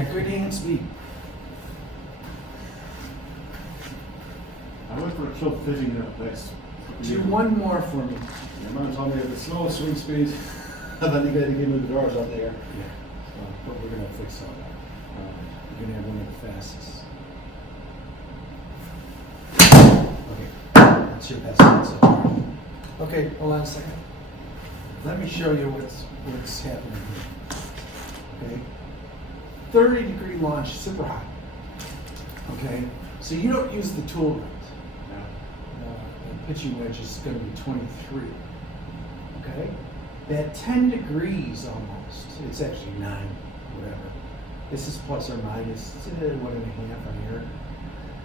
That good hand speed. I went for a club fitting in a place. Do one more for me. Your man told me the slow swing speed, and then you gotta give me the doors out there. Yeah. But we're gonna fix all that. You're gonna have one of the fastest. Okay. That's your best one so far. Okay, hold on a second. Let me show you what's happening here. Okay. 30-degree launch, super hot. Okay. So you don't use the tool right. The pitching wedge is going to be 23. Okay. That 10 degrees almost. It's actually 9, whatever. This is plus or minus 1.5 on here.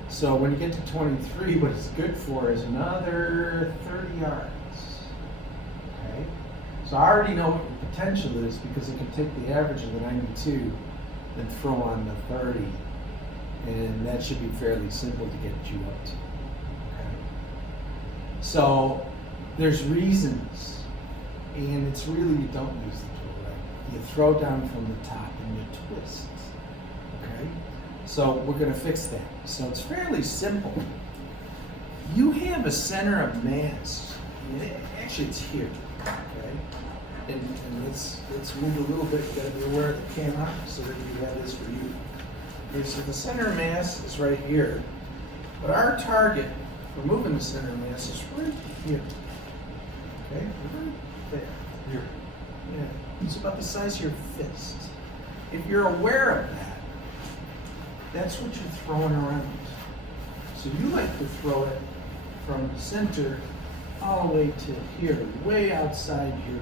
So when you get to 23, what it's good for is another 30 yards. Okay. So I already know what your potential is because I can take the average of the 92 and throw on the 30, and that should be fairly simple to get you up to. Okay. So there's reasons, and it's really you don't use the tool right. You throw down from the top and you twist. Okay. So we're going to fix that. So it's fairly simple. You have a center of mass. Actually, it's here. Okay. And let's move a little bit. You got to be aware of the camera so that you have this for you. Okay, so the center of mass is right here, but our target for moving the center of mass is right here. Okay, right there. Here. Yeah, it's about the size of your fist. If you're aware of that, that's what you're throwing around. So you like to throw it from the center all the way to here, way outside your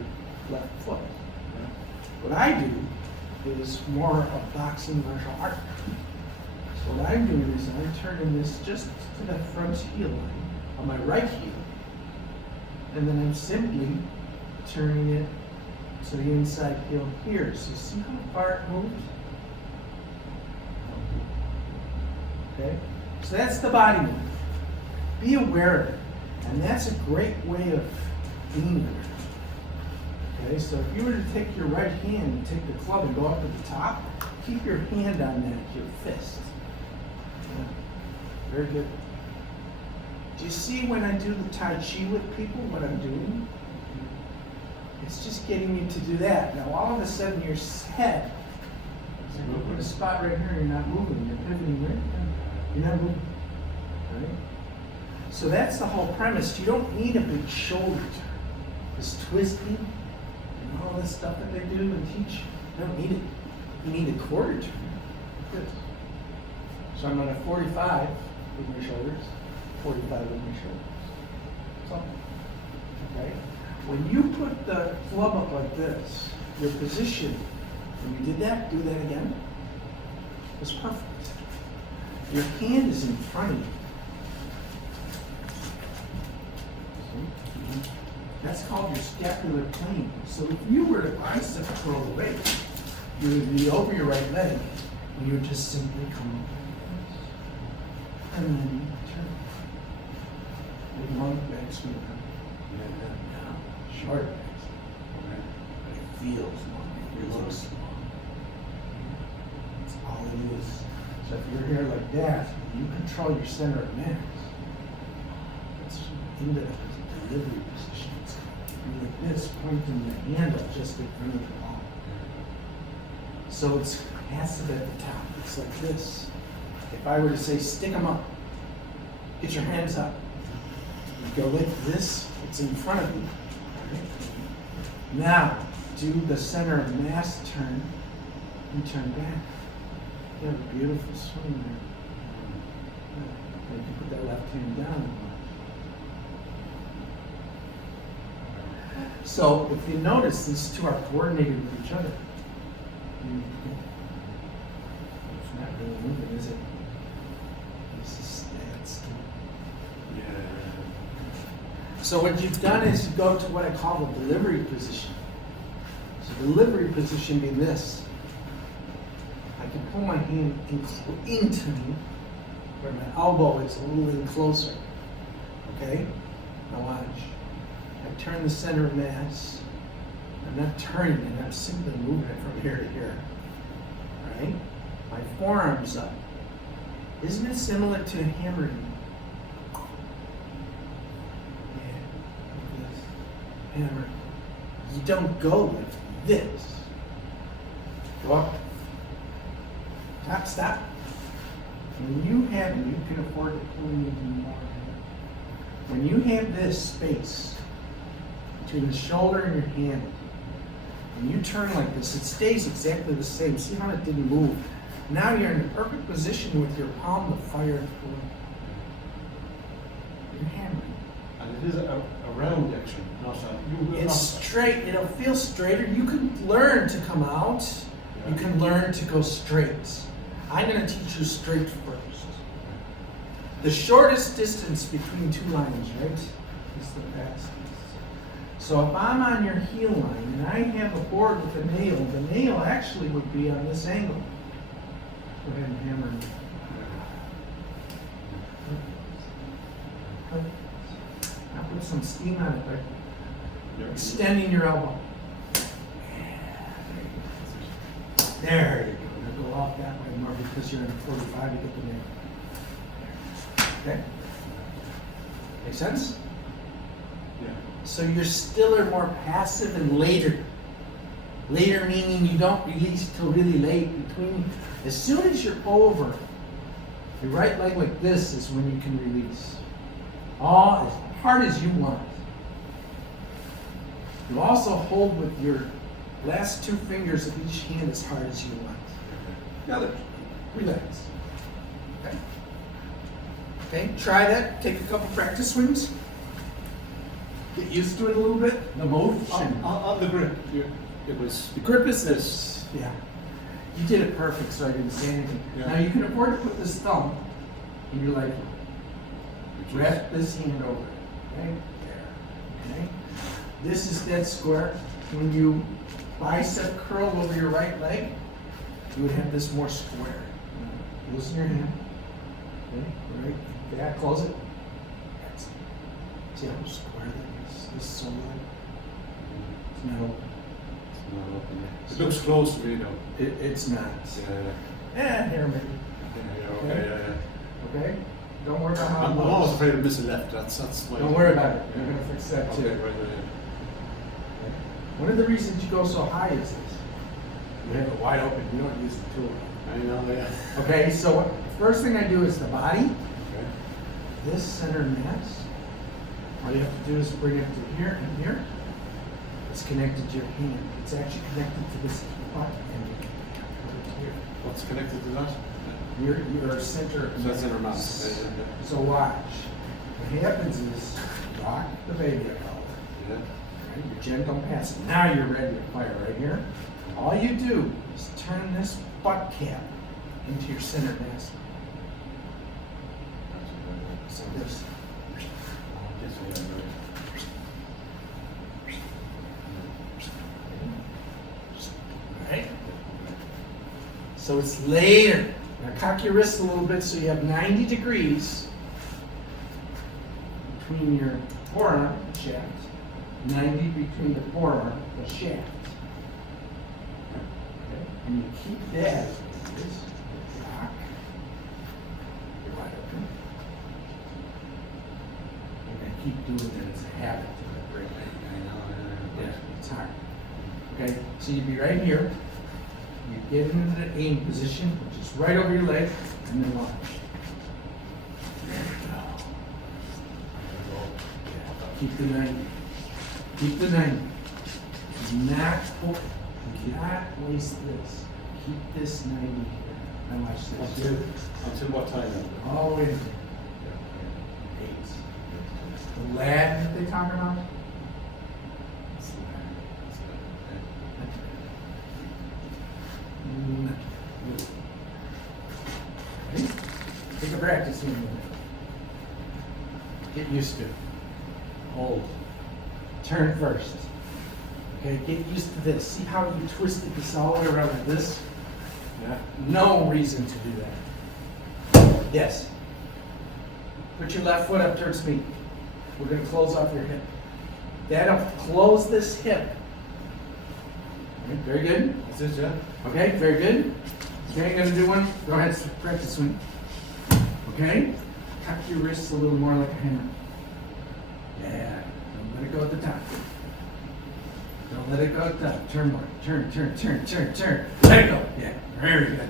left foot. What I do is more of boxing martial art. So what I'm doing is I'm turning this just to the front heel line on my right heel, and then I'm simply turning it to the inside heel here. So see how far it moves? Okay? So that's the body move. Be aware of it. And that's a great way of being aware. Okay, so if you were to take your right hand and take the club and go up to the top, keep your hand on that, your fist. Yeah. Very good. Do you see when I do the Tai Chi with people, what I'm doing? It's just getting you to do that. Now all of a sudden your head, you put a spot right here, you're not moving, you're pivoting right there. You're not moving. Right? So that's the whole premise. You don't need a big shoulder turn. This twisting and all this stuff that they do and teach, you don't need it. You need a quarter turn. Good. So I'm on a 45 with my shoulders, 45 with my shoulders. So, okay. When you put the club up like this, your position, when you did that, do that again, was perfect. Your hand is in front of you. That's called your scapular plane. So if you were to bicep curl the weight, you would be over your right leg, and you would just simply come up like this. And then you turn. With long back swing. Now, short back swing. But it feels long. It looks long. That's all it is. So if you're here like that, you control your center of mass. It's into the delivery position. It's like this, pointing the handle just in front of the ball. So it's passive at the top. It's like this. If I were to say, stick them up, get your hands up. You go like this, it's in front of you. Now, do the center of mass turn and turn back. You have a beautiful swing there. You can put that left hand down and watch. So if you notice, these two are coordinated with each other. It's not really moving, is it? It's just standstill. Yeah. So what you've done is you go to what I call the delivery position. So delivery position being this. I can pull my hand into me where my elbow is a little in closer. Okay? Now watch. I turn the center of mass. I'm not turning it, I'm simply moving it from here to here. Right? my forearm's up. Isn't it similar to hammering? Yeah, like this. Hammer. You don't go like this. Go up. Stop. When you have, and you can afford to pull me even more. When you have this space between the shoulder and your hand, and you turn like this, it stays exactly the same. See how it didn't move? Now you're in the perfect position with your palm to fire forward. You're hammering. And it is a round action, not a... It's straight. It'll feel straighter. You can learn to come out. You can learn to go straight. I'm going to teach you straight first. The shortest distance between two lines, right, is the fastest. So if I'm on your heel line and I have a board with a nail, the nail actually would be on this angle. Go ahead and hammer me. Now put some steam on it by extending your elbow. There you go. Now go off that way more because you're in 45 to get the nail. Okay? Make sense? Yeah. So you're stiller, more passive, and later. Later meaning you don't release till really late between. As soon as you're over, your right leg like this is when you can release. All as hard as you want. You also hold with your last two fingers of each hand as hard as you want. Now relax. Okay? Okay, try that. Take a couple practice swings. Get used to it a little bit. The motion. On the grip, it was... The grip is this. Yeah. You did it perfect, so I didn't say anything. Yeah. Now you can afford to put this thumb in your leg. Wrap this hand over it. Okay? There. Okay? This is dead square. When you bicep curl over your right leg, you would have this more square. Loosen your hand. Okay? Right. Yeah, close it. See how square that is? This is so good. It's not open. It looks close to me though. It's not. Here maybe. Okay? Don't worry about how it I'm looks. always afraid of missing left. That's my... Don't worry about it. You're going to fix that too. Okay, right. One of the reasons you go so high is this. You have it wide open. You don't use the tool. I know, yeah. Okay, so first thing I do is the body. Okay. This center mass. All you have to do is bring it to here and here. It's connected to your hand. It's actually connected to this butt and here. What's connected to that? Your center. So that's inner mass. So watch. What happens is rock the baby I call it. Yeah. Right? Your gentle pass. Now you're ready to fire right here. All you do is turn this butt cap into your center mass. So this. Right? So it's later. Now cock your wrist a little bit so you have 90 degrees between your forearm and shaft. 90 between the forearm and the shaft. Okay? And you keep that like this. Rock. You're wide open. You're going to keep doing that as a habit. Yeah, it's hard. Okay, so you'd be right here. You get into the aim position, which is right over your leg, and then launch. There you go. Yeah. Keep the 90. Keep the 90. Do not waste this. Keep this 90 here. Now watch this. Until what time then? All the way to 8. The lad that they talk about? Okay. Take a practice in a minute. Get used to it. Hold. Turn first. Okay, get used to this. See how you twisted this all the way around like this? Yeah. No reason to do that. Yes. Put your left foot up towards me. We're going to close off your hip. That'll close this hip. Okay, very good. That's it, yeah? Okay, very good. Okay, I'm gonna do one. Go ahead, practice swing. Okay? Cock your wrists a little more like a hammer. Yeah. Don't let it go at the top. Don't let it go at the top. Turn more. Turn. Let it go. Yeah, very good.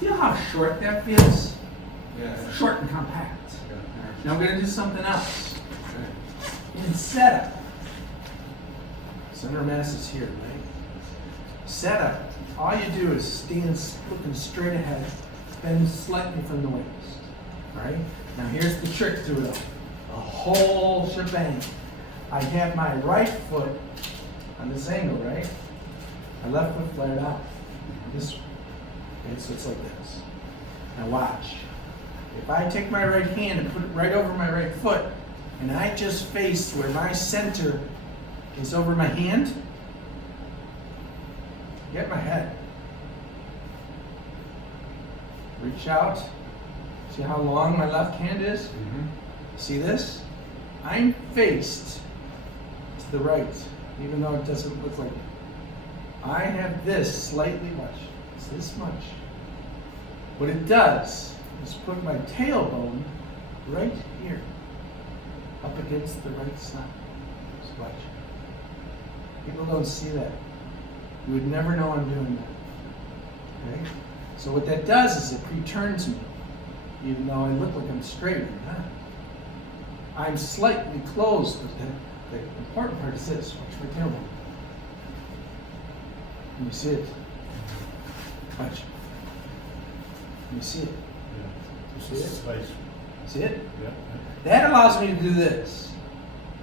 Feel how short that feels? Yeah. Short and compact. Yeah. Now we're gonna do something else. Okay. In setup, center mass is here, right? Setup, all you do is stand looking straight ahead, bend slightly from the waist. All right? Now here's the trick to it all. A whole shebang. I have my right foot on this angle, right? My left foot flared out. This way. Okay, so it's like this. Now watch. If I take my right hand and put it right over my right foot, and I just face where my center is over my hand, get my head. Reach out. See how long my left hand is? Mm-hmm. See this? I'm faced to the right, even though it doesn't look like it. I have this slightly, watch, it's this much. What it does is put my tailbone right here, up against the right side. Just watch. People don't see that. You would never know I'm doing that. Okay? So what that does is it pre-turns me, even though I look like I'm straight. I'm not. I'm slightly closed, but the important part is this. Watch my tailbone. Can you see it? Watch. Can you see it? Yeah. See it? Space. See it? Yeah. That allows me to do this.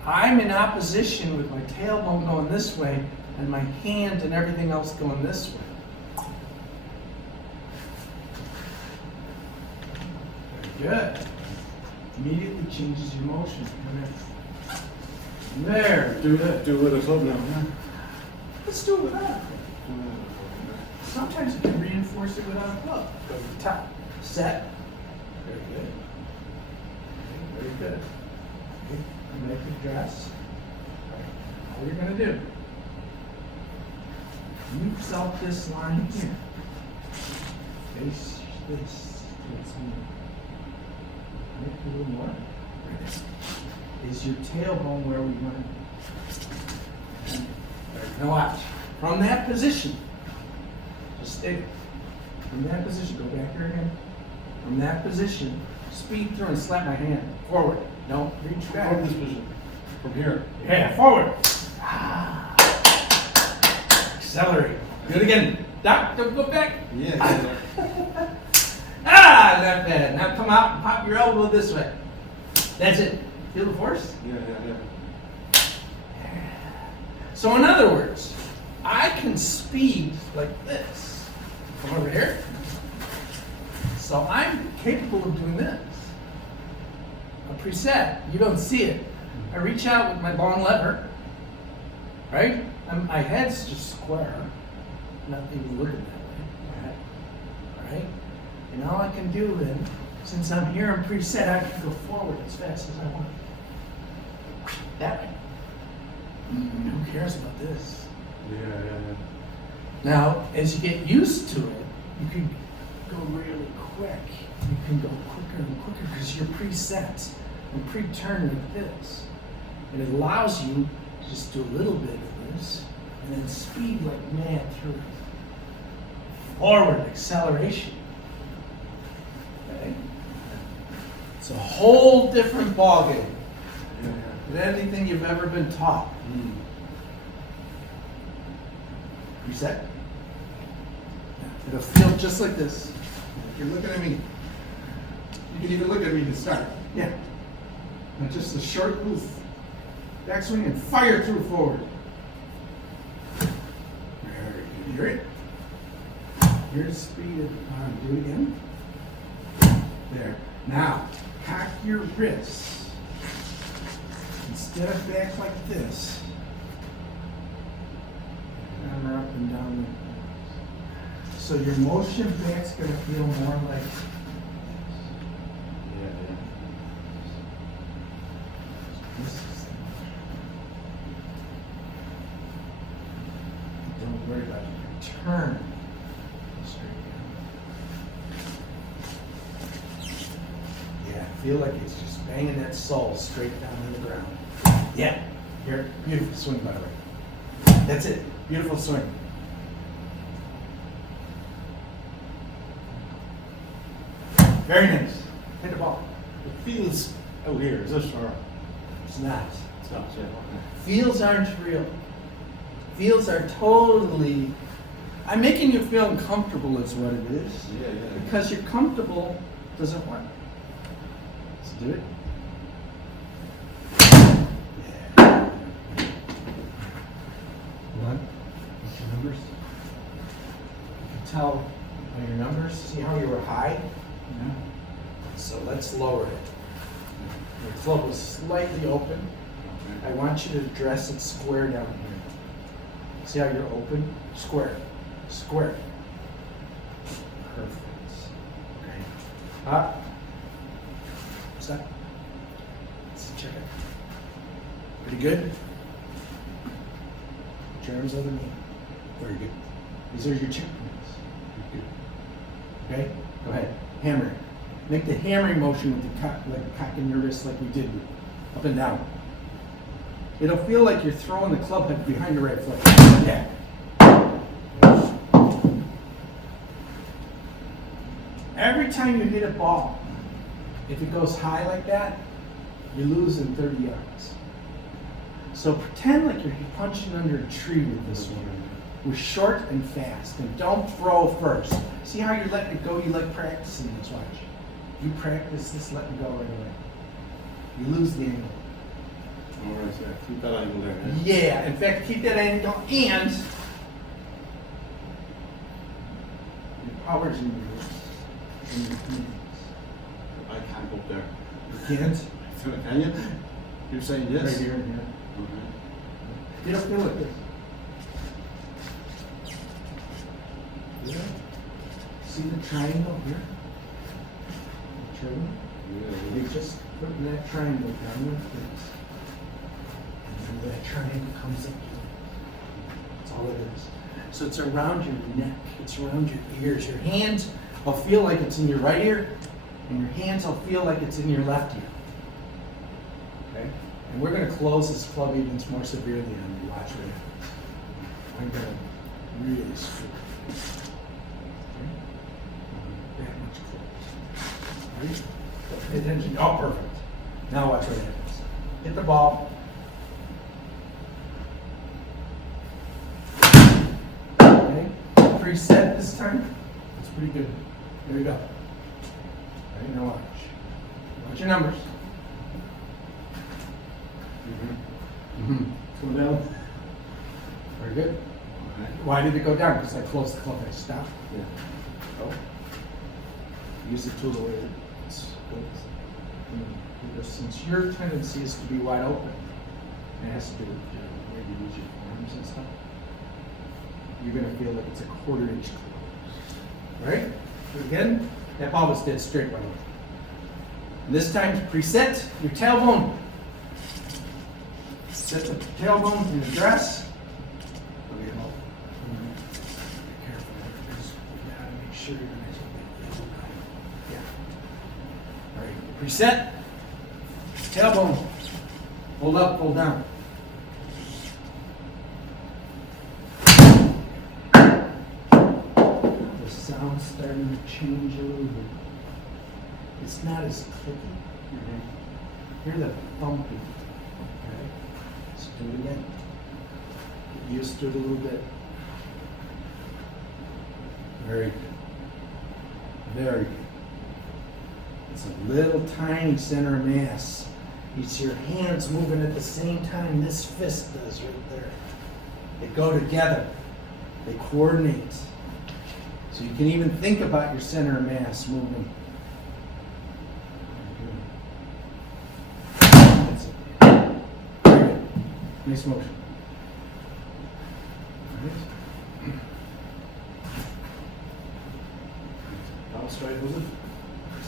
I'm in opposition with my tailbone going this way and my hand and everything else going this way. Very good. Immediately changes your motion. Come here. There. Do it with a club now. Let's do it without a club. Sometimes you can reinforce it without a club. Go to the top. Set. Very good. Okay, very good. Okay. Make your dress. All you're going to do, you self this line here. Face this. Make it a little more. Is your tailbone where we want it? Now watch. From that position, just stay there. From that position, go back here again. From that position, speed through and slap my hand. Forward. No, reach back. From this position. From here. Yeah, forward. Accelerate. Do it again. Don't go back. Yeah. Not bad. Now come out and pop your elbow this way. That's it. Feel the force? Yeah. So in other words, I can speed like this. Come over here. So I'm capable of doing this. A preset. You don't see it. I reach out with my long lever, right? My head's just square, not even looking that way. All right? And all I can do then, since I'm here in preset, I can go forward as fast as I want. That way. Who cares about this? Yeah. Now, as you get used to it, you can go really quick. You can go quicker and quicker because you're preset and pre-turned like this. And it allows you to just do a little bit of this and then speed like mad through it. Forward acceleration. Okay? It's a whole different ballgame than anything you've ever been taught. You set? It'll feel just like this. If you're looking at me, you can even look at me to start. Yeah. And just a short move. Backswing and fire through forward. Very good. Hear it? Here's speed. Do it again. There. Now, cock your wrists. Instead of back like this, hammer up and down like this. So your motion back's going to feel more like this. Don't worry about it. Turn straight down. feel like it's just banging that sole straight down in the ground. Yeah, here, beautiful swing by the way. That's it, beautiful swing. Very nice. Hit the ball. It feels out here, is it? Or It's not. it's not, yeah. Okay. Feels aren't real. Feels are totally. I'm making you feel uncomfortable is what it is. Yeah, yeah. Because you're comfortable doesn't work. Let's do it. Yeah. One. What's your numbers? You can tell by your numbers. See how you were high? Yeah. So let's lower it. Your club was slightly open. I want you to dress it square down here. See how you're open? Square. Square. Perfect. Okay. Up. Stop. Let's check it. Pretty good? Put your arms over me. Very good. These are your check points. Good. Okay? Go ahead. Hammer. Make the hammering motion with the cock, like cocking your wrist like we did. Up and down. It'll feel like you're throwing the club head behind your right foot. Yeah. Every time you hit a ball, if it goes high like that, you lose in 30 yards. So pretend like you're punching under a tree with this one. We're short and fast, and don't throw first. See how you're letting it go? You like practicing this, watch. You practice this letting go right away. You lose the angle. All right, yeah. Keep that angle there. Yeah, in fact, keep that angle and your power's in your wrist. In your hands. I can't go up there. You can't? Can you? You're saying yes? Right here and here. Okay. You don't feel like this. Yeah. See the triangle here? The triangle? Yeah. You just put that triangle down your face. And then that triangle comes up here. That's all it is. So it's around your neck. It's around your ears. Your hands will feel like it's in your right ear, and your hands will feel like it's in your left ear. Okay? And we're going to close this club even more severely on you. Watch what happens. I'm going to really screw it. Okay? That much close. Ready? Pay attention. Oh, perfect. Now watch what happens. Hit the ball. Okay? Preset this time. That's pretty good. There you go. Ready? Now watch. Watch your numbers. Go down. Very good. Okay. Why did it go down? Because I closed the club. I stopped. Yeah. Oh. Use the tool the way it's good. Because since your tendency is to be wide open, it has to do with the way you use your arms and stuff. You're going to feel like it's a quarter-inch close. All right? Do it again. That ball was dead straight, by the way. And this time, preset your tailbone. Set the tailbone in the dress. Be careful there, because you gotta make sure you're nice with it. Yeah. All right. Preset. Tailbone. Hold up, hold down. The sound's starting to change a little bit. It's not as clicky. Hear the bumping. Okay? Let's do it again. Get used to it a little bit. Very good. Very good. It's a little tiny center of mass. It's your hands moving at the same time this fist does right there. They go together. They coordinate. So you can even think about your center of mass moving. That's it. Very good. Nice motion. All right. How straight was it?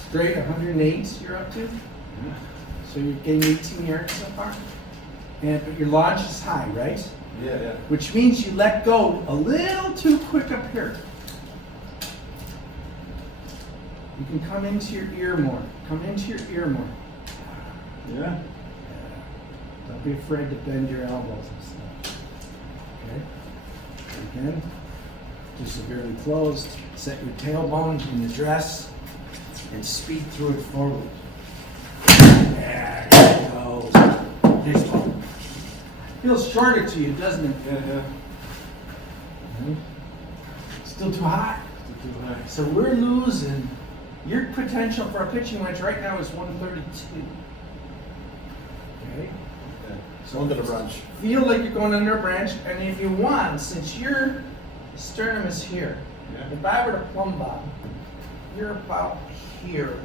Straight 108 you're up to. Yeah. So you're getting 18 yards so far. And but your launch is high, right? Yeah, yeah. Which means you let go a little too quick up here. You can come into your ear more. Come into your ear more. Yeah. Don't be afraid to bend your elbows and stuff. Okay? Again, just severely closed. Set your tailbone in the dress and speed through it forward. There it goes. Here's one. Feels shorter to you, doesn't it? Yeah. Still too high. Still too high. So we're losing. Your potential for a pitching wedge right now is 132. Okay? Yeah. So under the branch. Feel like you're going under a branch, and if you want, since your sternum is here, Yeah. if I were to plumb bob, you're about here.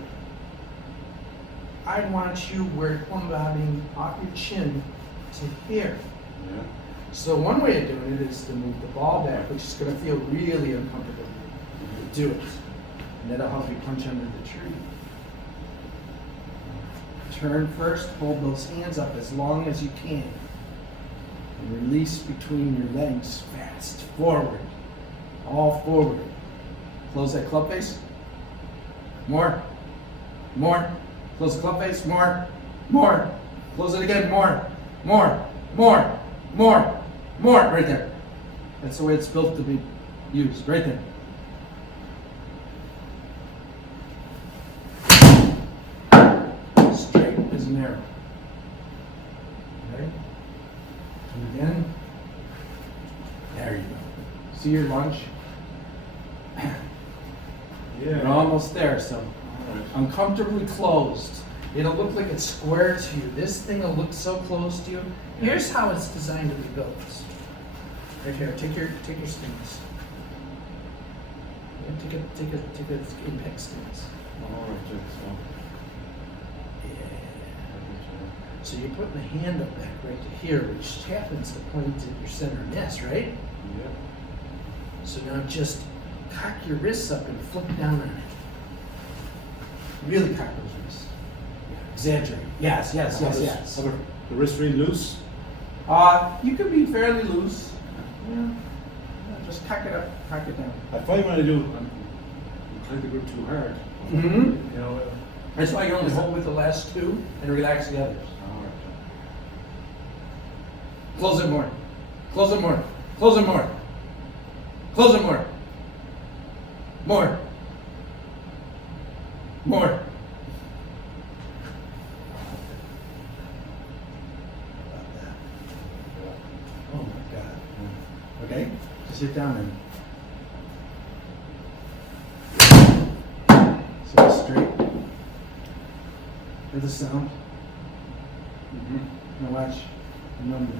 I'd want you where you're plumb bobbing off your chin to here. Yeah. So one way of doing it is to move the ball back, which is going to feel really uncomfortable. Do it. And that'll help you punch under the tree. Turn first, hold those hands up as long as you can. And release between your legs fast. Forward. All forward. Close that club face. More. More. Close the club face. More. More. Close it again. More. More. More. More. More. Right there. That's the way it's built to be used. Right there. Straight as an arrow. Okay? And again. There you go. See your lunge? Yeah. We're almost there, so Alright. uncomfortably closed. It'll look like it's square to you. This thing will look so close to you. Here's how it's designed to be built. Right here, take your stance. Yeah, take a impact stance. Alright, so. Yeah. So you're putting the hand up back right to here, which happens to point to your center mass, right? Yeah. So now just cock your wrists up and flip down on it. Really cock those wrists. Exaggerate. Yes. Are the wrists really loose? You can be fairly loose. Yeah. Just cock it up, cock it down. I find when I do, I'm trying to grip too hard. Mm-hmm. You know. That's why you only hold with the last two and relax the others. Alright. Close it more. Close it more. Close it more. Close it more. More. More. Oh my God. Okay? Just sit down and sit straight. Hear the sound? Now watch the numbers.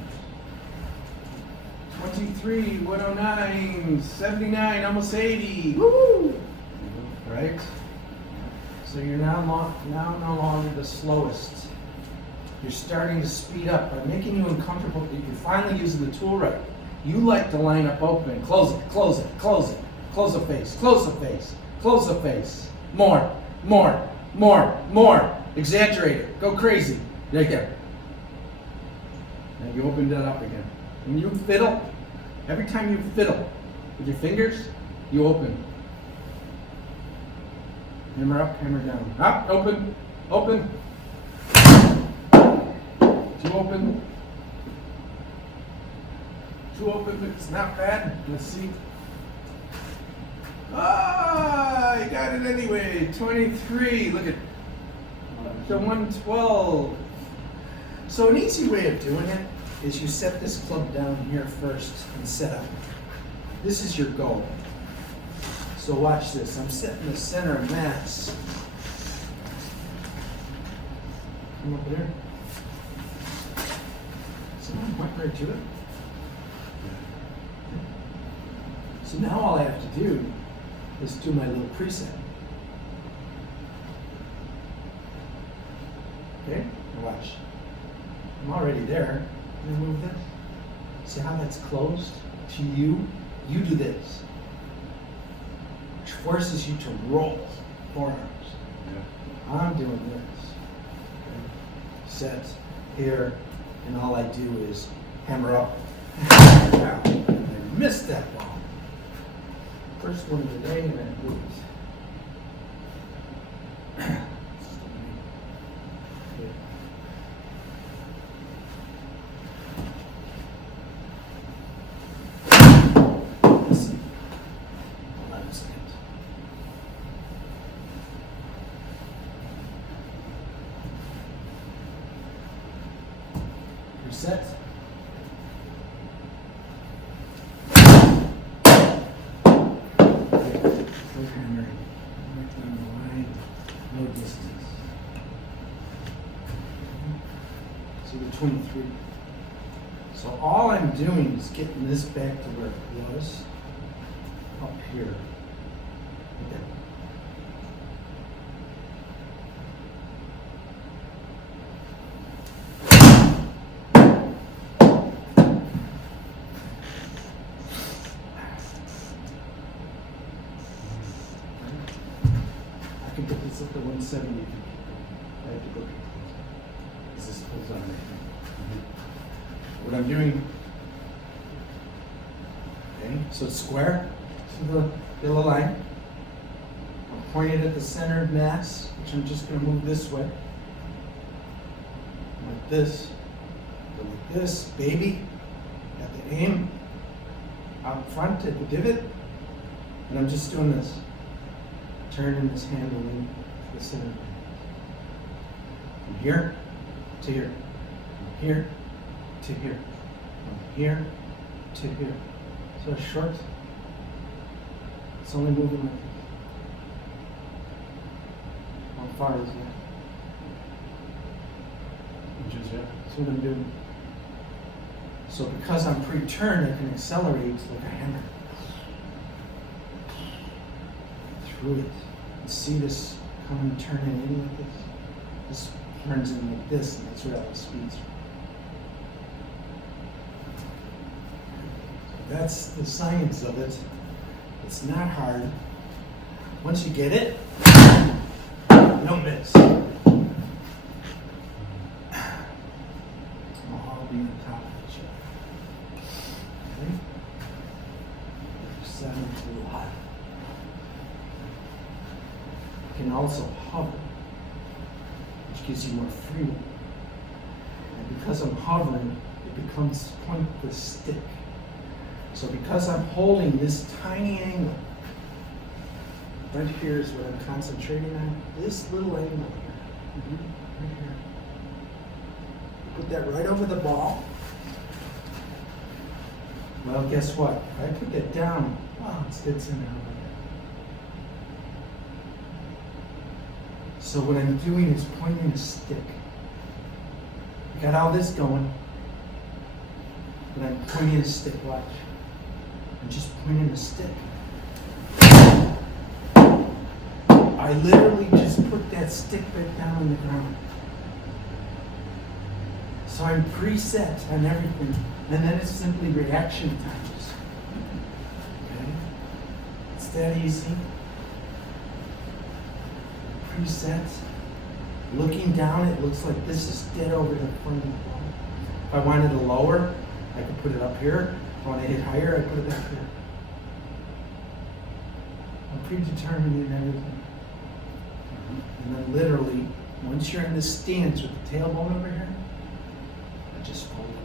23, 109, 79, almost 80. Woo! Right? So you're now no longer the slowest. You're starting to speed up by making you uncomfortable. You're finally using the tool right. You like to line up open. Close it, close it, close it. Close the face, close the face, close the face. More, more, more, more. Exaggerate it. Go crazy. Right there. Now you open that up again. When you fiddle, every time you fiddle with your fingers, you open. Hammer up, hammer down. Up, open, open. Too open. Too open, but it's not bad. Let's see. Ah, I got it anyway. 23. Look at the 112. So an easy way of doing it is you set this club down here first and set up. This is your goal. So watch this. I'm setting the center of mass. Come up there. Someone went right to it. So now all I have to do is do my little preset. Okay? Now watch. I'm already there. Let me move this. See how that's closed to you? You do this. Which forces you to roll forearms. Yeah. I'm doing this. Okay? Set here, and all I do is hammer up. Down. I missed that ball. First one of the day, and I moved. Reset. No distance. So the 23. So all I'm doing is getting this back to where it was up here. Okay. I can put this up to 170 if you keep going. I have to go get closer. Because this pulls on right here. What I'm doing, okay, so it's square, see the yellow line? I'm pointing at the center mass, which I'm just going to move this way. Like this. Go like this, baby. Got the aim out front at the divot. And I'm just doing this. Turning this handle in the center. From here to here. From here to here. From here to here. So it's short. It's only moving like this. How far is that? Inches, yeah. That's what I'm doing. So because I'm pre-turned, I can accelerate like a hammer. Through it. You see this coming turning in like this? This turns in like this, and that's where all the speeds are. That's the science of it. It's not hard. Once you get it, you don't miss. They'll all be on top of each other. Okay? 7 to a lot. You can also hover, which gives you more freedom. And because I'm hovering, it becomes point the stick. So because I'm holding this tiny angle, right here is what I'm concentrating on, this little angle here. Right here. Put that right over the ball. Well, guess what? If I put that down, wow, it's dead center. So what I'm doing is pointing a stick. I got all this going, but I'm pointing a stick. Watch. I'm just pointing a stick. I literally just put that stick back down on the ground. So I'm preset on everything, and then it's simply reaction times. Okay? It's that easy. Preset. Looking down, it looks like this is dead over the front of the ball. If I wanted to lower, I could put it up here. If I want to hit higher, I put it back here. I'm predetermined in everything. And then literally, once you're in this stance with the tailbone over here, I just fold up.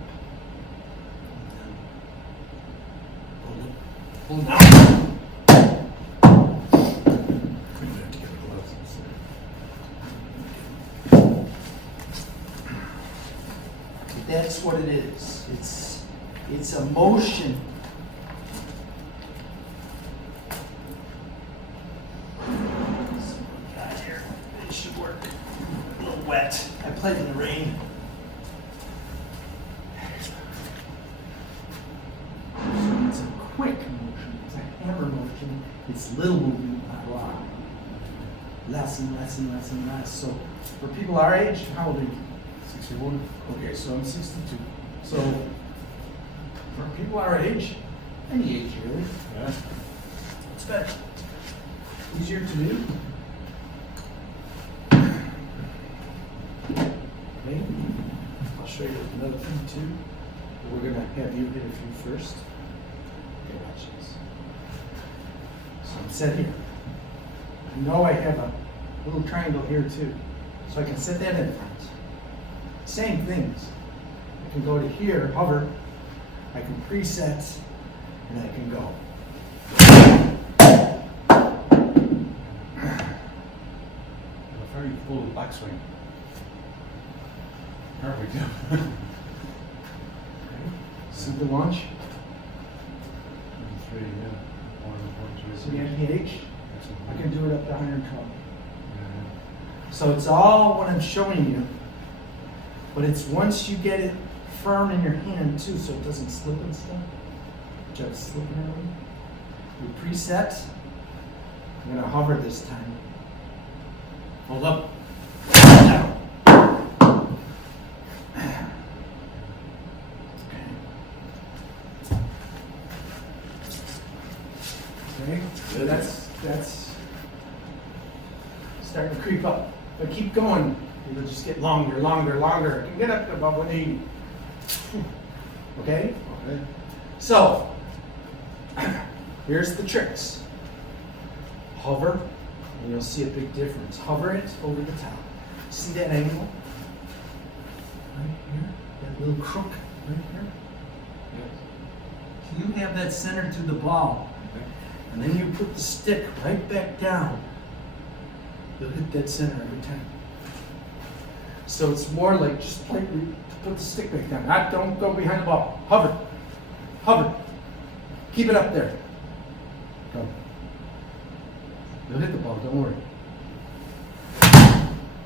Hold up. Hold down. That's what it is. It's a motion. Got here. It should work. A little wet. I played in the rain. So it's a quick motion. It's a hammer motion. It's little movement, not a lot. Less and less and less and less. So for people our age, how old are you? 61. Okay, so I'm 62. So for people our age, any age really, Yeah. it's better. Easier to do. Okay. I'll show you another thing too. We're gonna have you hit a few first. Okay, watch this. So I'm set here. I know I have a little triangle here too. So I can set that in front. Same things. I can go to here, hover, I can preset, and I can go. A very full backswing. Perfect. See the launch? 3, yeah. 1, 2, See the MPH? I can do it up to 112. Yeah. So it's all what I'm showing you, but it's once you get it firm in your hand too, so it doesn't slip and stuff. Just slipping around. We preset. I'm gonna hover this time. Hold up. Down. Okay, so that's starting to creep up. But keep going, it'll just get longer, longer, longer. It can get up to about 180. Okay? Okay. So, here's the tricks. Hover, and you'll see a big difference. Hover it over the top. See that angle? Right here? That little crook right here? Yes. So you have that centered to the ball. Okay. And then you put the stick right back down. You'll hit that center every time. So it's more like just put the stick back down. Don't go behind the ball. Hover. Hover. Keep it up there. Go. You'll hit the ball, don't worry.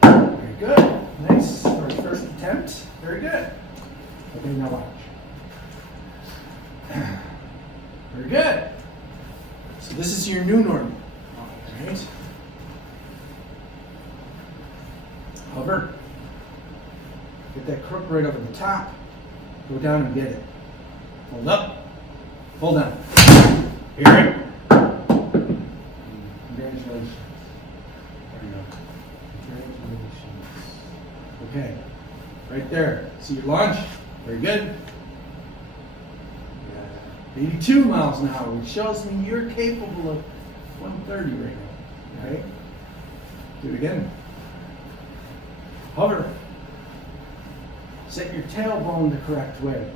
Very good. Nice. For first attempt. Very good. Okay, now watch. Very good. So this is your new normal. All right. Hover. Get that crook right over the top. Go down and get it. Hold up. Hold down. Hear it? Congratulations. There you go. Congratulations. Okay. Right there. See your launch? Very good. Yeah. 82 miles an hour, which shows me you're capable of 130 right now. Okay? Do it again. Hover. Set your tailbone the correct way.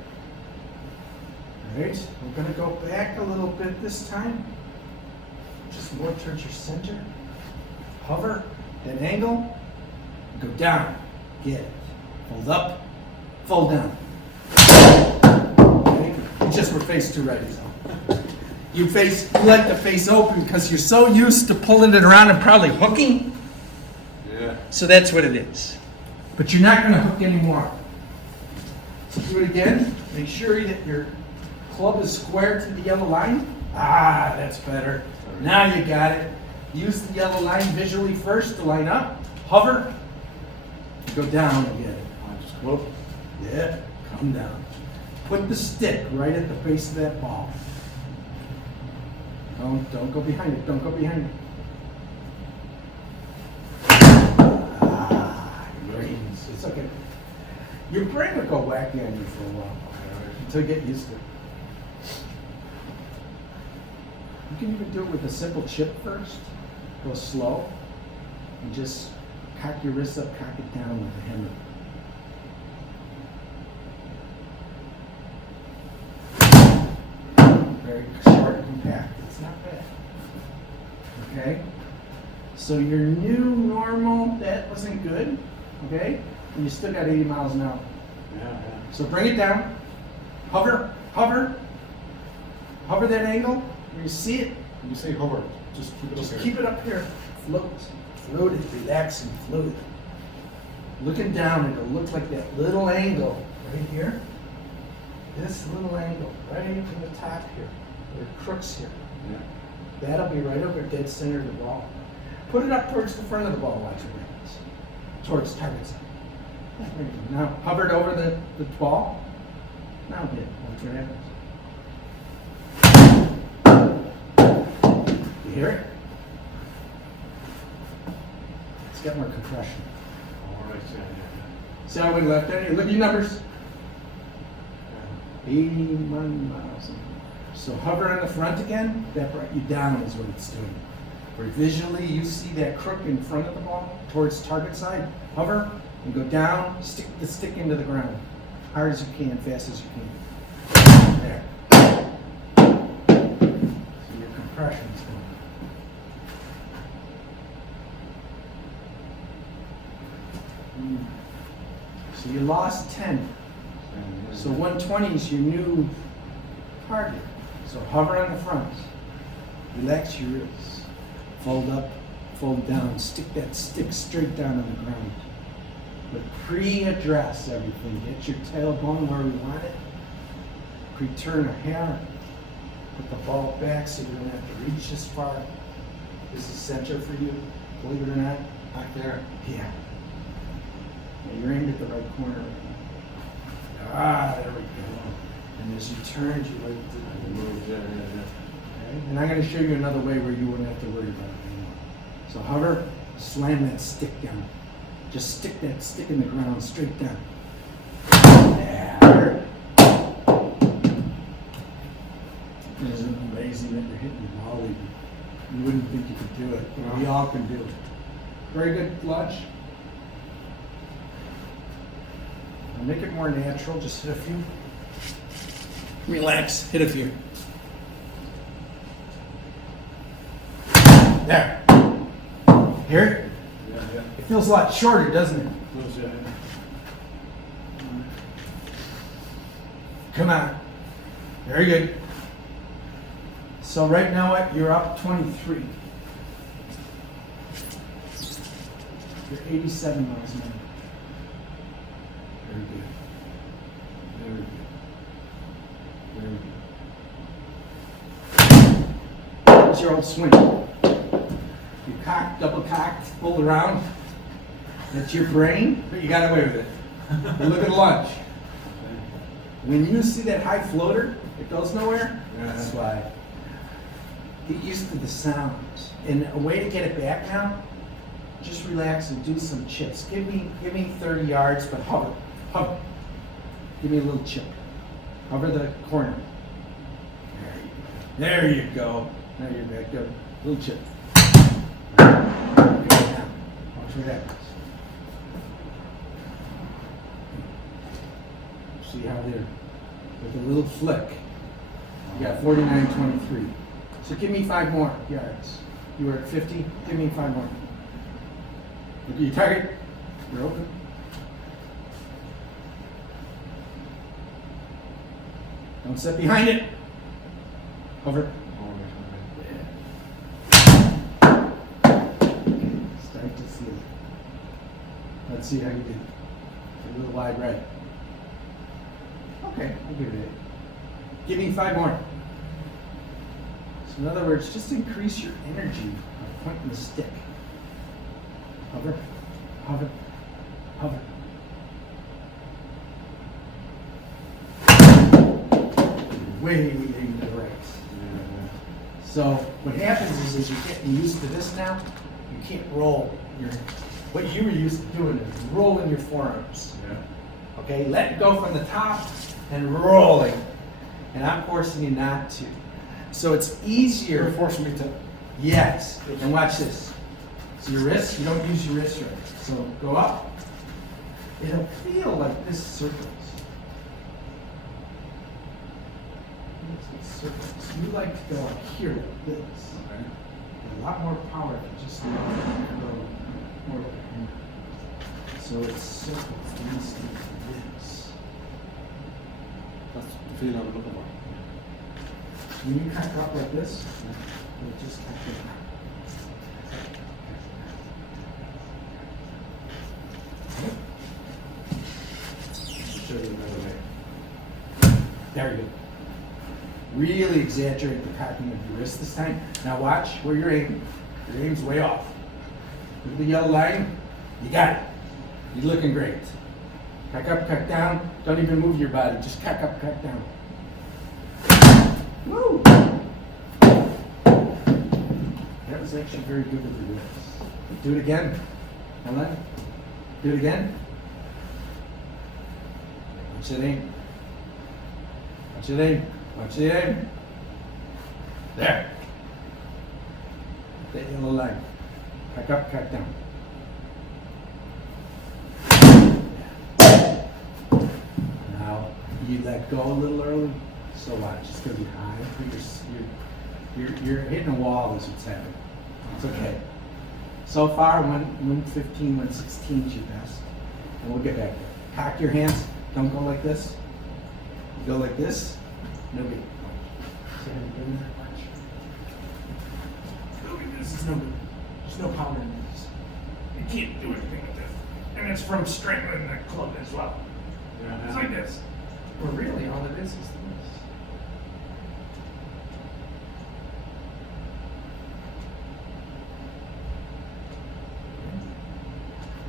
Alright, we're going to go back a little bit this time. Just more towards your center. Hover, then angle, go down. Get it. Fold up, fold down. Okay? You just were face too ready, so. You let the face open because you're so used to pulling it around and probably hooking. Yeah. So that's what it is. But you're not going to hook anymore. So do it again. Make sure that your club is square to the yellow line. Ah, that's better. Now you got it. Use the yellow line visually first to line up. Hover. Go down and get it. Just come up. Yeah, come down. Put the stick right at the base of that ball. Don't go behind it. Don't go behind it. Great. It's okay. Your brain will go wacky on you for a while until you get used to it. You can even do it with a simple chip first. Go slow and just cock your wrist up, cock it down with a hammer. Very short and compact. It's not bad. Okay? So your new normal, that wasn't good. Okay? And you still got 80 miles an hour. Yeah. So bring it down. Hover, hover. Hover that angle where you see it. When you say hover, just keep it up Just here. keep it up here. Float. Float it. Relax and float it. Looking down, it'll look like that little angle right here. This little angle right in the top here. There are crooks here. Yeah. That'll be right over dead center of the ball. Put it up towards the front of the ball, watch it happens. Towards target center. Now hover it over the ball. Now hit. Watch what happens. You hear it? It's got more compression. All right. Yeah. See how we left there? Look at your numbers. 81 miles an hour. So hover on the front again. That brought you down is what it's doing. where visually you see that crook in front of the ball towards target side. Hover and go down, stick the stick into the ground. Hard as you can, fast as you can. There. So your compression's going. So you lost 10. So 120 is your new target. So hover on the front. Relax your wrists. Fold up, fold down. Stick that stick straight down on the ground. But pre-address everything. Get your tail going where we want it. Pre-turn a hair. Put the ball back so you don't have to reach this far. This is center for you, believe it or not. Back there. Yeah. You're aimed at the right corner. Ah, there we go. And as you turn, you like to Move, yeah. Okay? And I'm going to show you another way where you wouldn't have to worry about it anymore. So hover, slam that stick down. Just stick that stick in the ground straight down. There. Isn't it amazing that you're hitting the ball? You wouldn't think you could do it, but we all can do it. Very good lunge. Now make it more natural, just hit a few. Relax, hit a few. There. Hear it? Yeah. It feels a lot shorter, doesn't it? Moves, yeah. Come on. Very good. So right now you're up 23. You're 87 miles an hour. Very good. Very good. Very good. What's your old swing? You cocked, double cocked, pulled around. That's your brain, but you got away with it. And look at lunge. When you see that high floater, it goes nowhere. That's why. Get used to the sounds. And a way to get it back now, just relax and do some chips. Give me 30 yards, but hover. Hover. Give me a little chip. Hover the corner. There you go. Now you're back. Good. Little chip. Good. Now, watch what happens. See how they're with a little flick. You got 49.23. So give me 5 more yards. You were at 50. Give me 5 more. Look at your target. You're open. Don't sit behind it. Hover. Start to see it. Let's see how you did. A little wide right. Okay, I'll give it 8. Give me 5 more. So in other words, just increase your energy by pointing the stick. Hover, hover, hover. Way to the right. So what happens is you're getting used to this now. You can't roll what you were used to doing is rolling your forearms. Yeah. Okay, let go from the top and rolling. And I'm forcing you not to. So it's easier. You're forcing me to. Yes. And watch this. So your wrist, you don't use your wrist right. So go up. It'll feel like this circles. Circles. You like to go up here like this. Okay. A lot more power than just go more like here. So it's circles instead of this. That's the feeling I'm looking for. When you cock up like this, you'll just cock it up. I'll show you another way. There you go. Really exaggerate the cocking of your wrist this time. Now watch where you're aiming. Your aim's way off. Look at the yellow line. You got it. You're looking great. Cock up, cock down. Don't even move your body. Just cock up, cock down. Woo! That was actually very good with the wrist. Do it again. Ellen. Do it again. Watch it aim. Watch it aim. Watch it aim. There. the yellow line. Back up, cut down. Now, you let go a little early, so watch, it's gonna be high, you're hitting a wall is what's happening. It's okay. So far, 115, 116 is your best, and we'll get back there. Cock your hands, don't go like this. Go like this, no big. See how you're doing that much? Look at this, it's no good. There's no power in this. You can't do anything with this. And it's from strangling that club as well. Yeah. It's like this. Well, really, all it is this.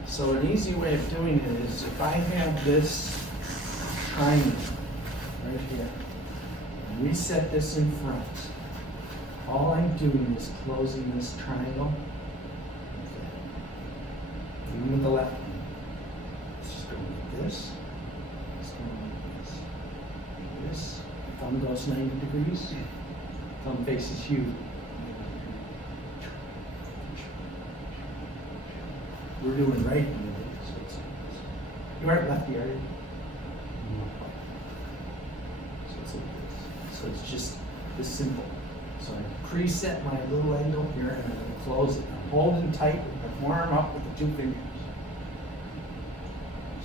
So an easy way of doing it is if I have this triangle right here, and we set this in front, all I'm doing is closing this triangle. Even with the left one. It's just going like this. It's going like this. Like this. Thumb goes 90 degrees. Thumb faces you. We're doing right in the middle. So it's, you aren't lefty, are you? So it's like this. So it's just this simple. So I preset my little angle here and I'm going to close it. I'm holding tight with my arm up with the 2 fingers.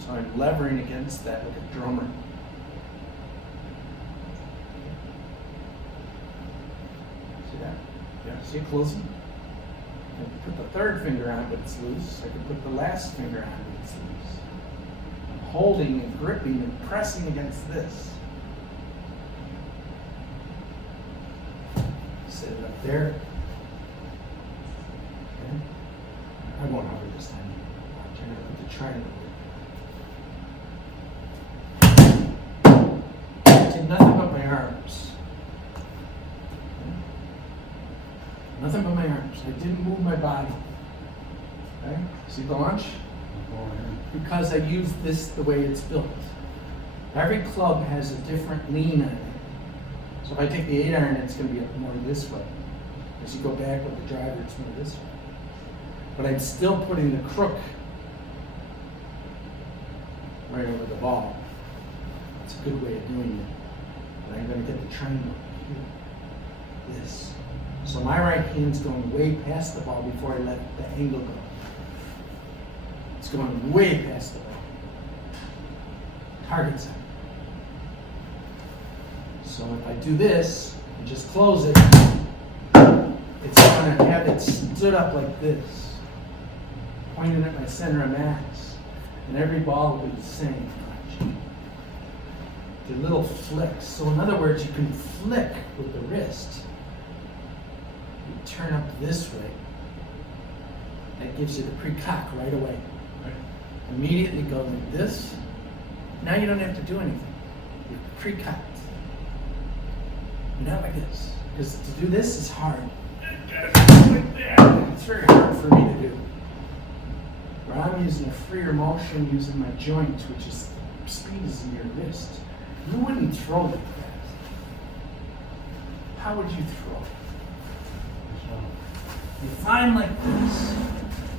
So I'm levering against that like a drummer. See that? Yeah. See it closing? I can put the 3rd finger on, but it's loose. I can put the last finger on, but it's loose. I'm holding and gripping and pressing against this. Set it up there. Okay. I won't hover this time. I'm going to put the triangle. Did nothing but my arms. Okay. Nothing but my arms. I didn't move my body. Okay? See the launch? Because I used this the way it's built. Every club has a different lean on it. So if I take the 8-iron, it's going to be more this way. As you go back with the driver, it's more this way. But I'm still putting the crook right over the ball. That's a good way of doing it. But I'm going to get the triangle here. This. So my right hand's going way past the ball before I let the angle go. It's going way past the ball. Target center. So if I do this and just close it, it's going to have it stood up like this, pointing at my center of mass. And every ball will be the same. The little flicks. So in other words, you can flick with the wrist. You turn up this way. That gives you the pre-cock right away. Right. Immediately go like this. Now you don't have to do anything. You're pre-cocked. Not like this. Because to do this is hard. Like that. It's very hard for me to do. Where I'm using a freer motion using my joints, which is speed is in your wrist. You wouldn't throw like that. How would you throw? If I'm like this,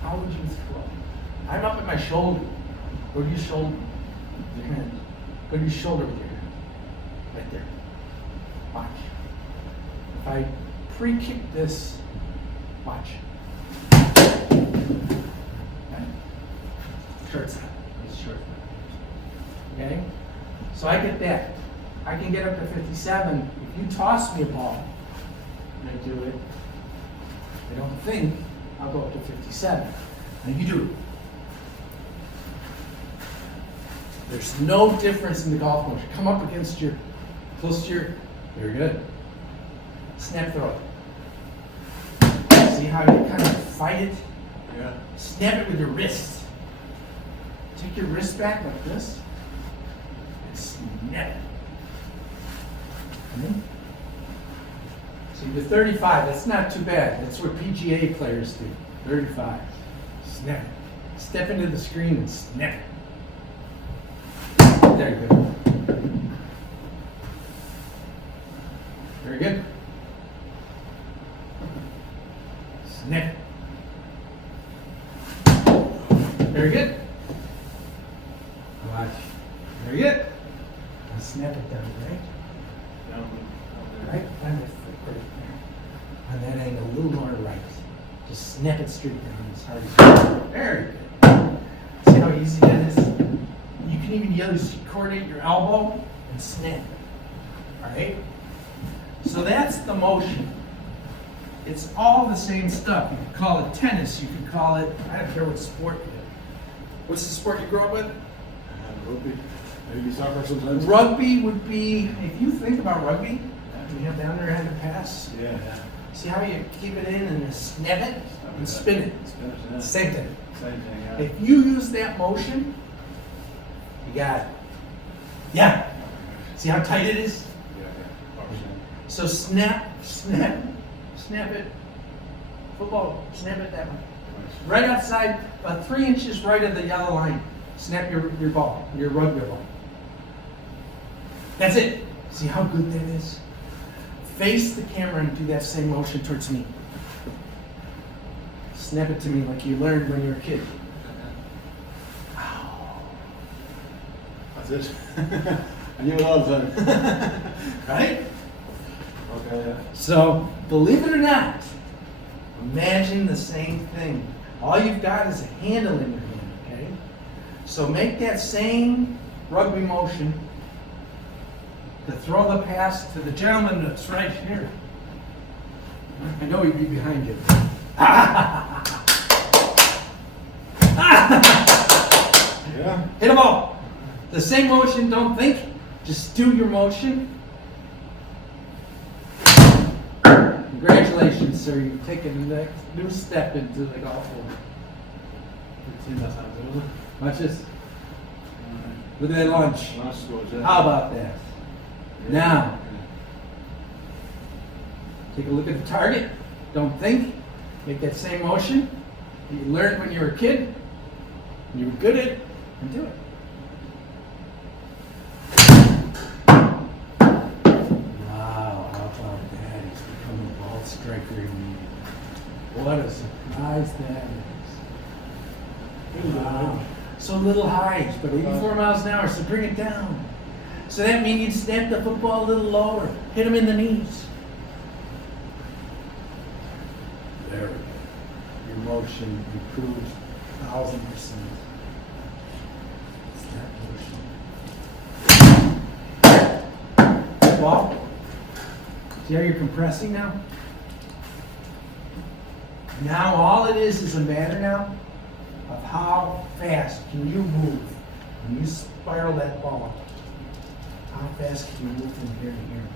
how would you throw? I'm up at my shoulder. Go to your shoulder with your hand. Go to your shoulder with your hand. Right there. Watch. If I pre-kick this, watch. Okay. Short side. It's short. Okay? So I get that. I can get up to 57. If you toss me a ball and I do it, I don't think I'll go up to 57. And you do it. There's no difference in the golf motion. Come up against your, close to your, very good. Snap throw it. See how you kind of fight it? Yeah. Snap it with your wrist. Take your wrist back like this. And snap it. Okay. See, the 35, that's not too bad. That's what PGA players do. 35. Snap it. Step into the screen and snap it. There you go. Very good. Snip. Very good. Watch. Very good. Now snap it down, right? Right? Find the foot right there. On that angle, a little more right. Just snap it straight down as hard as you can. Very good. See how easy that is? You can even use coordinate your elbow and snap it. Alright? So that's the motion. It's all the same stuff. You could call it tennis, you could call it, I don't care what sport you do. What's the sport you grew up with? Rugby. Maybe soccer sometimes. Rugby would be, if you think about rugby, you have down there and a pass. Yeah. See how you keep it in and just snap it and spin it. Spin it, yeah. Same thing. Same thing, yeah. If you use that motion, you got it. Yeah. See how tight it is? Yeah. So snap, snap, snap it. Football, snap it that way. Right outside, about 3 inches right of the yellow line. Snap your ball, your rugby ball. That's it. See how good that is? Face the camera and do that same motion towards me. Snap it to me like you learned when you were a kid. That's it. I knew it all the time. Right? Okay, yeah. So, believe it or not, imagine the same thing. All you've got is a handle in your hand, okay? So make that same rugby motion to throw the pass to the gentleman that's right here. I know he'd be behind you. Yeah. Hit them all. The same motion, don't think. Just do your motion. Congratulations, sir. You've taken the next new step into the golf world. Watch this. Look at that launch. How about that? Now, take a look at the target. Don't think. Make that same motion that you learned when you were a kid. You were good at it, and do it. Wow, how about that? He's becoming a ball striker immediately. What a surprise that is. Wow. So little height, but 84 miles an hour, so bring it down. So that means you snap the football a little lower. Hit him in the knees. There we go. Your motion improves 1,000%. Ball. See how you're compressing now? Now all it is a matter now of how fast can you move when you spiral that ball. How fast can you move from here to here?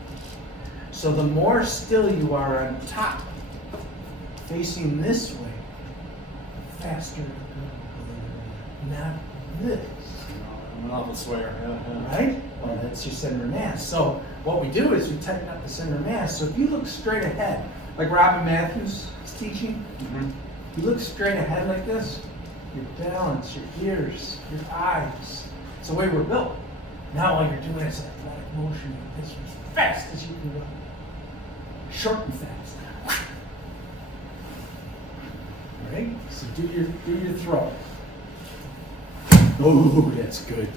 So the more still you are on top, facing this way, the faster it goes. Not this. I'm an awful swear. Yeah. Right? Well, that's your center of mass. So what we do is we tighten up the center of mass. So if you look straight ahead, like Robin Matthews is teaching, you look straight ahead like this, your balance, your ears, your eyes. It's the way we're built. Now all you're doing is athletic motion like this as fast as you can go. Short and fast. All right? So do your throw. Oh, that's good.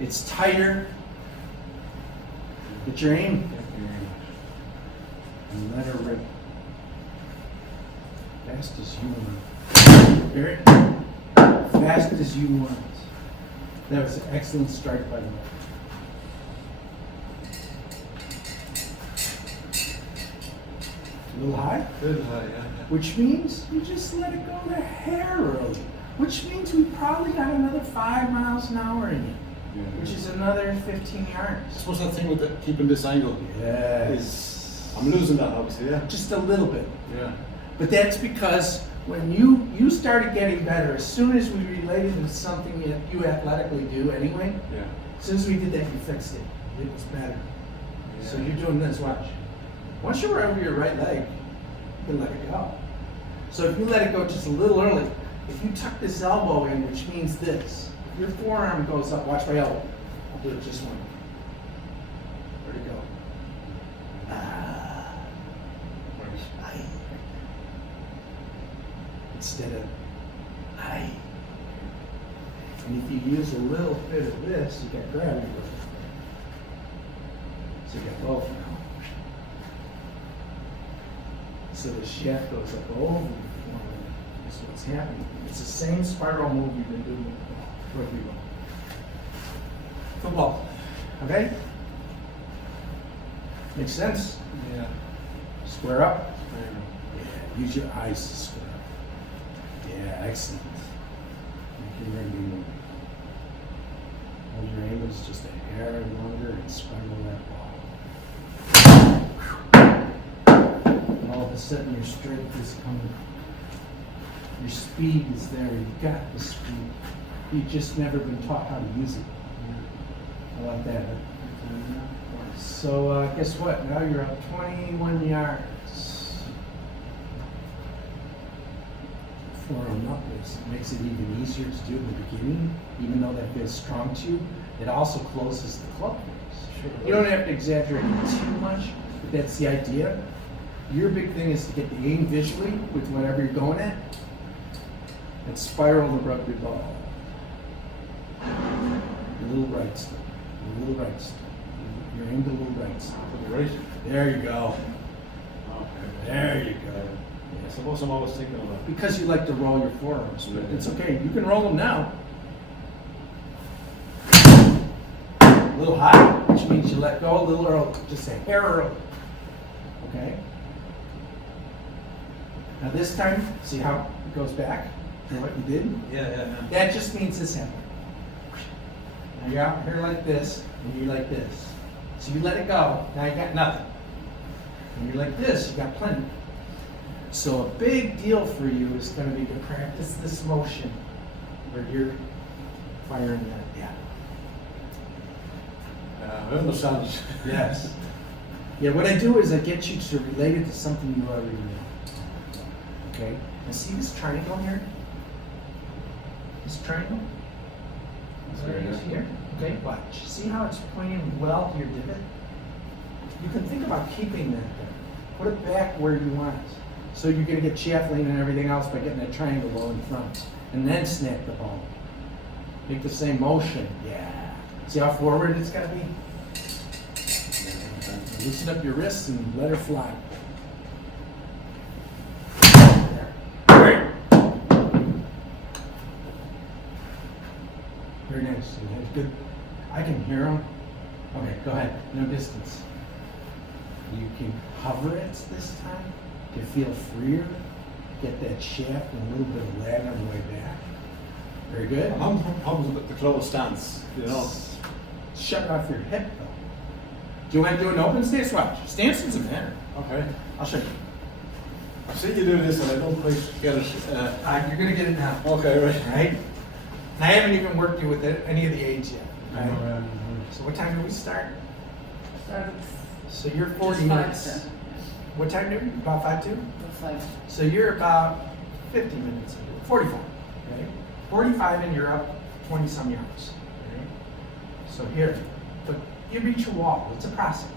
It's tighter. Get your aim. And let her rip. Fast as you want. Hear it? Fast as you want. That was an excellent strike, by the way. A little high? Good high, yeah. Which means you just let it go a hair early. Which means we probably got another 5 miles an hour in it. Which is another 15 I yards. suppose that thing with keeping this angle Yes. I'm losing that, obviously, yeah. Just a little bit. Yeah. But that's because when you started getting better, as soon as we related to something that you athletically do anyway, Yeah. as soon as we did that, you fixed it. It was better. Yeah. So you're doing this, watch. Once you're over your right leg, you can let it go. So if you let it go just a little early, if you tuck this elbow in, which means this, if your forearm goes up, watch my elbow. I'll do it just one. Where'd it go? instead of I. And if you use a little bit of this, you got gravity with it. So you got both now. So the shaft goes up over the form. That's what's happening. It's the same spiral move you've been doing with rugby ball. Football. Okay? Makes sense? Yeah. Square up. Yeah, use your eyes to square up. Yeah, excellent. Make your rugby move. Hold your angles just a hair longer and spiral that ball. All of a sudden your strength is coming. Your speed is there. You've got the speed. You've just never been taught how to use it. I like that. So guess what? Now you're up 21 yards. Forearm upwards. It makes it even easier to do in the beginning, even though that feels strong to you. It also closes the club face. Sure. You don't have to exaggerate it too much, but that's the idea. Your big thing is to get the aim visually with whatever you're going at and spiral the rugby ball. A little right step. A little right step. You're aimed a little right step. To the right. There you go. Okay. There you go. I suppose I'm always thinking of that. Because you like to roll your forearms, but it's okay. You can roll them now. A little high, which means you let go a little early, just a hair early. Okay? Now this time, see how it goes back from what you did? Yeah. That just means this happened. Now you're out here like this, and you're like this. So you let it go, now you got nothing. And you're like this, you got plenty. So a big deal for you is going to be to practice this motion where you're firing that. Yeah. I understand. Yes. Yeah, what I do is I get you to relate it to something you already know. Okay? And see this triangle here? This triangle? There it is here. Okay, watch. See how it's pointing well to your divot? You can think about keeping that there. Put it back where you want it. So you're going to get chaffling and everything else by getting that triangle low in front. And then snap the ball. Make the same motion. Yeah. See how forward it's got to be? Loosen up your wrists and let her fly. There. Great. Very nice. Good. I can hear them. Okay, go ahead. No distance. You can hover it this time to feel freer. Get that shaft and a little bit of lag on the way back. Very good. I'm having problems with the closed stance, you know. Shut it off your hip though. Do you want to do an open stance? Watch. Stance doesn't matter. Okay. I'll show you. I see you do this and I don't quite get it. You're going to get it now. Okay, right. Right? And I haven't even worked you with any of the aids yet. Right? So what time do we start? So you're 40 minutes. What time do we? About 5-2? 5. So you're about 50 minutes into it. 45. Right? 45 and you're up 20 some yards. Right? So here. But you reach a wall. It's a process.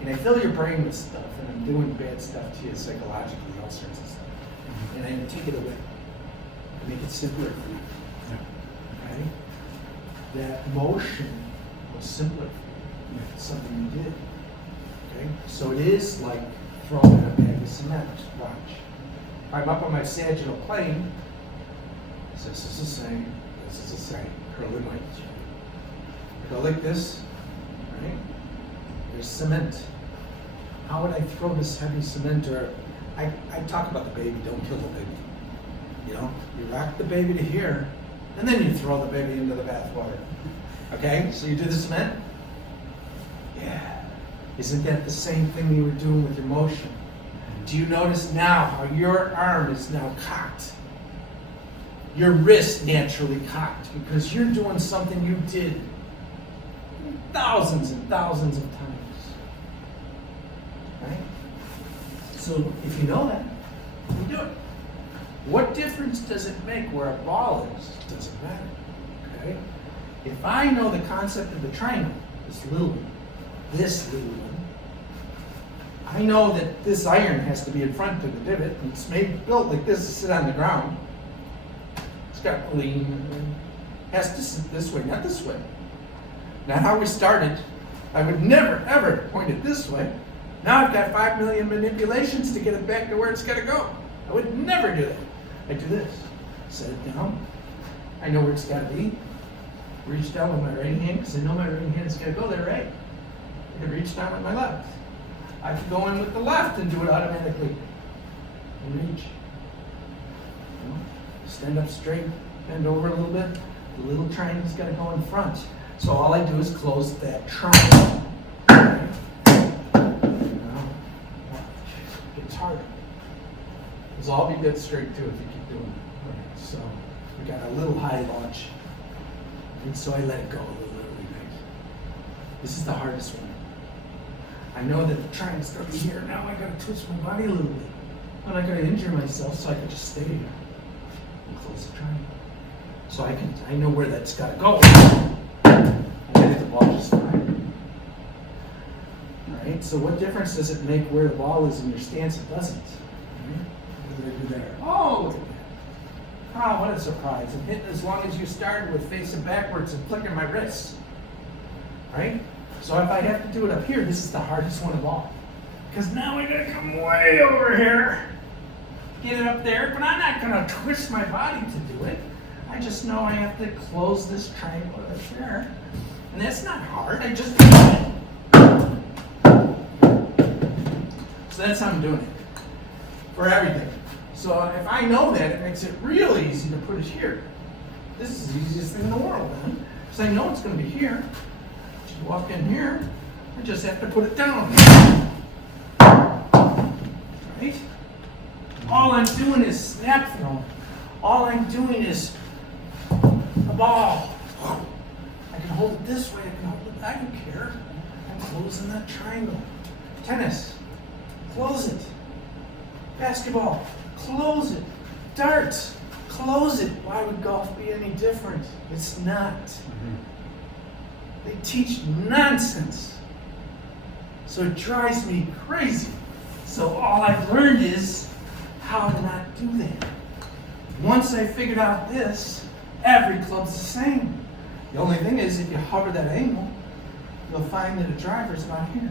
And I fill your brain with stuff and I'm doing bad stuff to you psychologically, all sorts of stuff. And I take it away. Make it simpler for you. Okay? That motion was simpler for you. It's something you did. Okay? So it is like throwing a bag of cement. Watch. If I'm up on my sagittal plane, this is the same, this is the same. Curling like this. Go like this, right? There's cement. How would I throw this heavy cement? Or I talk about the baby, don't kill the baby. You know, you rock the baby to here, and then you throw the baby into the bathwater. Okay, so you do the cement? Yeah. Isn't that the same thing you were doing with your motion? Do you notice now how your arm is now cocked? Your wrist naturally cocked because you're doing something you did thousands and thousands of times. Right? So if you know that, you do it. What difference does it make where a ball is? It doesn't matter. Okay? If I know the concept of the triangle, this little one, I know that this iron has to be in front of the divot, and it's built like this to sit on the ground. It's got lean, and has to sit this way, not this way. Not how we started. I would never, ever point it this way. Now I've got 5 million manipulations to get it back to where it's gotta go. I would never do that. I do this. Set it down. I know where it's gotta be. Reach down with my right hand, because I know my right hand is gonna go there, right? I can reach down with my left. I can go in with the left and do it automatically. And reach. You know, stand up straight, bend over a little bit. The little triangle's gotta go in front. So all I do is close that triangle. Okay? Now, watch. It gets harder. This will all be dead straight too if you keep doing it. Alright, so we got a little high launch. And so I let it go a little early, right? This is the hardest one. I know that the triangle's gonna be here. Now I gotta twist my body a little bit. I'm not gonna injure myself, so I can just stay here and close the triangle. So I know where that's gotta go. I hit the ball just fine. Alright, so what difference does it make where the ball is in your stance? It doesn't. Right? What did I do there? Oh, look at that. Ah, what a surprise. I'm hitting as long as you started with facing backwards and flicking my wrists. Right? So if I have to do it up here, this is the hardest one of all. Because now I gotta come way over here, get it up there, but I'm not gonna twist my body to do it. I just know I have to close this triangle right there. And that's not hard, I just do it. So that's how I'm doing it. For everything. So if I know that, it makes it real easy to put it here. This is the easiest thing in the world, man. Because I know it's going to be here. Just walk in here, I just have to put it down. Right? All I'm doing is snap throw. All I'm doing is a ball. I can hold it this way, I can hold it, I don't care. I'm closing that triangle. Tennis, close it. Basketball, close it. Darts, close it. Why would golf be any different? It's not. They teach nonsense. So it drives me crazy. So all I've learned is how to not do that. Once I figured out this, every club's the same. The only thing is, if you hover that angle, you'll find that a driver's not here.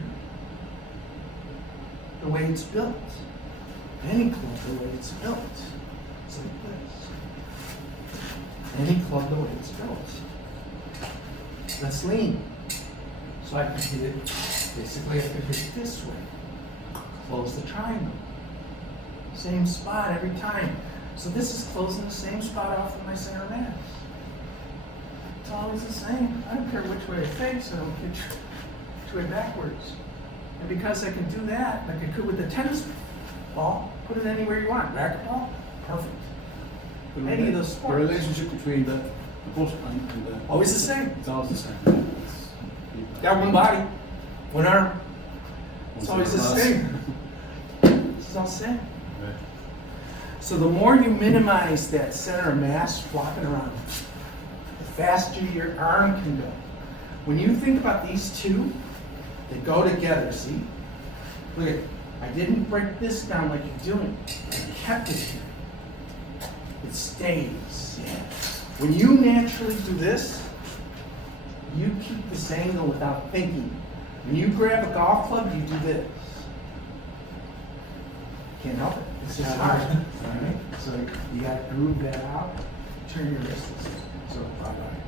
The way it's built. Any club, the way it's built. It's like this. Any club, the way it's built. Let's lean. So I can hit it, basically I can hit it this way. Close the triangle. Same spot every time. So this is closing the same spot off of my center mass. It's always the same. I don't care which way I face, I don't care which way backwards. And because I can do that, like I could with the tennis ball, put it anywhere you want. Racquetball, perfect. Any of those The sports. relationship between the putt and the... Always the same. It's always the same. Got one body, one arm. It's always the same. It's all the same. Right. So the more you minimize that center of mass flopping around, the faster your arm can go. When you think about these two, they go together, see? Look at, I didn't break this down like you're doing. I kept it here. It stays. Yeah. When you naturally do this, you keep this angle without thinking. When you grab a golf club, you do this. Can't help it. It's just hard. Alright? So you gotta groove that out. Turn your wrist this way. So bye-bye.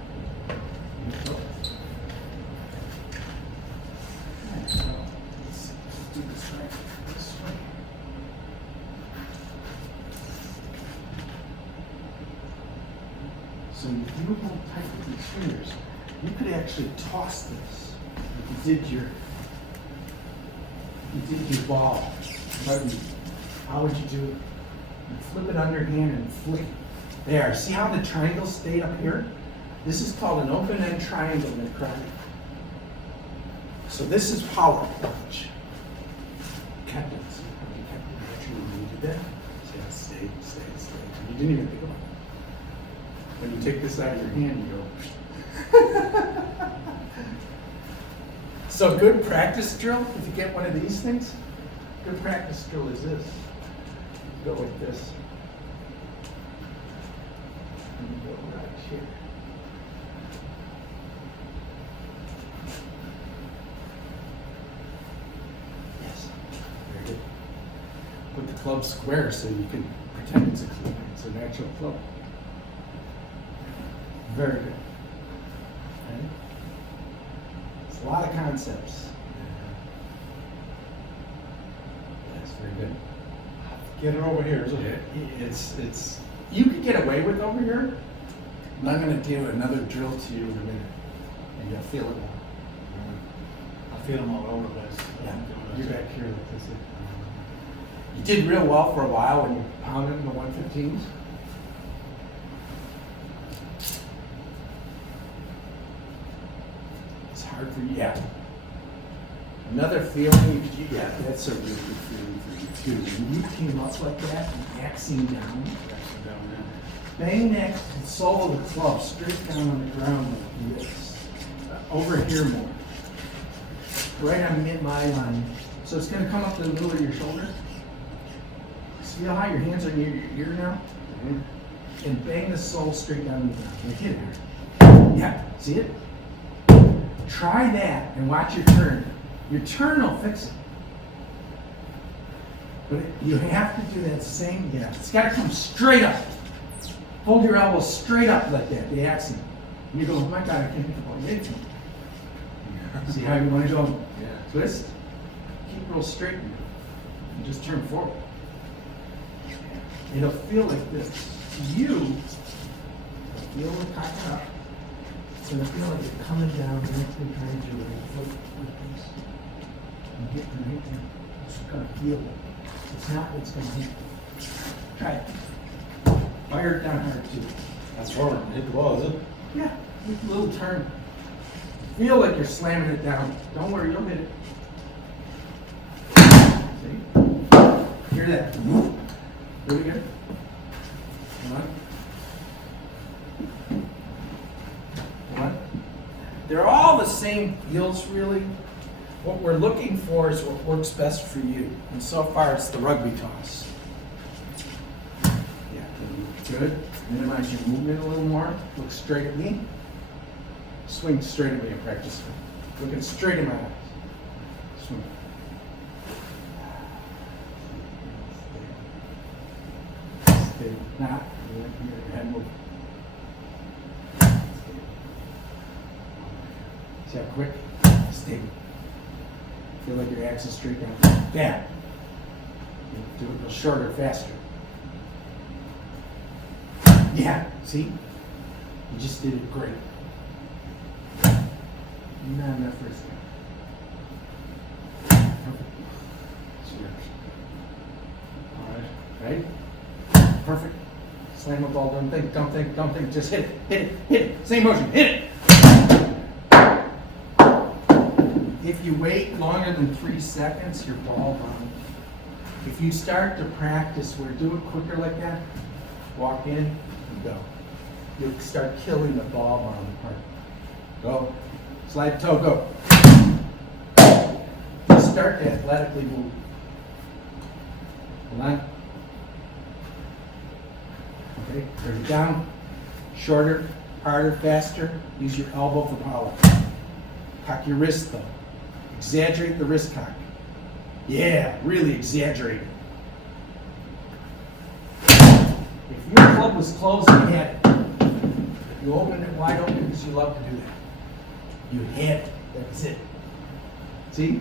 Alright, so let's do this right this way. So if you hold tight with these fingers, you could actually toss this. If you did your ball. How would you do it? You flip it underhand and flick. There, see how the triangle stayed up here? This is called an open-end triangle in karate. So this is power punch. Kept it. See how you kept it naturally when you did that? See how it stayed. You didn't even think about it. When you take this out of your hand, you go. So good practice drill, if you get one of these things, good practice drill is this. Go like this. And you go right here. Yes. Very good. Put the club square so you can pretend it's a club. It's an actual club. Very good. Okay. It's a lot of concepts. That's very good. Get her over here, isn't it? It's you could get away with over here. And I'm going to do another drill to you in a minute, and you'll feel it more. I feel them all over the place. Yeah, you're back here like this. You did real well for a while when you pounded in the 115s. It's hard for you. Yeah. Another feeling, yeah, that's a really good feeling for you too. When you came up like that and axing down, bang that sole of the club straight down on the ground like this. Over here more. Right on my line. So it's going to come up to the middle of your shoulder. See how your hands are near your ear now? Mm-hmm. And bang the sole straight down the ground. Like hit it hard. Yeah, see it? Try that and watch your turn. Your turn will fix it. But you have to do that same, yeah. It's got to come straight up. Hold your elbows straight up like that, the accent. And you go, oh my God, I can't think about anything. See how you want to go? Yeah. Twist. Keep real straight. And just turn forward. It'll feel like this. You feel it packing up. It's going to feel like you're coming down and actually trying to do a foot like this. And get right there. It's going to feel it. It's not what's going to hit. Try it. Fire it down hard too. That's hard. Hit the ball, is it? Yeah, just a little turn. Feel like you're slamming it down. Don't worry, you'll hit it. See? Hear that? Really good. Come on. Come on. They're all the same feels, really. What we're looking for is what works best for you. And so far, it's the rugby toss. Yeah, good. Minimize your movement a little more. Look straight at me. Swing straight at me and practice. Looking straight in my eyes. Swing. Stay. Not. Your head move. See how quick? Stay. Feel like your axe is straight down. Bam. Do it a little shorter, faster. Yeah, see? You just did it great. Not enough risk. Perfect. Right? Perfect. Slam the ball, don't think, just hit it. Same motion, hit it. If you wait longer than 3 seconds, you're ball bound. If you start to practice where do it quicker like that, walk in and go. You'll start killing the ball bound part. Go. Slide toe, go. Just start to athletically move. Hold on. Okay, bring it down. Shorter, harder, faster. Use your elbow for power. Cock your wrist though. Exaggerate the wrist cock. Yeah, really exaggerate it. If your club was closed, you had it. If you opened it wide open because you love to do that. You had it. That's it. See?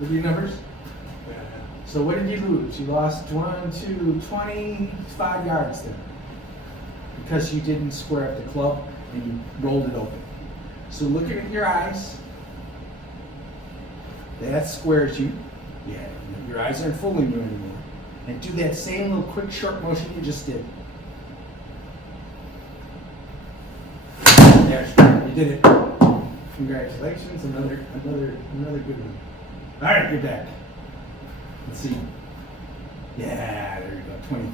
Look at your numbers. Yeah. So what did you lose? You lost 25 yards there. Because you didn't square up the club and you rolled it open. So look at your eyes. That squares you. Yeah, your eyes aren't fooling you anymore. And do that same little quick short motion you just did. There, you did it. Congratulations, another good one. All right, you're back. Let's see. Yeah, there you go, 23.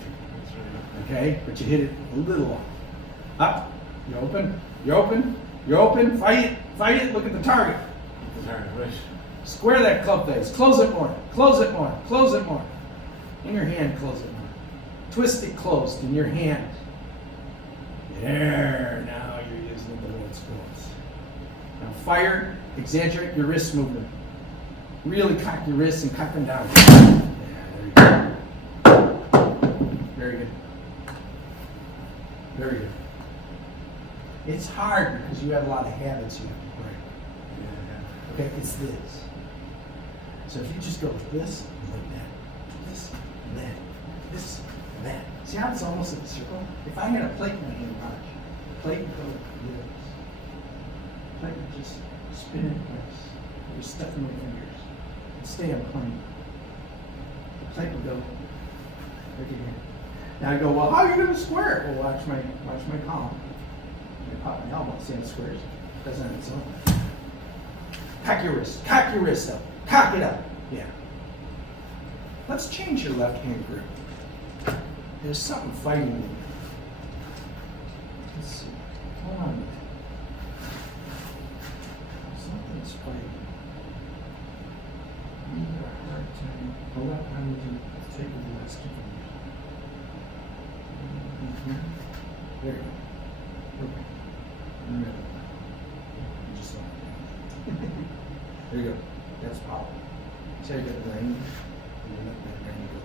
Okay, but you hit it a little off. Up, you're open, fight it, look at the target. Sorry, I wish. Square that club face. Close it more. Close it more. Close it more. In your hand, close it more. Twist it closed in your hand. There. Now you're using the way it's closed. Now fire. Exaggerate your wrist movement. Really cock your wrists and cock them down. Yeah, there you go. Very good. Very good. It's hard because you have a lot of habits you have to break. Okay, it's this. So if you just go like this, like that, this, and that, this, and that. See how it's almost like a circle? If I had a plate in my hand, watch. The plate would go like this. The plate would just spin in place. It would stuck in my fingers. And stay on plane. The plate would go right here. Now I go, well, how are you going to square it? Well, watch my column. I pop my elbow, see how it squares? Doesn't have its own. Cock your wrist. Cock your wrist up. Cock it up. Yeah. Let's change your left hand grip. There's something fighting you. Let's see. Hold on a minute. Something's fighting. You have a hard time. Hold up. I need to take the last two fingers. There you go. Okay. In the middle. You just like that. There you go. That's power. See how you get the ring? And you let that ring go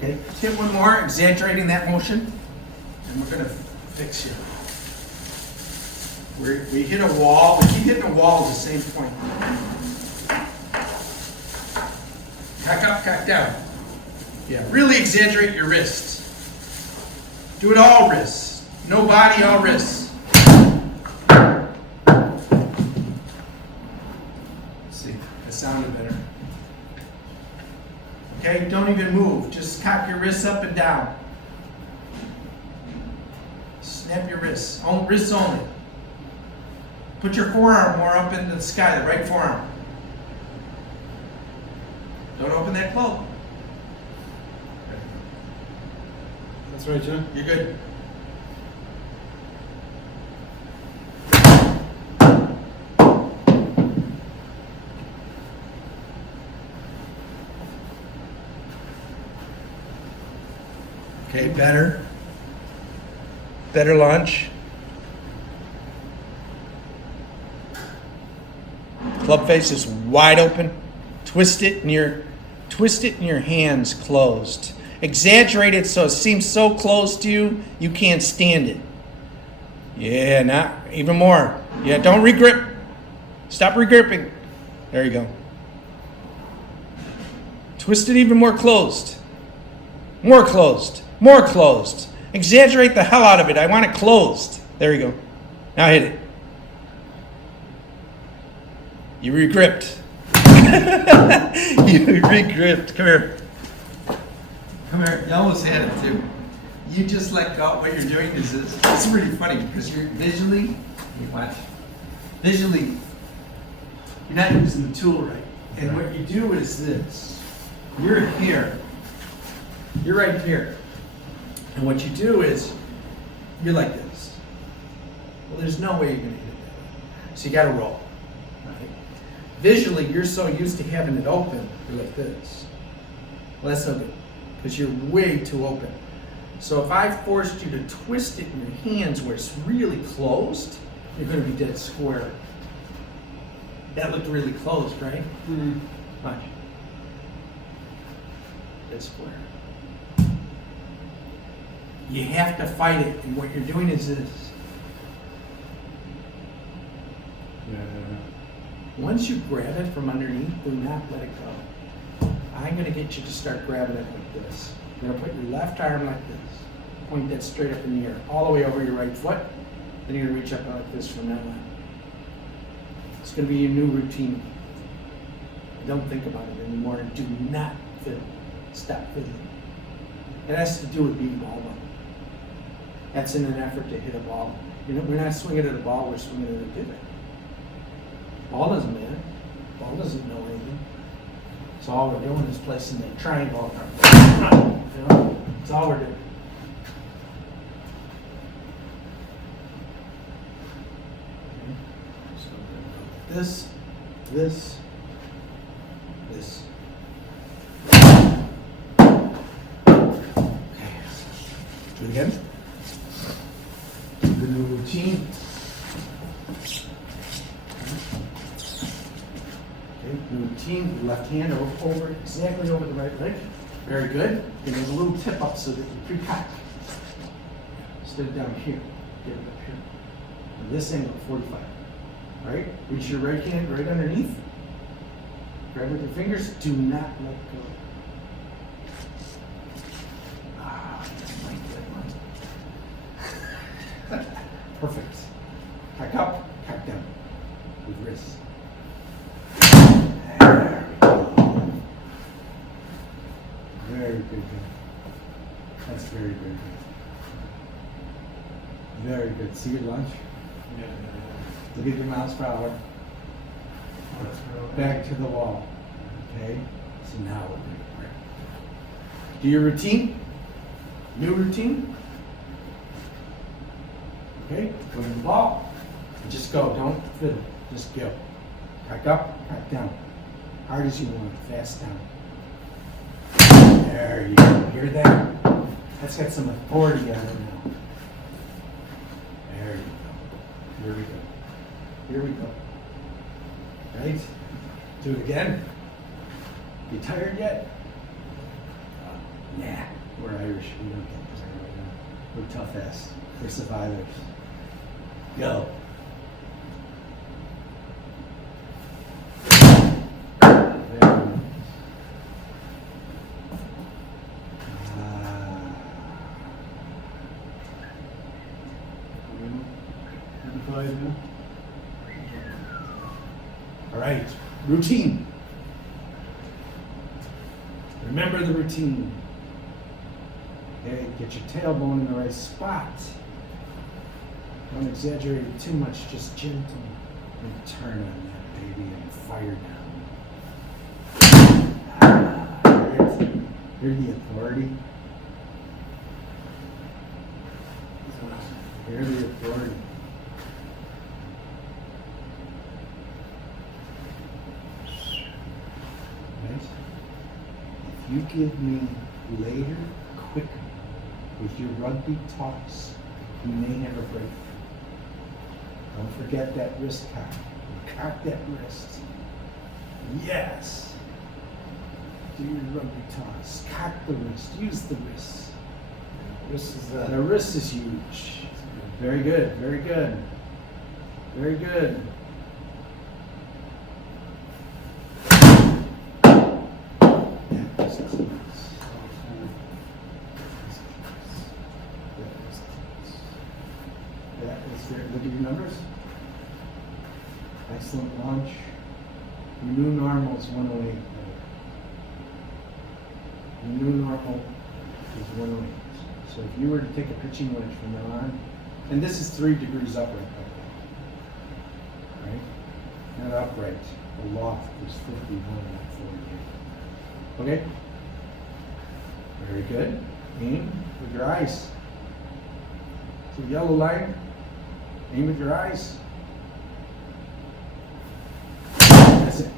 there. Okay, let's hit one more, exaggerating that motion. And we're going to fix you. We hit a wall. We keep hitting a wall at the same point. Cock up, cock down. Yeah, really exaggerate your wrists. Do it all wrists. No body, all wrists. See, that sounded better. Okay, don't even move. Just cock your wrists up and down. Snap your wrists. Wrists only. Put your forearm more up into the sky, the right forearm. Don't open that club. That's right, John. You're good. Okay, better. Better launch. Club face is wide open. Twist it in your hands closed. Exaggerate it so it seems so close to you, you can't stand it. Yeah, not even more. Yeah, don't regrip. Stop regripping. There you go. Twist it even more closed. More closed. More closed. Exaggerate the hell out of it. I want it closed. There you go. Now hit it. You regripped. You regripped. Come here. Come here. You almost had it too. You just let go. What you're doing is this. It's really funny because you're visually, you watch. Visually, you're not using the tool right. And what you do is this. You're here. You're right here. And what you do is, you're like this. Well, there's no way you're going to hit it that way. So you got to roll. Right? Visually, you're so used to having it open, you're like this. Well, that's no good, because you're way too open. So if I forced you to twist it in your hands where it's really closed, you're going to be dead square. That looked really closed, right? Mm-hmm. Watch. Dead square. You have to fight it, and what you're doing is this. Yeah. Once you grab it from underneath, do not let it go. I'm going to get you to start grabbing it like this. You're going to put your left arm like this. Point that straight up in the air, all the way over your right foot. Then you're going to reach up like this from that line. It's going to be your new routine. Don't think about it anymore. Do not fiddle. Stop fiddling. It has to do with being ball up. That's in an effort to hit a ball. You know, we're not swinging at a ball, we're swinging at a divot. Ball doesn't matter. Ball doesn't know anything. So all we're doing is placing the triangle. You know, that's all we're doing. Okay. So this, this, this. Okay. Do it again. The new routine. Okay, new routine. Left hand over, exactly over the right leg. Very good. And there's a little tip up so that you pre-cock. Instead of down here. Get it up here. And this angle, 45. All right? Reach your right hand right underneath. Grab with your fingers. Do not let go. Ah, that's my good one. Perfect. Cock up, cock down. With wrists. There we go. Very good. That's very, very good. Very good. See your lunge? Yeah. Look at your miles per hour. Back to the wall. Okay? So now we're going to break. Do your routine. New routine. Okay? Go to the ball. And just go. Don't fiddle. Just go. Cock up, cock down. Hard as you want. Fast down. There you go. Hear that? That's got some authority on it now. There you go. Here we go. Here we go. Right? Do it again. You tired yet? Nah. We're Irish. We don't get tired right now. We're tough ass. We're survivors. Go. All right, routine. Remember the routine. Okay, get your tailbone in the right spot. Don't exaggerate it too much, just gentle. And turn on that baby and fire down. Hear the authority. Hear the authority. If you give me later, quicker, with your rugby toss, you may have a breakthrough. Don't forget that wrist cock. Cock that wrist. Yes. Do your rugby toss. Cock the wrist. Use the wrist. The wrist is huge. Very good. Very good. Very good. Look at your numbers. Excellent launch. Your new normal is 108. Your new normal is 108. So if you were to take a pitching wedge from now on, and this is 3 degrees upright, right? Not upright. The loft is 51, not 48. Okay? Very good. Aim with your eyes. So yellow line. Aim with your eyes. That's it.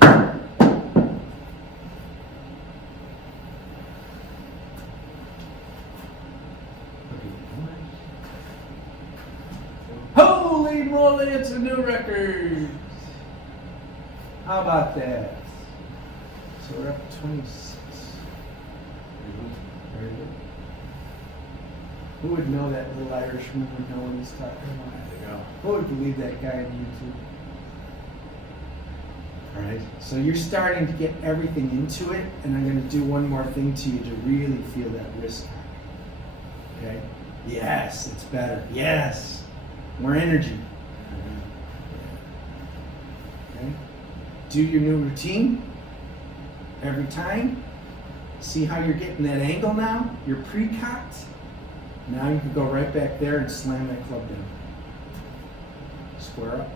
Holy moly, it's a new record. How about that? So we're up to 26. Very good. Who would know that little Irishman would know what he's talking about? Who would believe that guy on YouTube? All right, so you're starting to get everything into it, and I'm going to do one more thing to you to really feel that wrist cock. Okay? Yes, it's better. Yes, more energy. Okay? Do your new routine every time. See how you're getting that angle now? You're pre-cocked. Now you can go right back there and slam that club down. Square up.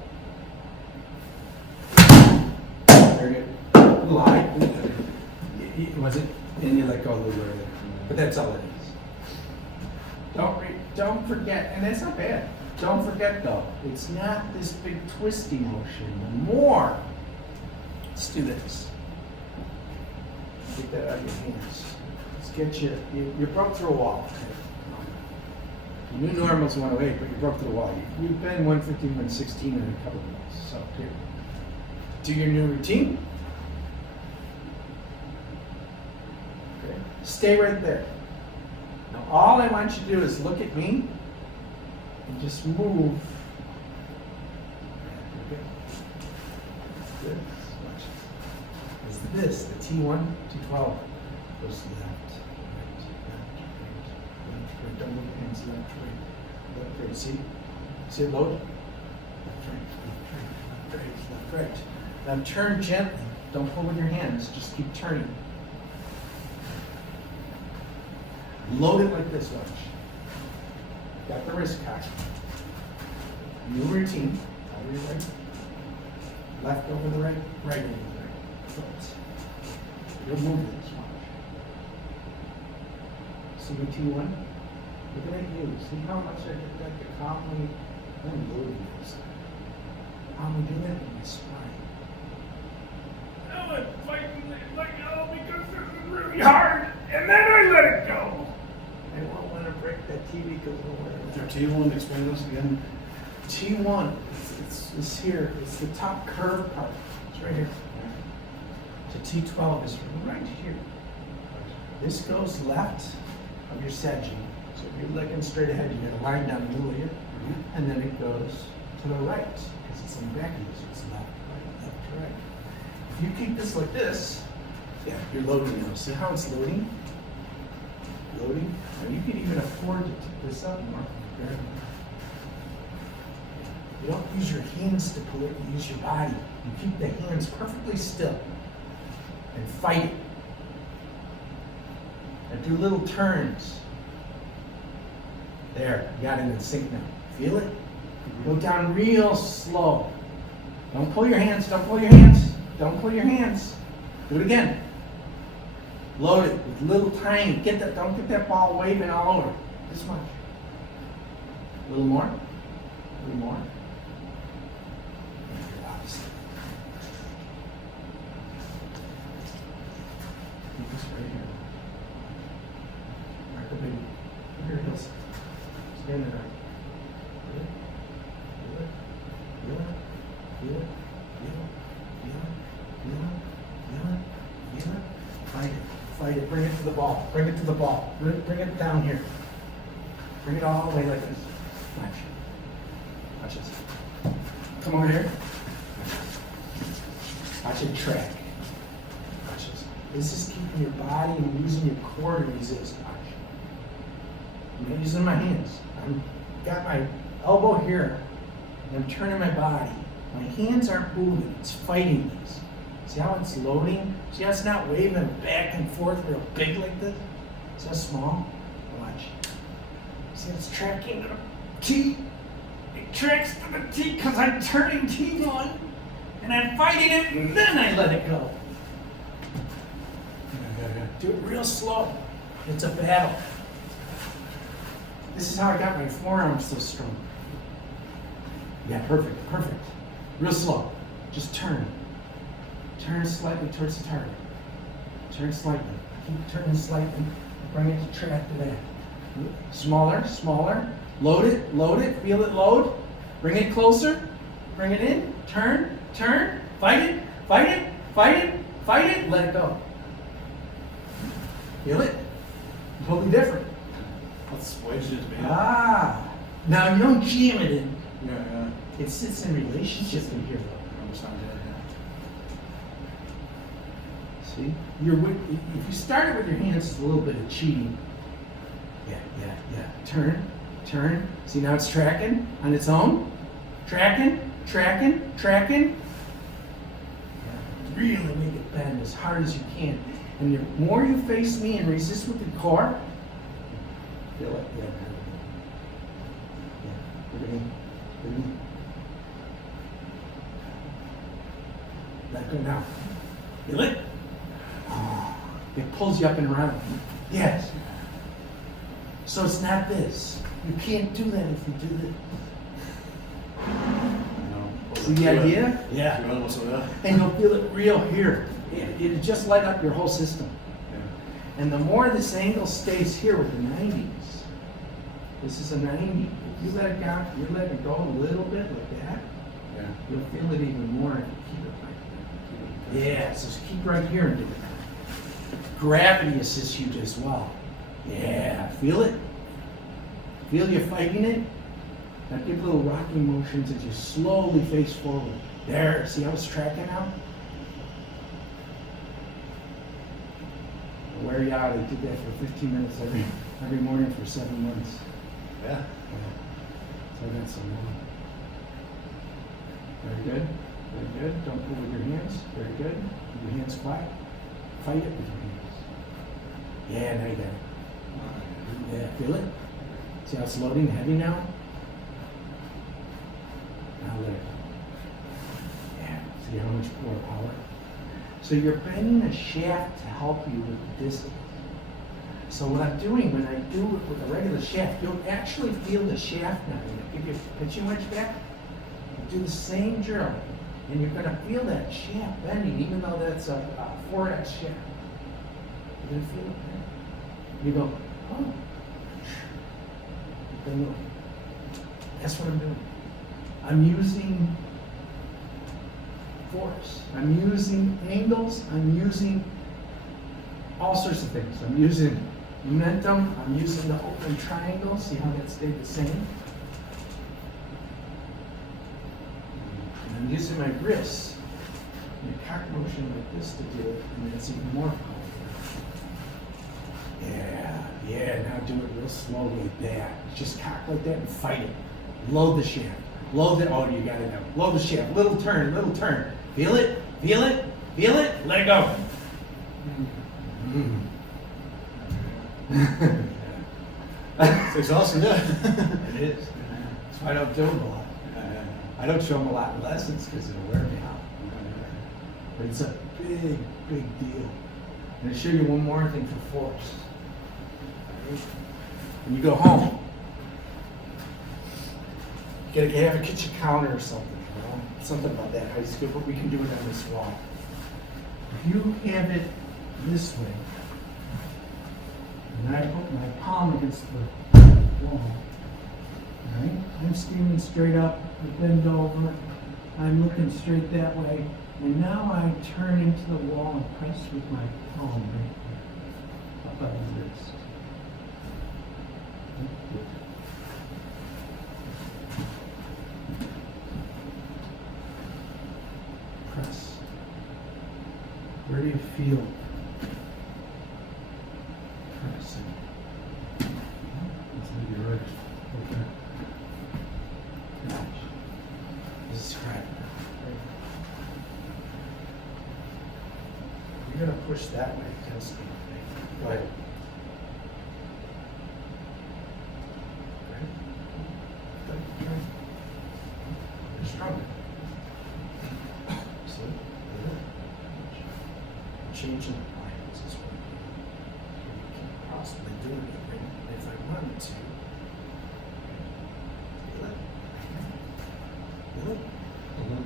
Very good. A little high. Was it? And you let go a little earlier. But that's all it is. Don't forget, and that's not bad. Don't forget though, it's not this big twisty motion. The more, let's do this. Get that out of your hands. Let's get you broke through a wall. You knew normals 108, but you broke through the wall. You've been 115, 116 in a couple of minutes. So here, do your new routine. Okay. Stay right there. Now all I want you to do is look at me and just move. Okay. This, watch this. Is this the T1, T12 goes to left. Don't move your hands left, right. See it load? Left, right. Now turn gently. Don't pull with your hands, just keep turning. Load it like this, watch. Got the wrist cocked. New routine. Over your right. Left over the right, right over the right. Foot. You'll move this, watch. See my T1? Look at you. See how much I did that to calmly unloading this. How we do that in my spine. Now I'm fighting it like hell because this is really hard, and then I let it go. I won't want to break that TV because we'll wear it. T1, explain this again. T1, it's here. It's the top curve part. It's right here. So T12 is right here. This goes left of your sagittal. So if you're looking straight ahead, you get a line down the middle here, and then it goes to the right, because it's in the back of you, so it's left, right. If you keep this like this, yeah, you're loading now. See how it's loading? Loading. Now you can even afford to tip this up more. You don't use your hands to pull it, you use your body. You keep the hands perfectly still and fight it. And do little turns. There, you got it in sync now. Feel it? Go down real slow. Don't pull your hands, don't pull your hands. Don't pull your hands. Do it again. Load it with little tiny. Don't get that ball waving all over. This much. A little more. A little more. And do the opposite. Keep this right here. Mark the baby. Here it is. Stand it right. Feel it? Feel it? Feel it? Feel it? Feel it? Feel it? Feel it? Feel it? Fight it. Fight it. Bring it to the ball. Bring it to the ball. Bring it down here. Bring it all the way like this. Watch. Watch this. Come over here. Watch it track. Watch this. This is keeping your body and using your core to resist. Watch. I'm not using my hands. I've got my elbow here, and I'm turning my body. My hands aren't moving. It's fighting this. See how it's loading? See how it's not waving back and forth real big like this? See how small? Watch. See how it's tracking to the T? It tracks to the T because I'm turning T1, and I'm fighting it, and then I let it go. Do it real slow. It's a battle. This is how I got my forearms so strong. Yeah, perfect. Real slow. Just turn. Turn slightly towards the target. Turn slightly. Keep turning slightly. Bring it to track to that. Smaller. Load it. Feel it load. Bring it closer. Bring it in. Turn. Fight it. Let it go. Feel it? Totally different. That's wedged it, man. Now you don't jam it in. Yeah. It sits in relationship in here though. I understand that, See? If you start it with your hands, it's a little bit of cheating. Yeah. Turn. See, now it's tracking on its own. Tracking. Yeah. Really make it bend as hard as you can. And the more you face me and resist with the core, feel it. Yeah. Bring it in. Let go now. Feel it? It pulls you up and around. Yes. So it's not this. You can't do that if you do this. See the idea? Yeah. You almost saw that. And you'll feel it real here. It'll just light up your whole system. Yeah. And the more this angle stays here with the 90s, this is a 90. If you let it go, you let it go a little bit like that, Yeah. you'll feel it even more if you keep it right there. Yeah, so just keep right here and do it. Gravity assists you as well. Yeah, feel it? Feel you fighting it? Now give little rocking motions as you slowly face forward. There, see how it's tracking out? I'll wear you out. I did that for 15 minutes every morning for 7 months. Yeah. So that's a long. Very good. Very good. Don't pull with your hands. Very good. Keep your hands quiet. Fight it with your hands. Yeah, now you got it. Yeah, feel it? See how it's loading heavy now? Now let it go. Yeah, see how much more power? So you're bending a shaft to help you with the distance. So what I'm doing when I do it with a regular shaft, you'll actually feel the shaft now. You give your pitching wedge back, you do the same drill, and you're gonna feel that shaft bending, even though that's a 4X shaft. You're gonna feel it, right? You go, oh. That's what I'm doing. I'm using force. I'm using angles. I'm using all sorts of things. I'm using momentum. I'm using the open triangle. See how that stayed the same? And I'm using my wrists in a cock motion like this to do it, and that's even more powerful. Yeah, now do it real slowly like that. Just cock like that and fight it. Load the shaft. Load it. Oh, you got it now. Load the shaft. Little turn, little turn. Feel it, feel it, feel it. Let it go. It's exhausting, yeah. It is. That's why I don't do them a lot. I don't show them a lot in lessons because it'll wear me out. But it's a big, big deal. I'm going to show you one more thing for force. When you go home, you gotta have a kitchen counter or something, you know? Something about that. How you what we can do it on this wall. If you have it this way, and I put my palm against the wall, right? I'm standing straight up, I bend over, I'm looking straight that way, and now I turn into the wall and press with my palm right there, up on the wrist. Press. Where do you feel pressing? It's maybe right. Okay. Gosh. Describe it. You're going to push that way against me. Go ahead. You're stronger. See? Changing the lines is what you can possibly do it. If I wanted to. Feel it? Feel it?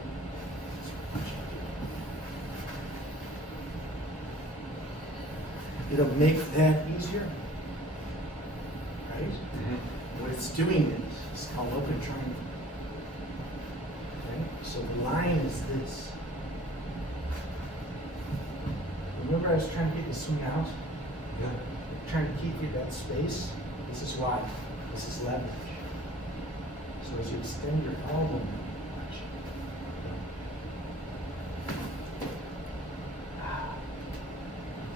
It'll make that easier. Right? What it's doing is called open triangle. Okay? So the line is this. Remember I was trying to get you to swing out? Yeah. Trying to keep you that space. This is why. This is leverage. So as you extend your elbow, watch.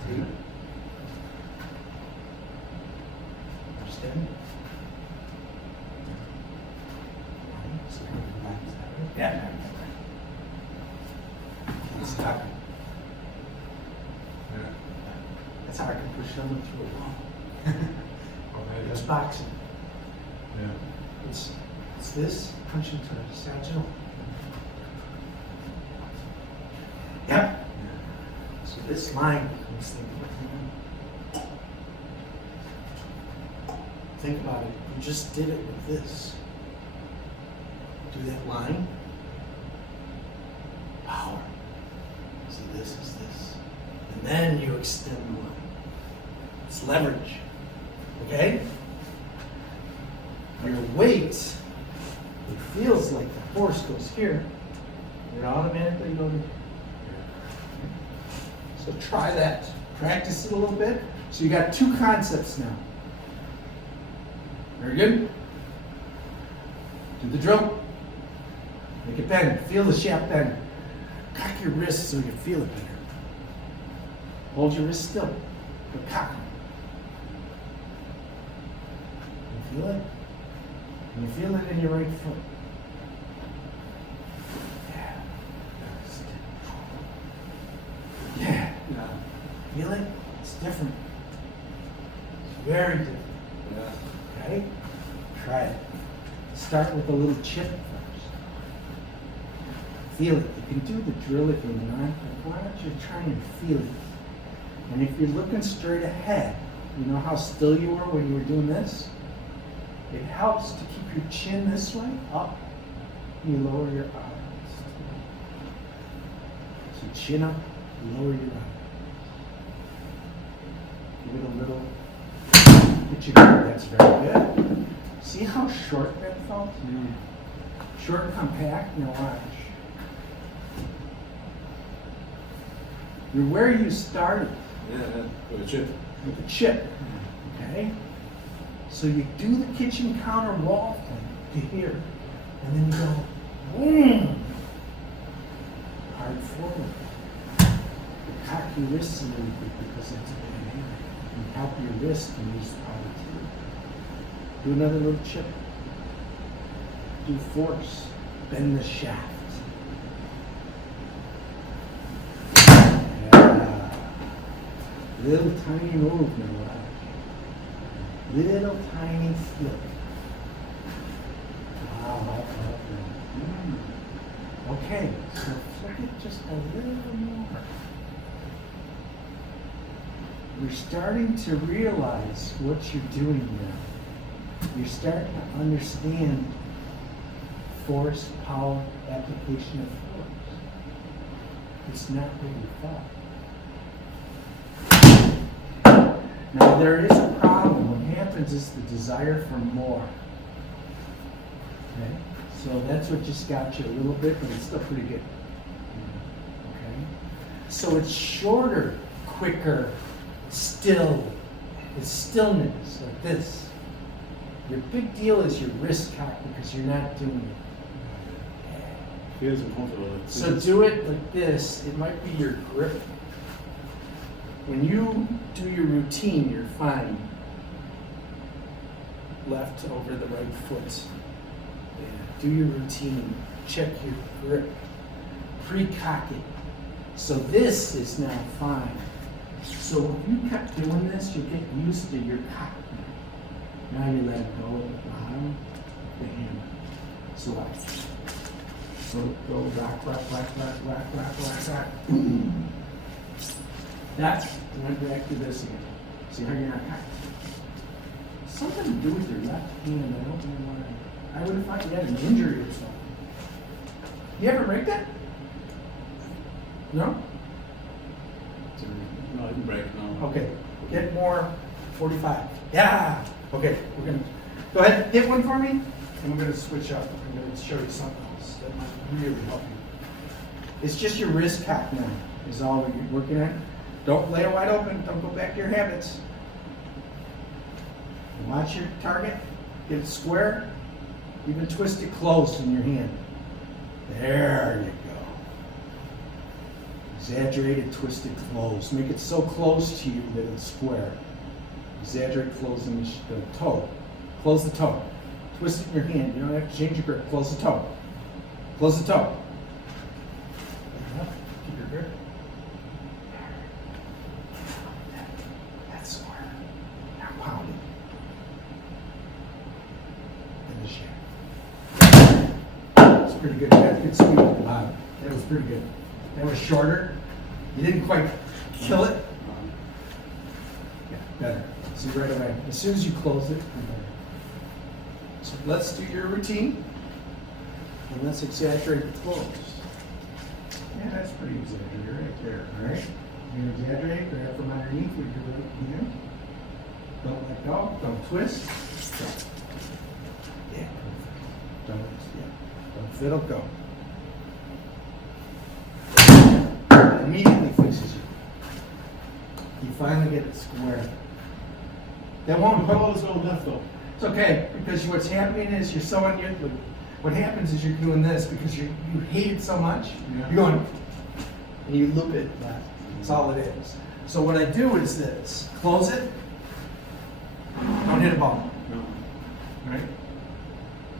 See? Understand? So relax that way. Yeah. Can't stop it. Yeah. That's how I can push someone through a wall. Okay, It's yeah. boxing. Yeah. It's this, punch into a sagittal. Yep. So this line becomes the think about it. You just did it with this. Do that line. power. So this is this. And then you extend the line. It's leverage. Okay? Your weight, it feels like the force goes here. It automatically goes here. So try that. Practice it a little bit. So you got two concepts now. Very good. Do the drill. Make it bend. Feel the shaft bend. Cock your wrist so you can feel it better. Hold your wrist still. But cock them. You feel it? And you feel it in your right foot. Yeah. Yeah. Feel it? It's different. It's very different. Yeah. Okay? Try it. Start with a little chip first. Feel it. You can do the drill if you want, but why don't you try and feel it? And if you're looking straight ahead, you know how still you were when you were doing this? It helps to keep your chin this way, up. You lower your eyes. So chin up, lower your eyes. Give it a little. Get your grip. That's very good. See how short that felt? Short and compact. Now watch. You're where you started. Yeah, with a chip. With a chip. Okay? So you do the kitchen counter wall thing to here. And then you go, boom. Hard forward. You cock your wrists a little bit because that's a bad angle. And help your wrist and use the power too. Do another little chip. Do force. Bend the shaft. Yeah. Little tiny move now. Little tiny flip. Wow. Okay, so flip it just a little more. You're starting to realize what you're doing now. You're starting to understand force, power, application of force. It's not what you thought. Now there is a problem. What happens is the desire for more. Okay? So that's what just got you a little bit, but it's still pretty good. Okay? So it's shorter, quicker, still. It's stillness, like this. Your big deal is your wrist cock because you're not doing it. Feels uncomfortable. So do it like this. It might be your grip. When you do your routine, you're fine. Left over the right foot. Yeah. Do your routine. Check your grip. Pre-cock it. So this is now fine. So if you kept doing this, you get used to your cock. Now you let it go at the bottom, the hammer. So watch. So go rock, rock, rock, rock, rock, rock, rock, rock. Boom. That's went back to this again. See how you're not cocked? Something to do with your left hand. I don't know why. I would have thought you had an injury or something. You ever break that? No? No, I didn't break, no. Okay. Get more 45. Yeah. Okay. We're gonna go ahead. Hit one for me. And we're gonna switch up. I'm gonna show you something else that might really help you. It's just your wrist cock now. Is all we're working at. Don't lay it wide open. Don't go back to your habits. Watch your target. Get it square. Even twist it close in your hand. There you go. Exaggerate it, twist it close. Make it so close to you that it's square. Exaggerate closing the toe. Close the toe. Twist it in your hand. You don't have to change your grip. Close the toe. Close the toe. Keep your grip. That's square. Now pound it. And the shaft. That's pretty good. That's good speed at the bottom. That was pretty good. That was shorter. You didn't quite kill it. Yeah, better. See right away. As soon as you close it, better. So let's do your routine. And let's exaggerate the close. Yeah, that's pretty exaggerated right there, all right? You're gonna exaggerate, grab from underneath with your right hand. Don't let go, don't twist. Yeah, don't fiddle, go. Immediately fixes you. You finally get it square. That won't Put all this going left though. It's okay, because what's happening is you're so what happens is you're doing this because you hate it so much. Yeah. You're going, and you loop it left. That's all it is. So what I do is this: close it. Don't hit a ball. No. All right.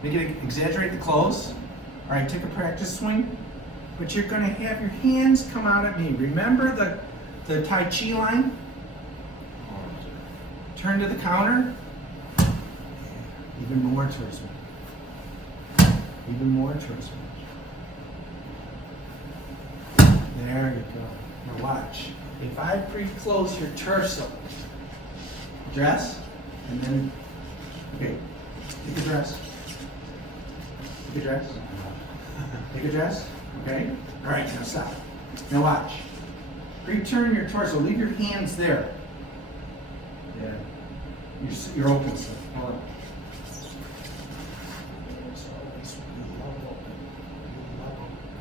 Make it exaggerate the close. All right. Take a practice swing, but you're going to have your hands come out at me. Remember the Tai Chi line. Turn to the counter. Even more towards me. Even more towards me. There you go. Now watch. If I pre-close your torso, dress, and then, okay, take a dress. Take a dress. Take a dress. Okay? All right, now stop. Now watch. Pre-turn your torso. Leave your hands there. Yeah. You're open, so hold on.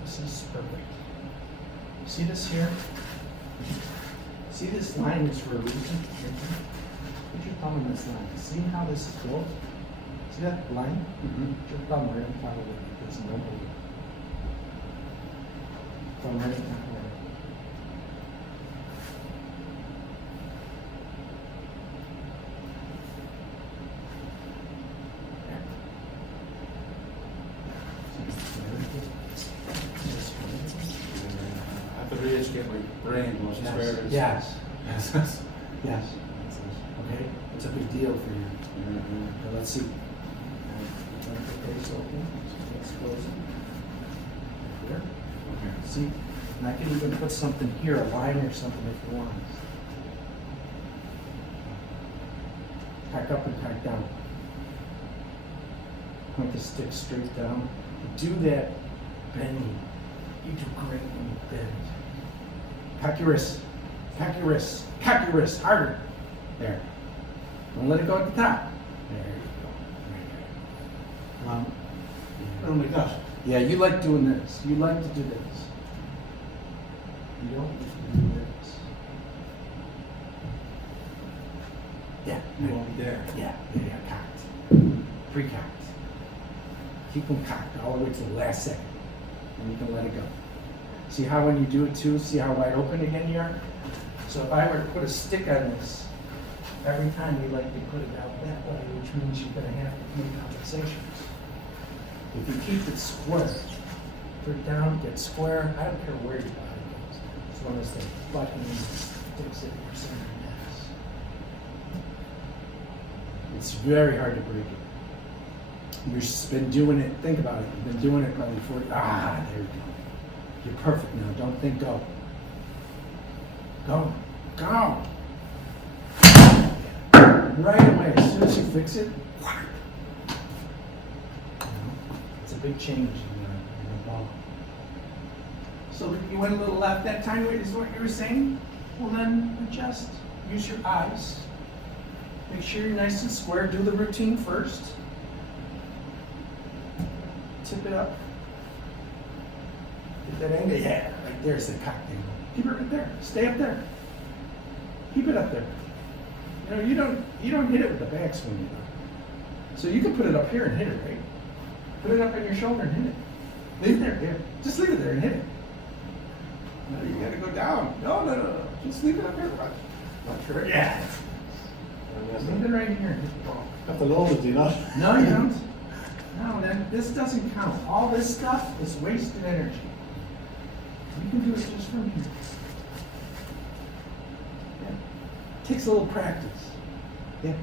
This is perfect. See this here? See this line is for a reason? Put your thumb in this line. See how this is built? See that line? Put your thumb right on top of it because no movement. Thumb right on top of it. I have to re-educate my brain once it's where it is. Yes. Yes. Yes. Okay? It's a big deal for you. Now let's see. Let the face open. Let's close it. There. Okay. See? And I can even put something here, a line or something if you want. Tack up and tack down. Point the stick straight down. Do that bending. You do great when you bend. Cock your wrist. Cock your wrist. Cock your wrist. Harder. There. Don't let it go at the top. There you go. Oh my gosh. Yeah, you like doing this. You like to do this. You don't like to do this. Yeah. You want me there? Yeah, cocked. Pre-cocked. Keep them cocked all the way to the last second. And you can let it go. See how when you do it too, see how wide open again you are? So if I were to put a stick on this, every time you like to put it out that way, which means you're going to have to make compensations. If you keep it square, put it down, get square, I don't care where your body goes. As long as the button sticks at your center mass. It's very hard to break it. You've been doing it, think about it, you've been doing it probably 40, there you go. You're perfect now, don't think go. Go, go. Right away, as soon as you fix it, it's a big change in the ball. So you went a little left that time, is what you were saying? Well then, adjust, use your eyes. Make sure you're nice and square, do the routine first. Tip it up. Get that angle. Yeah, right there's the cock angle. Keep it right there. Stay up there. Keep it up there. You know, you don't hit it with the backswing, you know. So you can put it up here and hit it, right? Put it up on your shoulder and hit it. Leave it there, yeah. Just leave it there and hit it. No, you gotta go down. No. Just leave it up here. Watch right. Yeah. Leave it right here and hit the ball. Have to load it, do you not? No, you don't. No, then this doesn't count. All this stuff is wasted energy. You can do it just from here. Yeah. Takes a little practice. Yeah.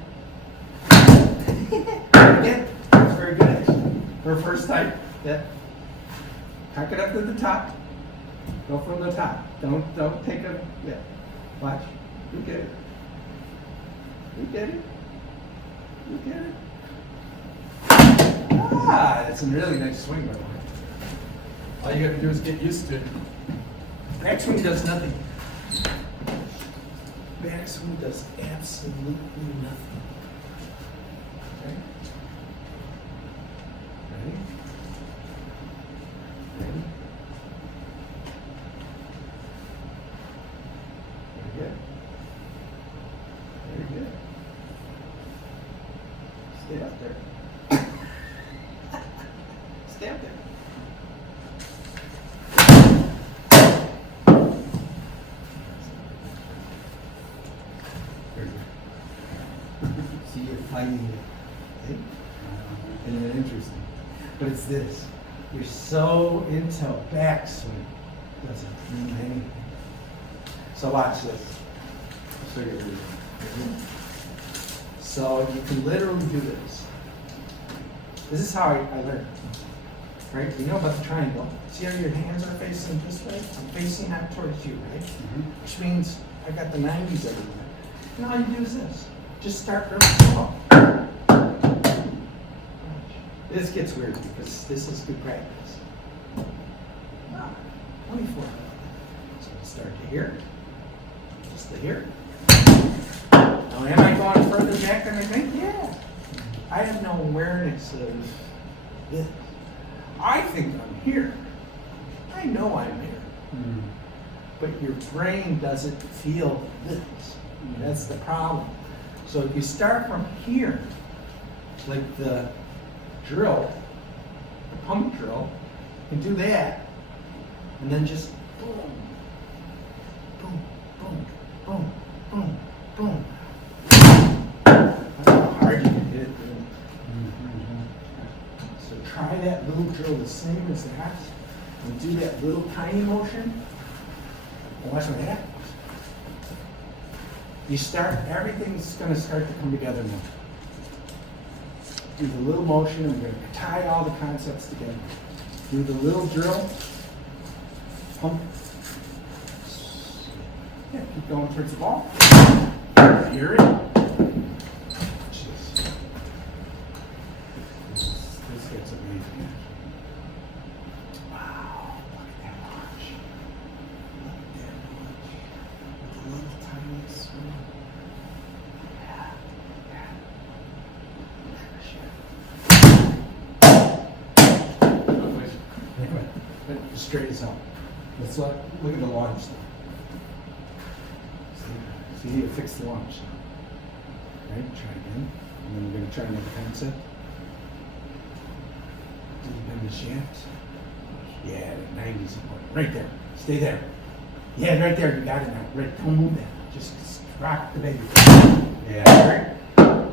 Yeah. That's very good actually. For first time. Yeah. Cock it up to the top. Go from the top. Don't take a Watch. You get it. You get it. You get it. That's a really nice swing, by the way. All you gotta do is get used to it. Backswing does nothing. Backswing does absolutely nothing. Okay? Ready? Ready? Very good. Very good. Stay up there. Stay up there. See, you're fighting it. See? Isn't it interesting? But it's this. You're so into backswing. Doesn't mean anything. So watch this. I'll show you everything. So you can literally do this. This is how I learned. Right? You know about the triangle. See how your hands are facing this way? I'm facing out towards you, right? Which means I got the 90s everywhere. And all you do is this. Just start really small. This gets weird because this is good practice. 24. So start to here. Just to here. Now, am I going further back than I think? Yeah. I have no awareness of this. I think I'm here. I know I'm here. But your brain doesn't feel this. That's the problem. So if you start from here, like the drill, the pump drill, you can do that, and then just boom, boom, boom, boom, boom, boom. That's how hard you can hit it. So try that little drill the same as that, and do that little tiny motion, and watch what happens. You start, everything's going to start to come together now. Do the little motion, and we're going to tie all the concepts together. Do the little drill, pump. Yeah, keep going towards the ball. Hear it. Watch this. This gets amazing. Wow, look at that launch. Look at that launch. With a little tiny swing. Yeah, yeah. Straight as hell. Let's look at the launch now. See, you fix the launch now. Right, try again. And then we're going to try another concept. Bend the shaft. Yeah, the 90's important. Right there. Stay there. Yeah, right there. You got it now. Right. Don't move that. Just rock the baby. Yeah, right?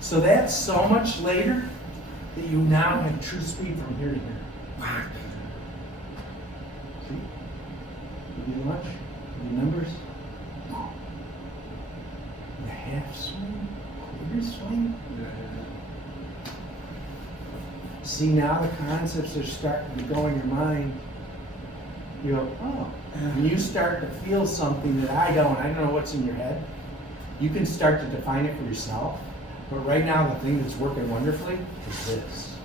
So that's so much later that you now have true speed from here to here. Whack. See? Give you launch? Give you numbers? The half swing? Quarter swing? See, now the concepts are starting to go in your mind. You go, oh. And you start to feel something that I don't know what's in your head. You can start to define it for yourself. But right now, the thing that's working wonderfully is this.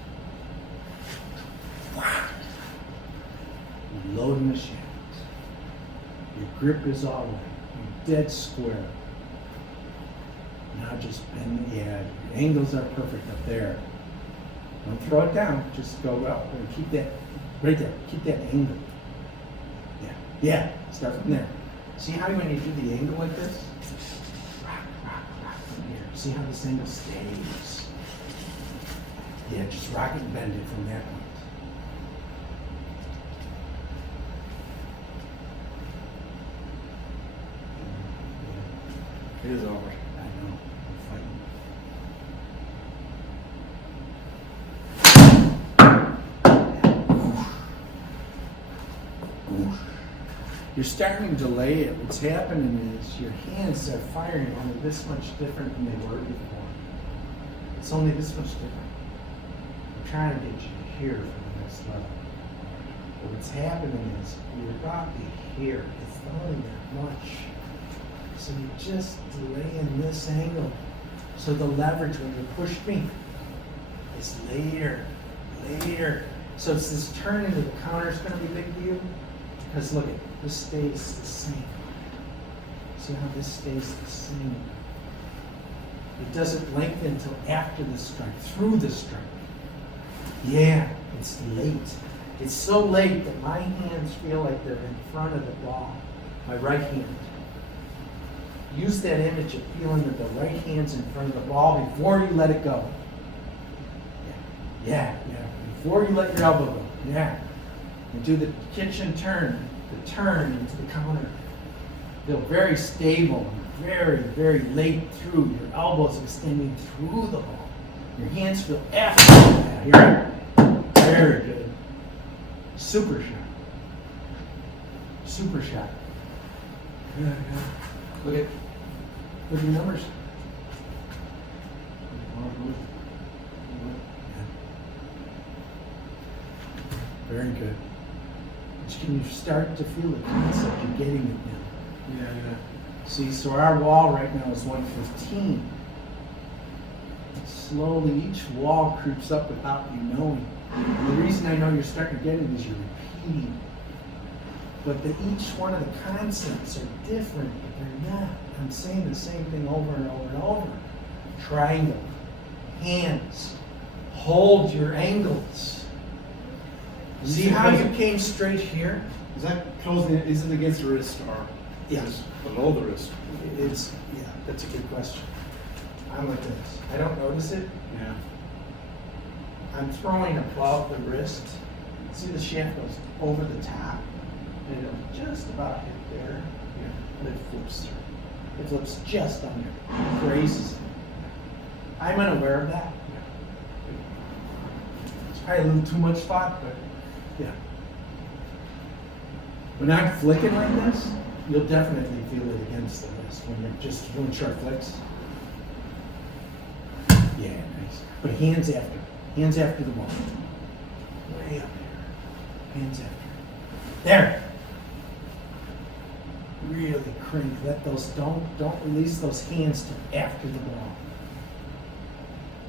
You're loading the shaft. Your grip is all right. You're dead square. Now just bend, yeah, your angles are perfect up there. Don't throw it down, just go up and keep that, right there, keep that angle. Yeah, start from there. See how when you do the angle like this? Rock, rock, rock from here. See how this angle stays? Yeah, just rock it and bend it from that point. It is over. I know. I'm fighting. You're starting to delay it. What's happening is your hands are firing only this much different than they were before. It's only this much different. I'm trying to get you here for the next level. But what's happening is you're about to here. It's only that much. So you're just delaying this angle. So the leverage when you push me is later. So it's this turn into the counter is going to be big to you. Because look, this stays the same. See how this stays the same? It doesn't lengthen until after the strike, through the strike. Yeah, it's late. It's so late that my hands feel like they're in front of the ball. My right hand. Use that image of feeling that the right hand's in front of the ball before you let it go. Yeah. Before you let your elbow go. Yeah. And do the kitchen turn, the turn into the counter. Feel very stable, very, very late through. Your elbows extending through the ball. Your hands feel after that. Here. Very good. Super shot. Super shot. Yeah. Look at your numbers. Very good. Can you start to feel the concept? You're getting it now. Yeah. See, so our wall right now is 115. Slowly, each wall creeps up without you knowing. And the reason I know you're starting to get it is you're repeating. But each one of the concepts are different, but they're not. I'm saying the same thing over and over and over. Triangle, hands, hold your angles. See how you came straight here? Is that closing? Is it against the wrist or Yes. is it below the wrist? It's, yeah, that's a good question. I'm like this. I don't notice it. Yeah. I'm throwing above the wrist. See, the shaft goes over the top, and it'll just about hit there. Yeah. But it flips through. It flips just under. It grazes it. I'm unaware of that. It's probably a little too much thought, but yeah. When I'm flicking like this, you'll definitely feel it against the wrist when you're just doing short flicks. Yeah, nice. But hands after. Hands after the ball. Way up there. Hands after. There. Really crank. Let those, don't release those hands till after the ball.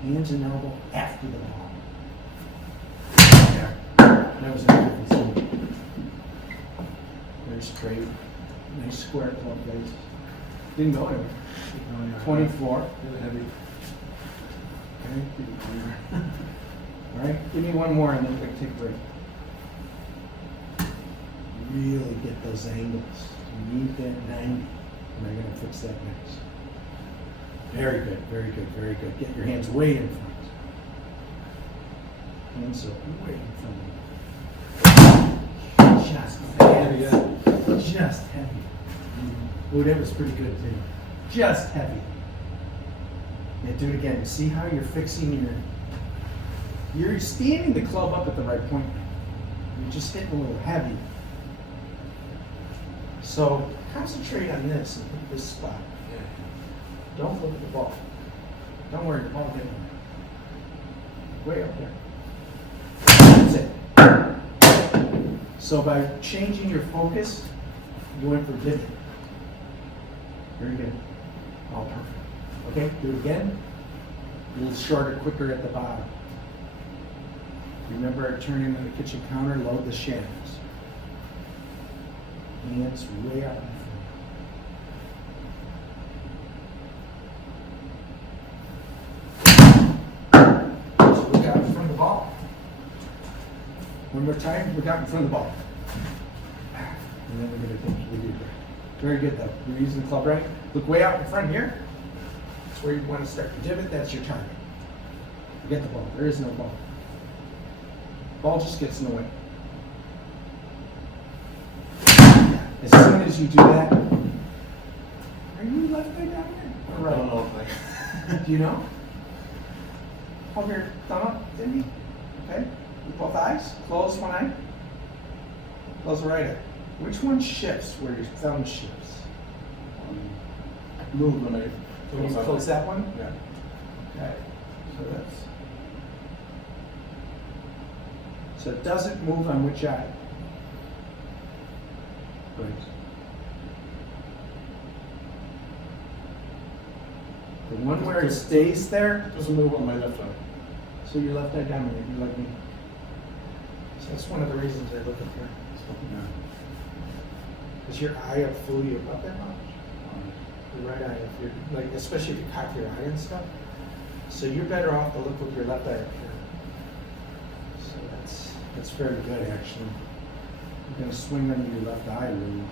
Hands and elbow after the ball. There. That was a good one. Very straight. Nice square club face. Didn't go anywhere. 24. Really heavy. Okay. All right, give me one more and then we're going to take a break. Really get those angles. You need that 90. And I'm going to fix that next. Very good, very good, very good. Get your hands way in front. Hands up way in front. Just heavy. Just heavy. Oh, that was pretty good too. Just heavy. Yeah, do it again. See how you're fixing you're standing the club up at the right point. You're just hitting a little heavy. So concentrate on this and hit this spot. Don't look at the ball. Don't worry, the ball getting way up there. That's it. So by changing your focus, you went for pivot. Very good. All perfect. Okay, do it again. A little shorter, quicker at the bottom. Remember, turning on the kitchen counter, load the shafts. Hands way out in front. So look out in front of the ball. One more time, look out in front of the ball. And then we're going to think we did that. Very good though. You're using the club right. Look way out in front here. That's where you want to start the divot. That's your target. Forget the ball. There is no ball. Ball just gets in the way. As soon as you do that, are you left eye down here? Or I right? don't know. Do you know? Hold your thumb up, Cindy. Okay. With both eyes. Close one eye. Close the right eye. Which one shifts where your thumb shifts? Move when I When you close that one? Yeah. Okay. So it doesn't move on which eye? Right. The one where it stays there, Doesn't move on my left eye. so your left eye dominant, you're like me. So that's one of the reasons I look up here. Yeah. Is your eye up fully above that much? The right eye, if you're, like, especially if you cock your eye and stuff. So you're better off to look with your left eye up here. So that's very good, actually. You're gonna swing under your left eye, really.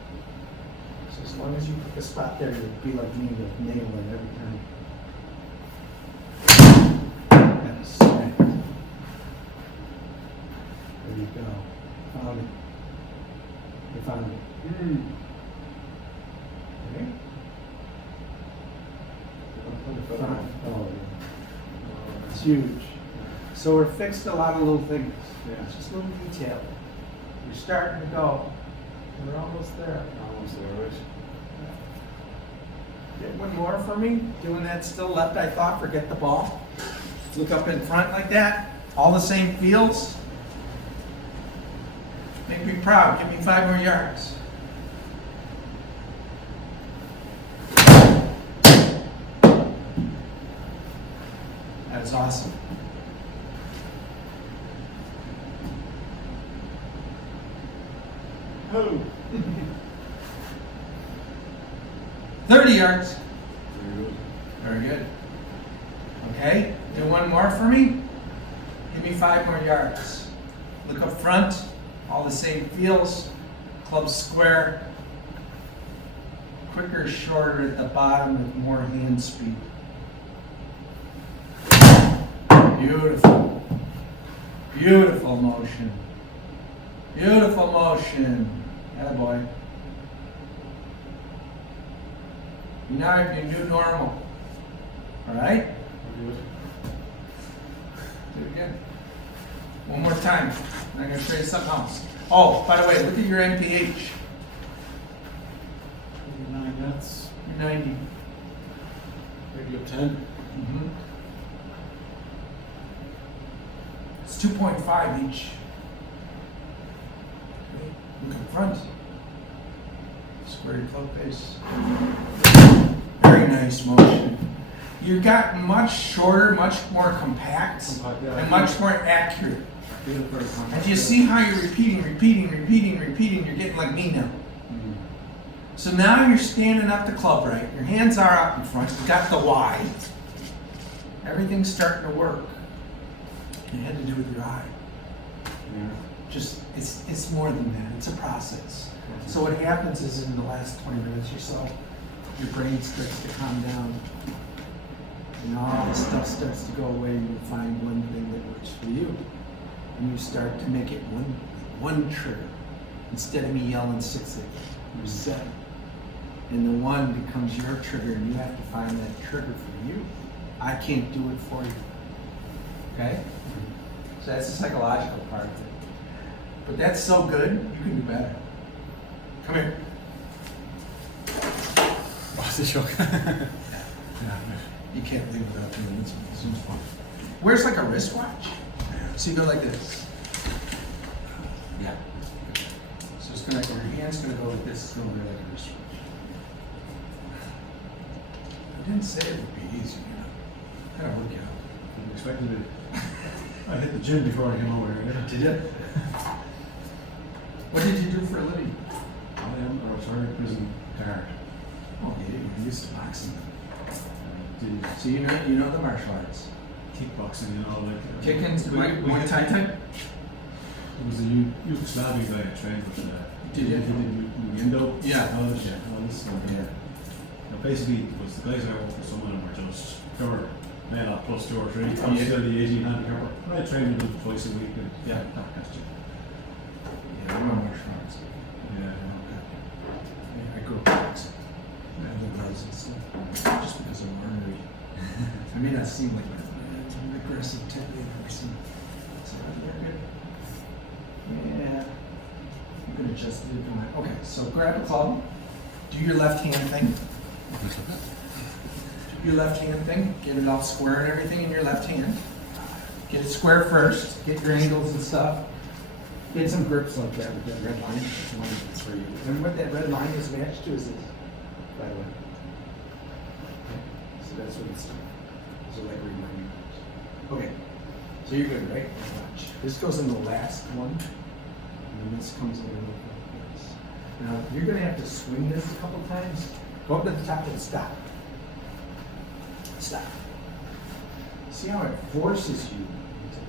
So as long as you pick a spot there, you'll be like me, you'll nail it every time. That's smacked. There you go. Found it. You found it. Okay. Fine. Oh, yeah. It's huge. So we're fixed a lot of little things. Yeah. It's just little detail. You're starting to go. We're almost there. Almost there, right? Get one more for me. Doing that still left eye thought, forget the ball. Look up in front like that. All the same feels. Make me proud. Give me 5 more yards. That's awesome. Oh. 30 yards. Very good. Very good. Okay, do one more for me. Give me 5 more yards. Look up front, all the same feels. Club square. Quicker, shorter at the bottom with more hand speed. Beautiful. Beautiful motion. Beautiful motion. Attaboy. You now have your new normal. All right? Very good. Do it again. One more time. I'm going to show you something else. Oh, by the way, look at your MPH. 9 minutes. You're 90. Maybe up 10. Mm-hmm. It's 2.5 each. Okay. Look in front. Square your club face. Very nice motion. You got much shorter, much more compact, Yeah. and much more accurate. Feel very compact. And do you see how you're repeating? You're getting like me now. So now you're standing up the club right. Your hands are up in front. You got the Y. Everything's starting to work. It had to do with your eye. Yeah. Just it's more than that. It's a process. So what happens is in the last 20 minutes or so, your brain starts to calm down. And all the stuff starts to go away, and you find one thing that works for you. And you start to make it one trigger. Instead of me yelling 6 at you, you're 7. And the 1 becomes your trigger, and you have to find that trigger for you. I can't do it for you. Okay? So that's the psychological part of it. But that's so good, you can do better. Come here. Oh, it's a shock. You can't leave without doing this one. This one's fun. Where's like a wristwatch? So you go like this. Yeah. So it's gonna, your hand's gonna go like this. It's gonna be like a wristwatch. I didn't say it would be easy, you know. Kind of work it out. I expected it. I hit the gym before I came over here. Did you? What did you do for a living? I am a retired prison guard. Oh, yeah, you're used to boxing. Did So you know the martial arts. kickboxing, you know, like. Kick-ins, Muay Thai type? It was a Yugoslavian guy I trained with. Did you? He did Indo. Yeah. All this, yeah. All this stuff. Yeah. Now basically, it was the guys I worked with, some of them were just covered. Men up plus 2 or 3. I'm Yeah. still the 18 handicapper. I trained with them twice a week. And Yeah. that's just. Yeah, I know martial arts. Yeah. Yeah, I grew up boxing. I lived houses, just because I'm ornery. I may not seem like an aggressive type of person. So they're good. Yeah. You can adjust it if you want. Okay, so grab a club. Do your left hand thing. Do your left hand thing. Get it all square and everything in your left hand. Get it square first. Get your angles and stuff. Get some grips like that with that red line. That's where you. And what that red line is matched to is this, by the way. Okay. So that's what it's doing. So like reminding. Okay. So you're good, right? Now watch. This goes in the last one, and then this comes in like this. Now, you're gonna have to swing this a couple times. Go up to the top and stop. Stop. See how it forces you into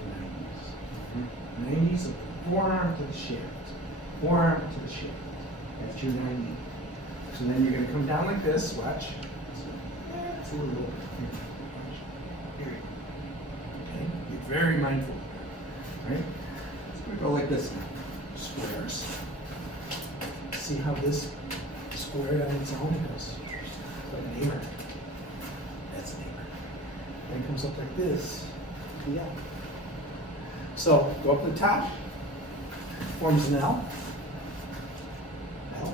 the 90s? 90s, forearm to the shaft. Forearm to the shaft. That's your 90. So then you're gonna come down like this, watch. It's a little bit. Here you go. Okay, be very mindful. Right? It's gonna go like this now. Squares. See how this squared on its own goes? It's like an aimer. That's an aimer. Then it comes up like this. Yeah. So go up to the top. Forms an L. L.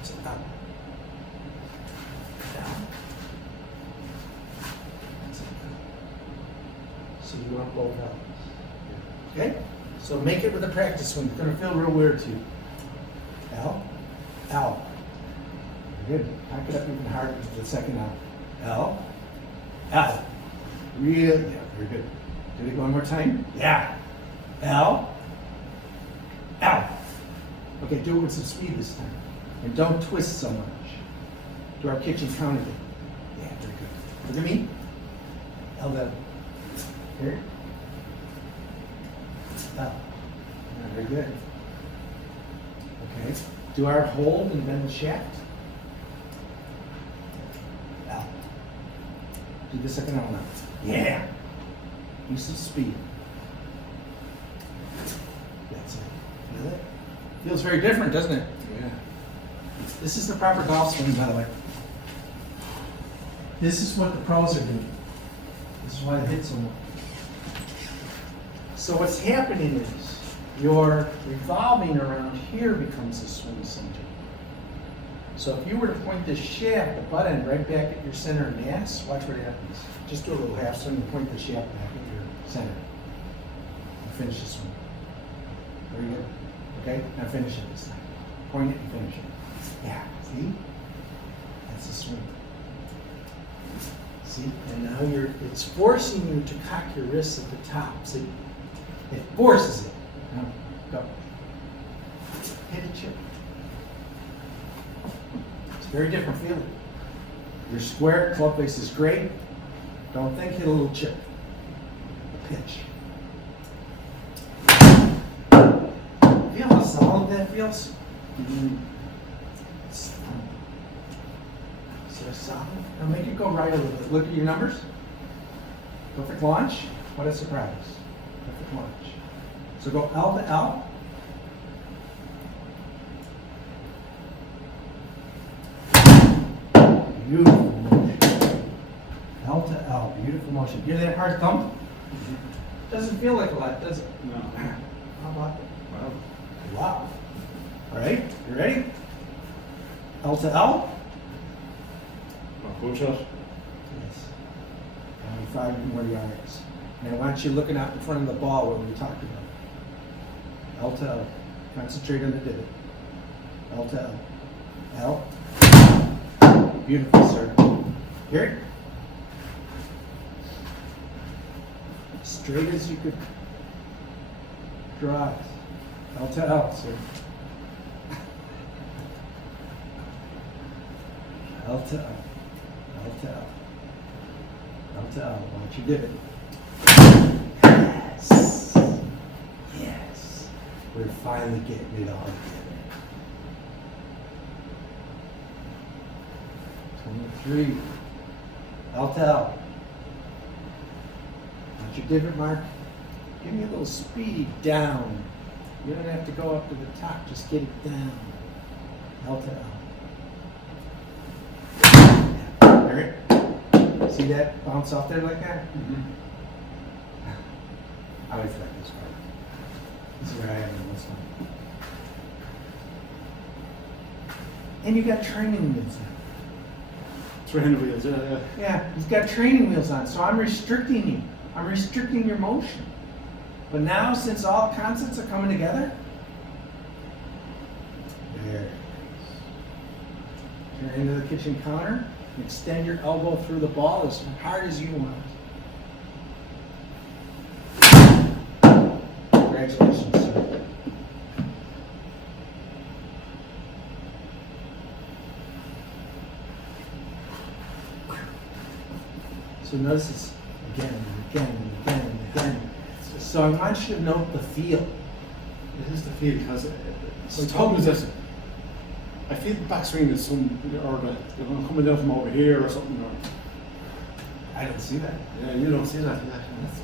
It's an L. Down. That's an L. So you want both L's. Okay? So make it with a practice swing. It's going to feel real weird to you. L. L. Very good. Pack it up even harder with the second L. L. L. Real. Yeah, very good. Do it one more time. Yeah. L. L. Okay, do it with some speed this time. And don't twist so much. Do our kitchen count again. Yeah, very good. Look at me. L down. Here. L. Yeah, very good. Okay. Do our hold and bend the shaft. L. Do the second L now. Yeah. Use some speed. That's it. Feel it? Feels very different, doesn't it? Yeah. This is the proper golf swing, by the way. This is what the pros are doing. This is why it hits so much. So what's happening is your revolving around here becomes a swing center. So if you were to point this shaft, the butt end, right back at your center of mass, watch what happens. Just do a little half swing and point the shaft back at your center. And finish this one. Very good. Okay? Now finish it this time. Point it and finish it. Yeah. See? That's the swing. See? And now it's forcing you to cock your wrists at the top. See? It forces it. Now, go. Hit a chip. It's a very different feeling. Your square club face is great. Don't think hit a little chip. A pitch. Feel how solid that feels? It's so solid. Now make it go right a little bit. Look at your numbers. Perfect launch. What a surprise. Perfect launch. So go L to L. Beautiful motion. L to L. Beautiful motion. Hear that hard thump? Doesn't feel like a lot, does it? No. How about that? Wow. All right, you ready? L to L. Coach us. Yes. Only 5 more yards. And I want you looking out in front of the ball what we talked about. L to L. Concentrate on the divot. L to L. L. Beautiful, sir. Hear it? Straight as you could draw it. L to L, sir. L to L. L to L. L to L. Watch your divot. Yes. Yes. We're finally getting it all together. 23. L to L. Watch your divot, Mark. Give me a little speed down. You don't have to go up to the top, just get it down. L to L. Hear it? See that bounce off there like that? Mm-hmm. I always like this part. This is where I am in this one. And you got training wheels on. Training wheels, yeah. Yeah, he's got training wheels on, so I'm restricting you. I'm restricting your motion. But now, since all concepts are coming together, there it is. Turn into the kitchen counter and extend your elbow through the ball as hard as you want. Congratulations, sir. So notice it's again and again and again and again. So I want you to note the feel. It is the feel because So the problem is that I feel the backswing is coming down from over here or something. Or, I don't see that. yeah, you don't see that. Yeah,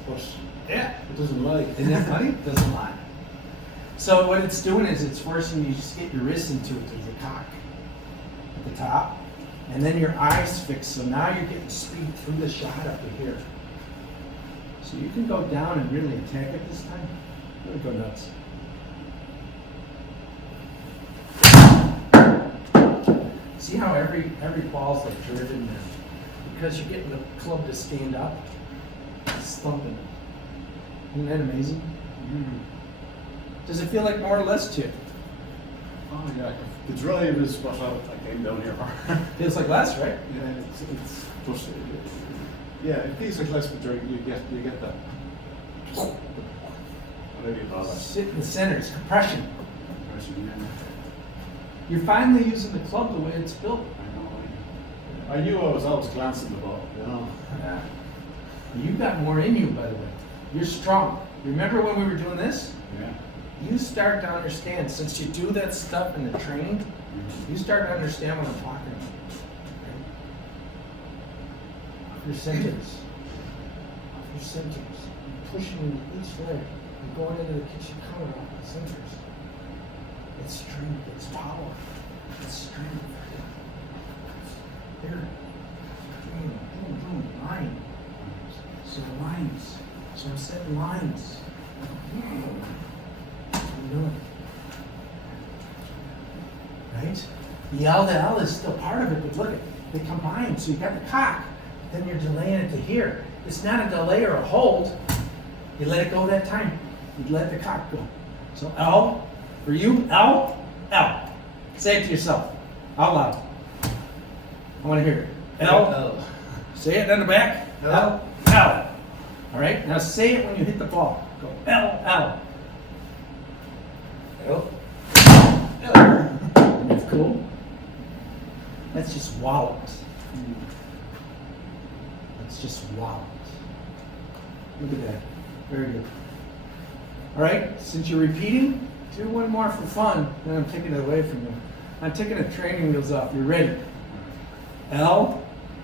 but Yeah. it doesn't lie. Isn't that funny? Doesn't lie. So what it's doing is it's forcing you to just get your wrist into it. There's a cock at the top, and then your eyes fixed. So now you're getting speed through the shot up to here. So you can go down and really attack it this time. Really go nuts. See how every ball's like driven there? Because you're getting the club to stand up, it's thumping. Isn't that amazing? Does it feel like more or less to you? Oh yeah, the drive is what I came down here for. Feels like less, right? Yeah, it's just yeah, it feels like less, but you get that. Whatever you call that. Sit in the center, it's compression. Impression, yeah. You're finally using the club the way it's built. I knew I was always glancing the ball, you know. Yeah. You've got more in you, by the way. You're strong. Remember when we were doing this? Yeah. You start to understand, since you do that stuff in the training, you start to understand what I'm talking about. Off your centers. Off your centers. Pushing into each leg. You're going into the kitchen counter off the centers. It's strength, it's power, it's strength. Here. Boom, boom, boom, line. So lines. So I'm setting lines. What I'm doing. Right? The L to L is still part of it, but look at they combine. So you got the cock, then you're delaying it to here. It's not a delay or a hold. You let it go that time. You let the cock go. So L for you, L, L. Say it to yourself. Out loud. I want to hear it. L. Say it in the back. L, L. All right? Now say it when you hit the ball. Go L, L. L. L. That's cool. That's just walloped. That's just walloped. Look at that. Very good. All right? Since you're repeating, do one more for fun, then I'm taking it away from you. I'm taking the training wheels off. You're ready. L,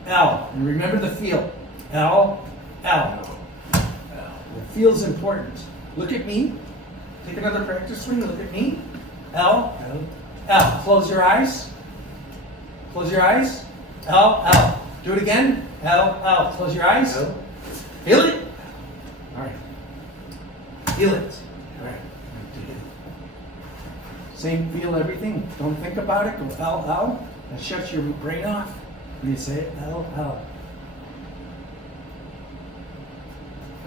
L. And remember the feel. L, L. The feel's important. Look at me. Take another practice swing. Look at me. L, L, L. Close your eyes. Close your eyes. L, L. Do it again. L, L. Close your eyes. L. Feel it. All right. Feel it. All right. Same feel everything. Don't think about it. Go L, L. That shuts your brain off. And you say it, L, L.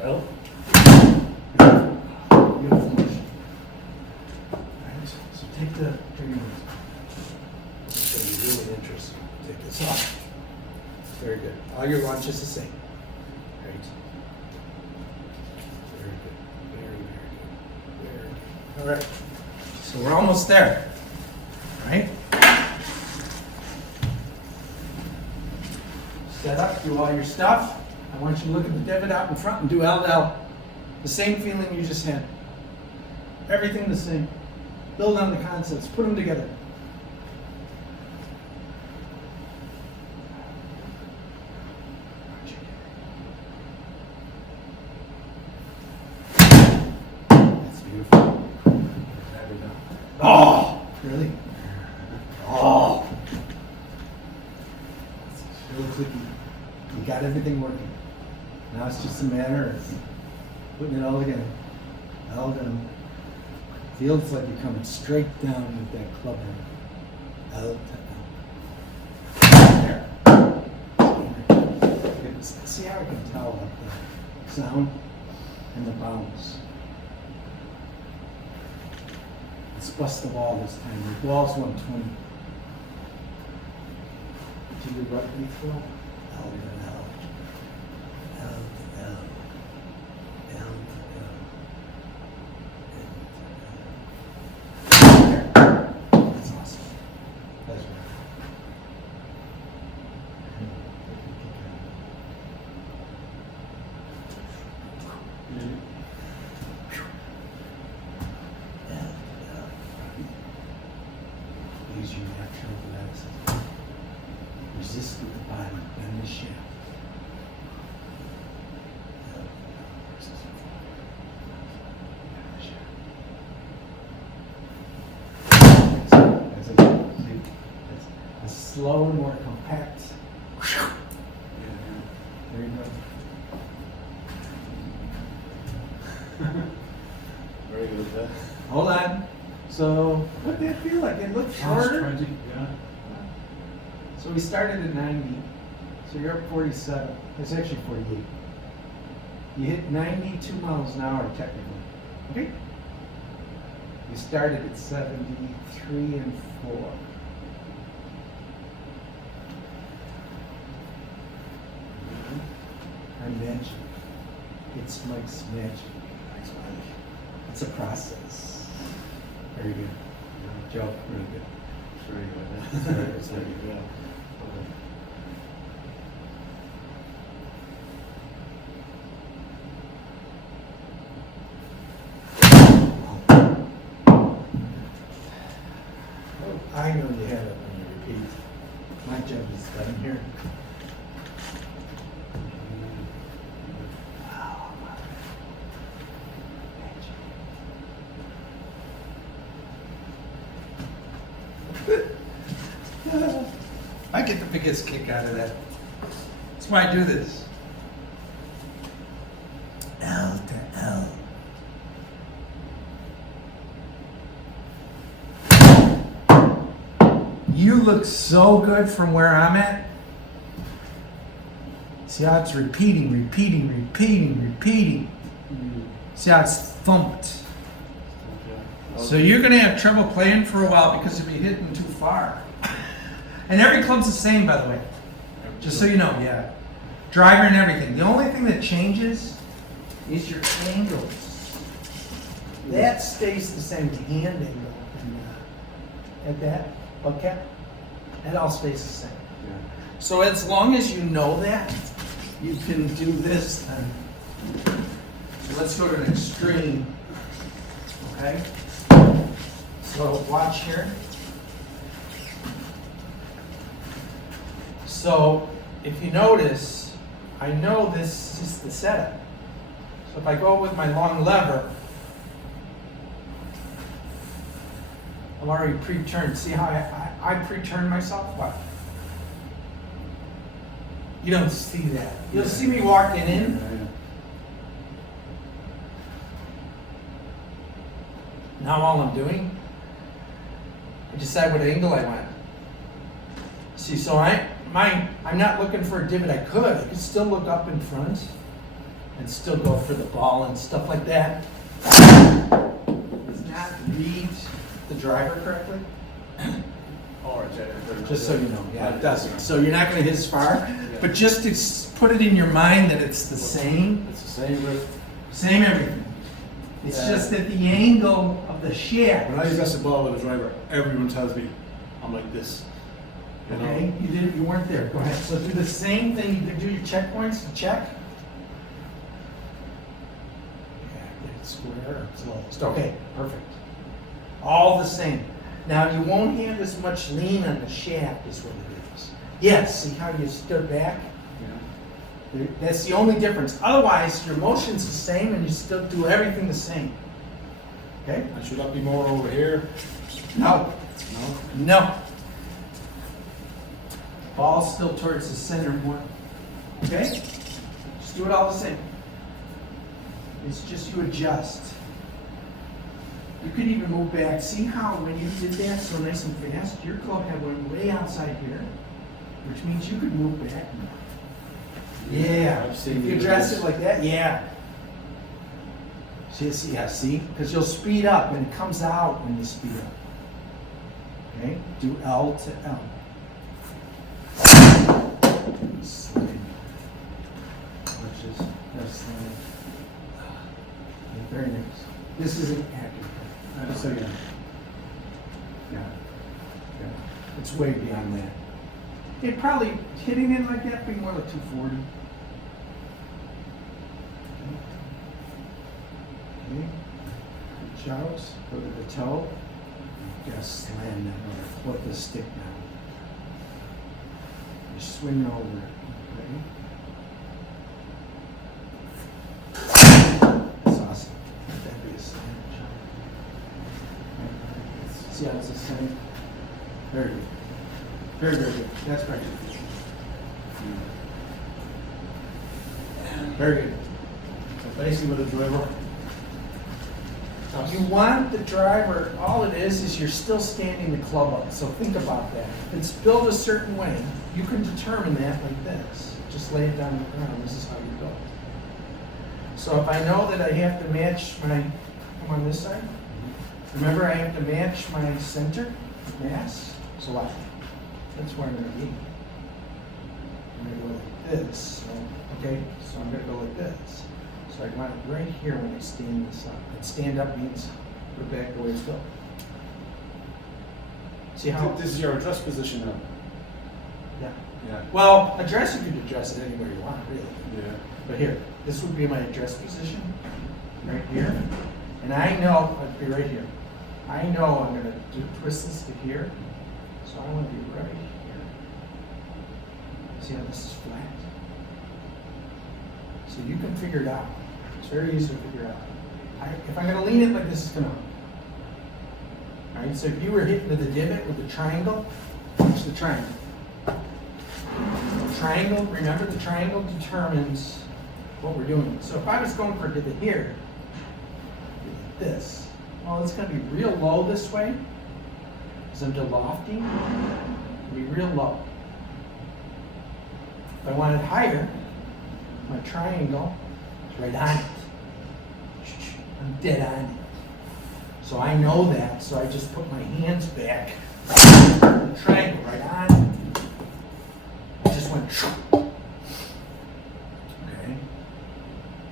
L. Beautiful motion. Alright, so take the trigger. It's going to be really interesting. Take this off. Very good. All your launches the same. Right. Very good. Very, very good. Very good. All right. So we're almost there. Right? Set up, do all your stuff. I want you to look at the divot out in front and do L to L. The same feeling you just had. Everything the same. Build on the concepts, put them together. That's beautiful. Oh, really? Oh. It's real clicky. You got everything working. Now it's just a matter of putting it all together. All down. Feels like you're coming straight down with that club in. L to L. There. See how I can tell about the sound and the bounce. Let's bust the wall this time. The wall's 120. Do you right before? L to L. L to L. L to L. That's awesome. That's right. resist at the bottom, bend the shaft. A slow and more compact. There you go. Very good with that. Hold on. So, what did that feel like? It looked shorter. Yeah. So we started at 90. So you're up 47. It's actually 48. You hit 92 miles an hour technically. Okay? You started at 73 and 4. I magic. It's Mike's magic. It's a process. Very good. Joe, really good. Very good. It's very good. Yeah. I know you have it when you repeat. My job is done here. I get the biggest kick out of that. That's why I do this. L to L. You look so good from where I'm at. See how it's repeating. See how it's thumped. So you're going to have trouble playing for a while because you'll be hitting too far. And every club's the same, by the way. Just so you know, yeah. Driver and everything. The only thing that changes is your angles. That stays the same, the hand angle. And, at that, okay? That all stays the same. Yeah. So as long as you know that, you can do this then. So let's go to an extreme. Okay? So watch here. So if you notice, I know this is the setup. So if I go with my long lever, I've already pre-turned. See how I pre-turned myself? What? You don't see that. You'll see me walking in. Now all I'm doing, I decide what angle I want. See, so I'm not looking for a divot. I could still look up in front and still go for the ball and stuff like that. Does not read the driver correctly. Just so you know, yeah, it doesn't. So you're not going to hit as far, but just to put it in your mind that it's the same. It's the same with. Same everything. It's just that the angle of the shaft. When I use the ball with a driver, everyone tells me I'm like this. You know? Okay, you weren't there. Go ahead. So do the same thing. You do your checkpoints to check. Yeah, get it square. It's closed. Okay, perfect. All the same. Now you won't have as much lean on the shaft is what it is. Yes, see how you stood back? Yeah. That's the only difference. Otherwise, your motion's the same and you still do everything the same. Okay? And should that be more over here? No. No. No. Ball's still towards the center more. Okay? Just do it all the same. It's just you adjust. You could even move back. See how when you did that so nice and fast, your club head went way outside here, which means you could move back more. Yeah. I've seen If you you address do it this. like that, yeah. See, yeah, see? Because you'll speed up and it comes out when you speed up. Okay? Do L to L. Slide. Watch this. That's slide. Okay, very nice. This isn't accurate. Just so you know. Yeah. Yeah. It's way beyond that. It probably hitting it like that be more like 240. Okay. Good jobs. Go to the toe. Just slam that or flip the stick now. You swing over it. Okay? That's awesome. That'd be a slam shot. See how it's the same? Very good. Very, very good. That's very good. Very good. So basically with a driver. You want the driver, all it is you're still standing the club up. So think about that. If it's built a certain way, you can determine that like this. Just lay it down on the ground. This is how you go. So if I know that I have to match my, come on this side. Remember I have to match my center mass. So watch. That's where I'm going to be. I'm going to go like this. So, okay, so I'm going to go like this. So I want it right here when I stand this up. And stand up means put it back the way it's built. See how? This is your address position now. Yeah. Yeah. Well, address, you can address it anywhere you want, really. Yeah. But here, this would be my address position, right here. And I know, I'd be right here. I know I'm going to twist this to here. So I want to be right here. See how this is flat? So you can figure it out. It's very easy to figure out. If I'm going to lean it like this, it's going to. All right, so if you were hitting to the divot with the triangle, watch the triangle. The triangle, remember the triangle determines what we're doing. So if I was going for a divot here, this, well, it's going to be real low this way, because I'm lofting. It'll be real low. If I want it higher, my triangle is right on it. I'm dead on it. So I know that, so I just put my hands back. The triangle right on it. I just went. Okay.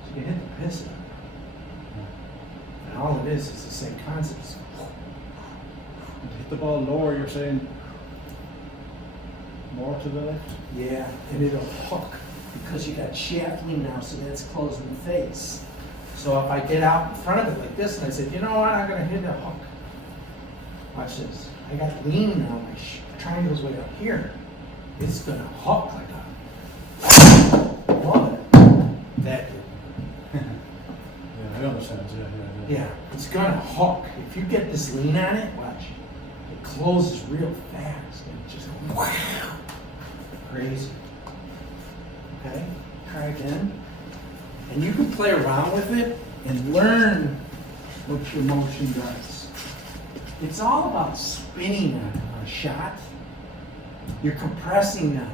So you hit the piston. And all it is the same concept. Hit the ball lower, you're saying more to the left? Yeah, and it'll hook because you got shaft lean now, so that's closing the face. So if I get out in front of it like this and I said, you know what, I'm going to hit a hook. Watch this. I got lean now, my triangle's way up here. It's going to hook like a. Love it. That good. Yeah, I understand. Yeah, it's going to hook. If you get this lean on it, watch. It closes real fast. And it just wow. Crazy. Okay, try again. And you can play around with it and learn what your motion does. It's all about spinning on a shot. You're compressing now.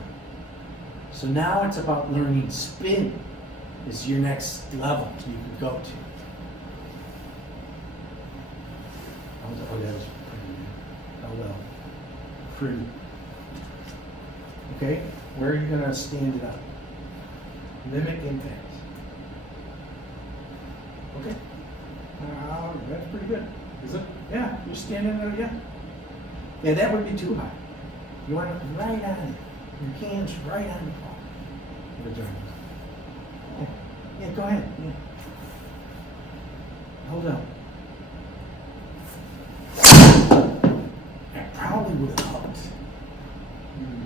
So now it's about learning spin is your next level you can go to. Oh, that was pretty. Oh, well. Pretty. Okay, where are you going to stand it up? Mimic impact. Okay. That's pretty good. Is it? Yeah, you're standing there, yeah. Yeah, that would be too high. You want it right on it. Your hands right on the ball. Yeah. Yeah, go ahead. Yeah. Hold on. I probably would have hooked.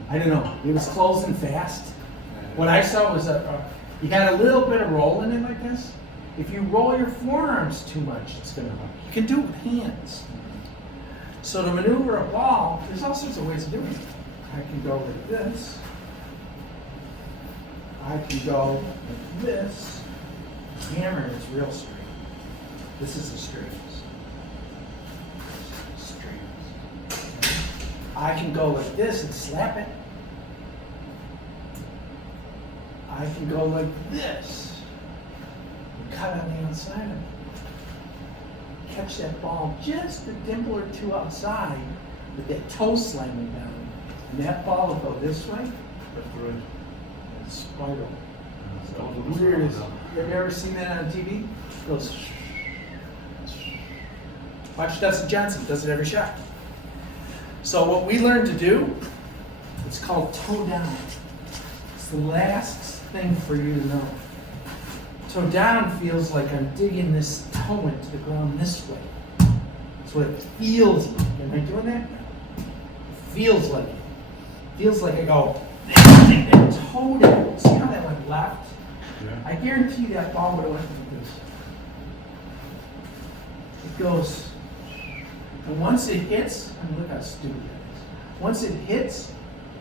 I don't know. It was closing fast. What I saw was you got a little bit of roll in it like this. If you roll your forearms too much, it's going to hook. You can do it with hands. So to maneuver a ball, there's all sorts of ways of doing it. I can go like this. I can go like this. Hammer is real straight. This is the straightest. I can go like this and slap it. I can go like this and cut on the outside of it. Catch that ball just a dimple or two outside with that toe slamming down. And that ball will go this way. That's right. And spiral. It's the weirdest. Have you ever seen that on TV? It goes. Watch Dustin Johnson, does it every shot. So what we learned to do, it's called toe down. It's the last thing for you to know. Toe down feels like I'm digging this toe into the ground this way. That's what it feels like. Am I doing that? It feels like it. Feels like I go, and toe down. See how that went left? Yeah. I guarantee that ball would have went like this. It goes, and once it hits, I mean, look how stupid that is. Once it hits,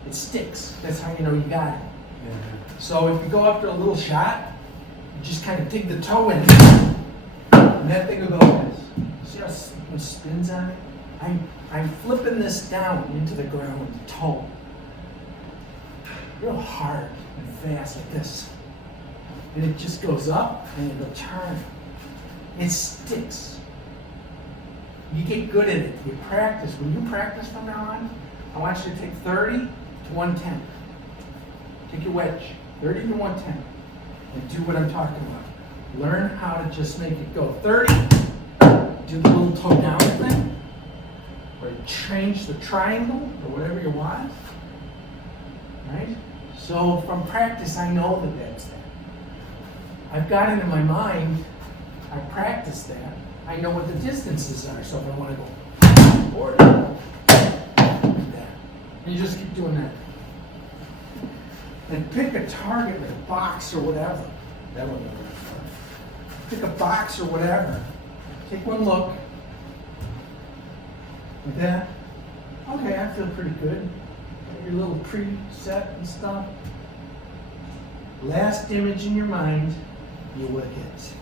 it sticks. That's how you know you got it. Yeah. So if you go after a little shot, you just kind of dig the toe in, and that thing will go like this. See how it spins on it? I'm flipping this down into the ground with the toe. Real hard and fast like this. And it just goes up and it'll turn. It sticks. You get good at it. You practice. When you practice from now on, I want you to take 30 to 110. Take your wedge, 30 to 110, and do what I'm talking about. Learn how to just make it go 30, do the little toe down thing, or change the triangle, or whatever you want, right? So from practice, I know that that's that. I've got it in my mind, I practice that, I know what the distances are, so if I want to go forward, like that. And you just keep doing that. And pick a target, like a box or whatever. That one never went far. Pick a box or whatever. Take one look. Like that. Okay, I feel pretty good. Got your little preset and stuff. Last image in your mind, you will hit.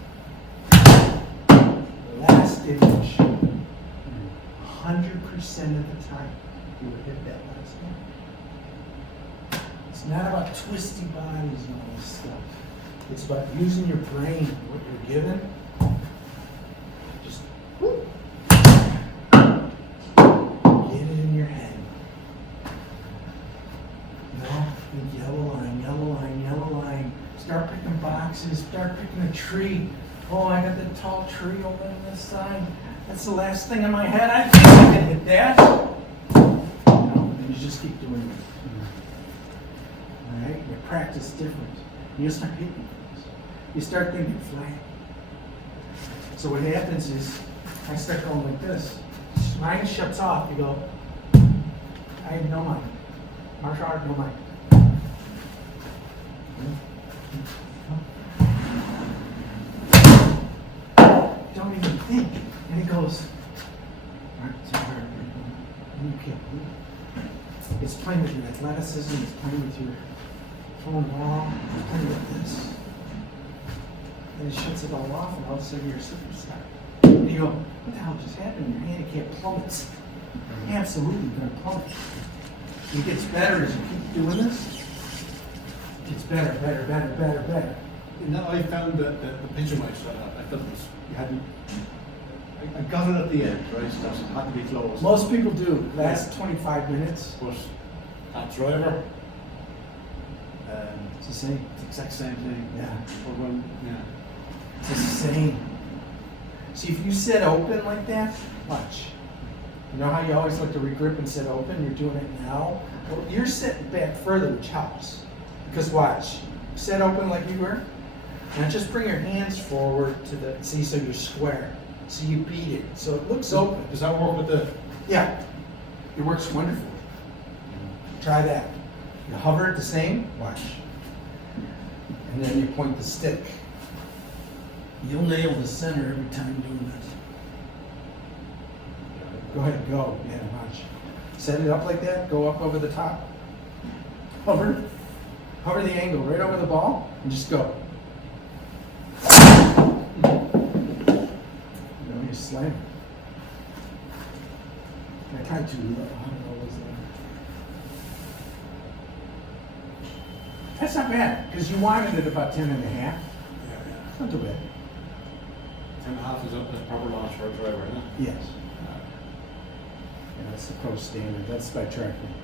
Last image, 100% of the time, you will hit that last one. It's not about twisty bodies and all this stuff. It's about using your brain, what you're given. Just whoop. Get it in your head. No, think yellow line, yellow line, yellow line. Start picking boxes, start picking a tree. Oh, I got that tall tree over on this side. That's the last thing in my head. I think I can hit that. No, and you just keep doing it. All right, your practice different. You start hitting things. You start thinking flat. So what happens is, I start going like this. Mind shuts off. You go, I have no mind. Martial art, no mind. Don't even think. And it goes, you can't move. It's playing with your athleticism, it's playing with your phone ball, it's playing with this. And it shuts it all off, and all of a sudden you're a superstar. And you go, what the hell just happened? Your handicap plummets. Absolutely gonna plummet. It gets better as you keep doing this. It gets better, better, better, better, better. No, I found that the picture might shut up. I thought you hadn't. I got it at the end, right? So it had to be closed. Most people do. Last 25 minutes. But that driver, It's the same. it's the exact same thing. Yeah. Or when, yeah. It's the same. See, if you sit open like that, watch. You know how you always like to regrip and sit open? You're doing it now. Well, you're sitting back further, which helps. Because watch, sit open like you were. Now just bring your hands forward to the, see, so you're square. So you beat it. So it looks open. Does that work with the? Yeah. It works wonderfully. Try that. You hover it the same, watch. And then you point the stick. You'll nail the center every time doing this. Go ahead, go. Yeah, watch. Set it up like that, go up over the top. Hover the angle right over the ball, and just go. You slam it. I tried too low. I don't know what's there. That's not bad, because you wanted it about 10 and a half. Yeah, yeah. It's not too bad. 10.5 is up as proper launch for a driver, isn't it? Yes. Yeah, that's the pro standard. That's by tracking.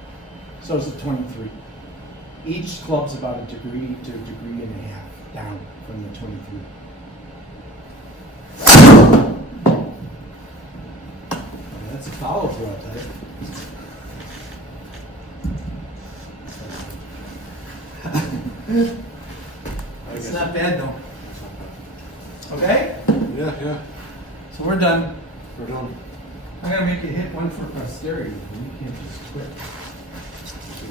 So is the 23. Each club's about a degree to a degree and a half down from the 23. That's a follow through, I'll tell you. It's not bad though. Okay? Yeah, yeah. So we're done. We're done. I'm gonna make you hit one for posterity. You can't just quit.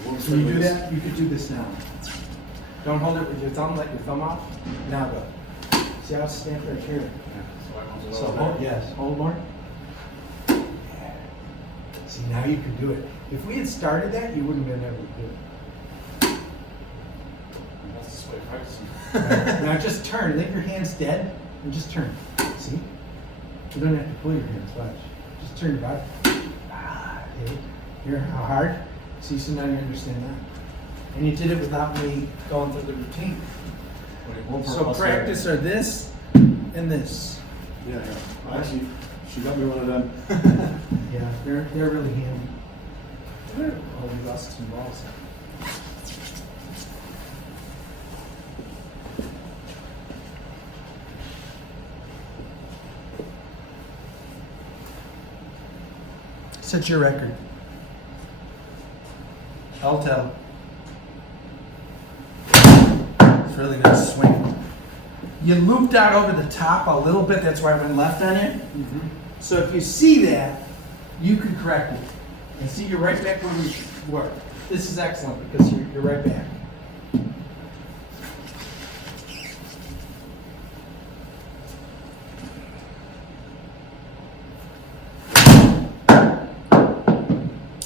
one Can you do sideways. that? You could do this now. Don't hold it with your thumb, let your thumb off. Now go. See how it's stamped right here? Yeah, so I want to So lower hold, that. yes, hold more. Yeah. See, now you can do it. If we had started that, you wouldn't have been able to do it. That's just way of practicing. Now just turn, leave your hands dead, and just turn. See? You don't have to pull your hands, watch. Just turn your body. Okay. Here, how hard? See, so now you understand that. And you did it without me going through the routine. Wait, one per So muscle. practice are this and this. Yeah, yeah. Actually, she got me one of them. Yeah, they're really handy. Oh, we lost some balls. Set your record. I'll tell. It's really nice swing. You looped out over the top a little bit, that's why I went left on it. So if you see that, you can correct it. And see, you're right back where we were. This is excellent because you're right back.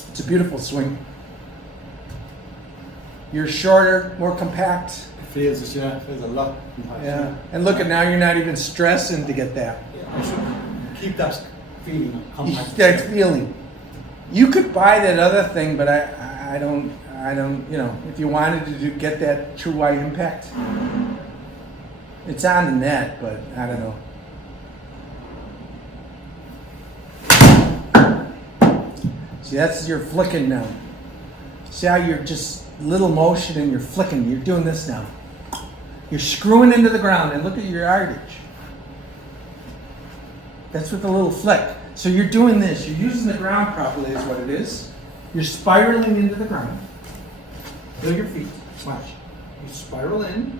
It's a beautiful swing. You're shorter, more compact. It feels, yeah, it feels a lot. Yeah. And look at now, you're not even stressing to get that. Yeah, I should keep that feeling of compact. That feeling. You could buy that other thing, but I don't, you know, if you wanted to get that true wide impact, it's on the net, but I don't know. See, that's your flicking now. See how you're just little motion and you're flicking. You're doing this now. You're screwing into the ground and look at your yardage. That's with a little flick. So you're doing this. You're using the ground properly is what it is. You're spiraling into the ground. Feel your feet. Watch. You spiral in,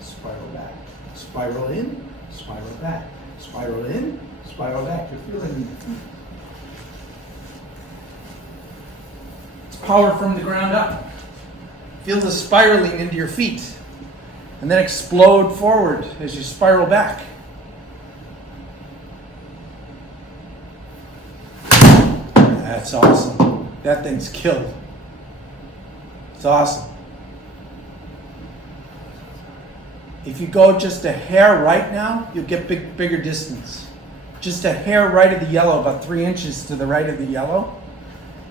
spiral back. Spiral in, spiral back. Spiral in, spiral back. You're feeling your feet. It's power from the ground up. Feel the spiraling into your feet. And then explode forward as you spiral back. That's awesome. That thing's killed. It's awesome. If you go just a hair right now, you'll get bigger distance. Just a hair right of the yellow, about 3 inches to the right of the yellow,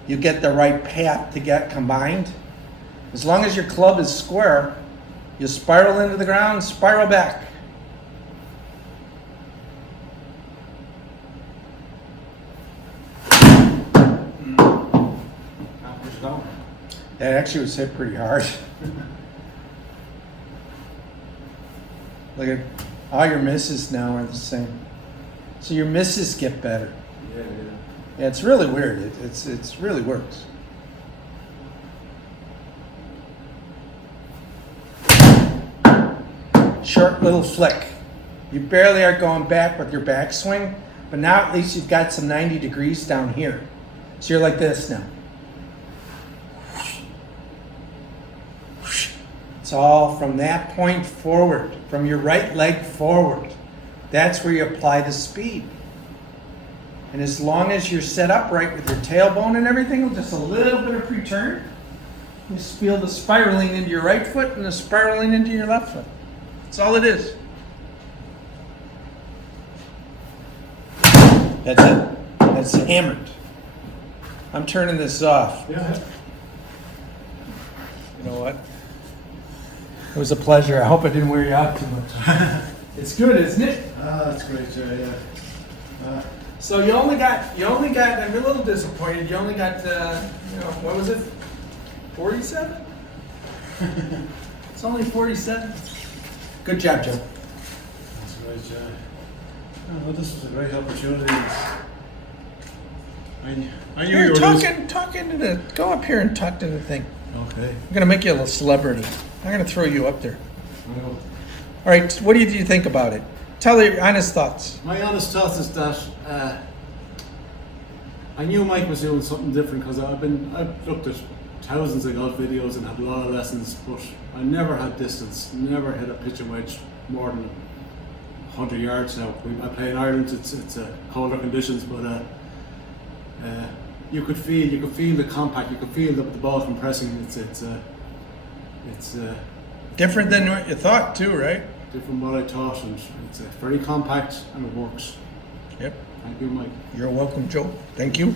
you get the right path to get combined. As long as your club is square, you spiral into the ground, spiral back. That actually was hit pretty hard. Look at all your misses now are the same. So your misses get better. Yeah. Yeah, it's really weird. It's really works. Short little flick. You barely are going back with your backswing, but now at least you've got some 90 degrees down here. So you're like this now. It's all from that point forward, from your right leg forward. That's where you apply the speed. And as long as you're set up right with your tailbone and everything, with just a little bit of pre-turn, you just feel the spiraling into your right foot and the spiraling into your left foot. That's all it is. That's it. That's hammered. I'm turning this off. Yeah. You know what? It was a pleasure. I hope I didn't wear you out too much. It's good, isn't it? That's great, yeah. So you only got, I'm a little disappointed, you only got, what was it? 47? It's only 47. Good job, Joe. That's great, yeah. Oh, well, this was a great opportunity. I knew Here, you were talk into the, go up here and talk to the thing. Okay. I'm gonna make you a little celebrity. I'm gonna throw you up there. Well, All right, what do you think about it? Tell your honest thoughts. my honest thoughts is that I knew Mike was doing something different because I've looked at thousands of golf videos and had a lot of lessons, but I never had distance, never hit a pitching wedge more than 100 yards now. I play in Ireland, it's colder conditions, but you could feel the compact, you could feel the ball compressing. It's Different than what you thought too, right? different what I thought, and it's very compact and it works. Yep. Thank you, Mike. You're welcome, Joe. Thank you.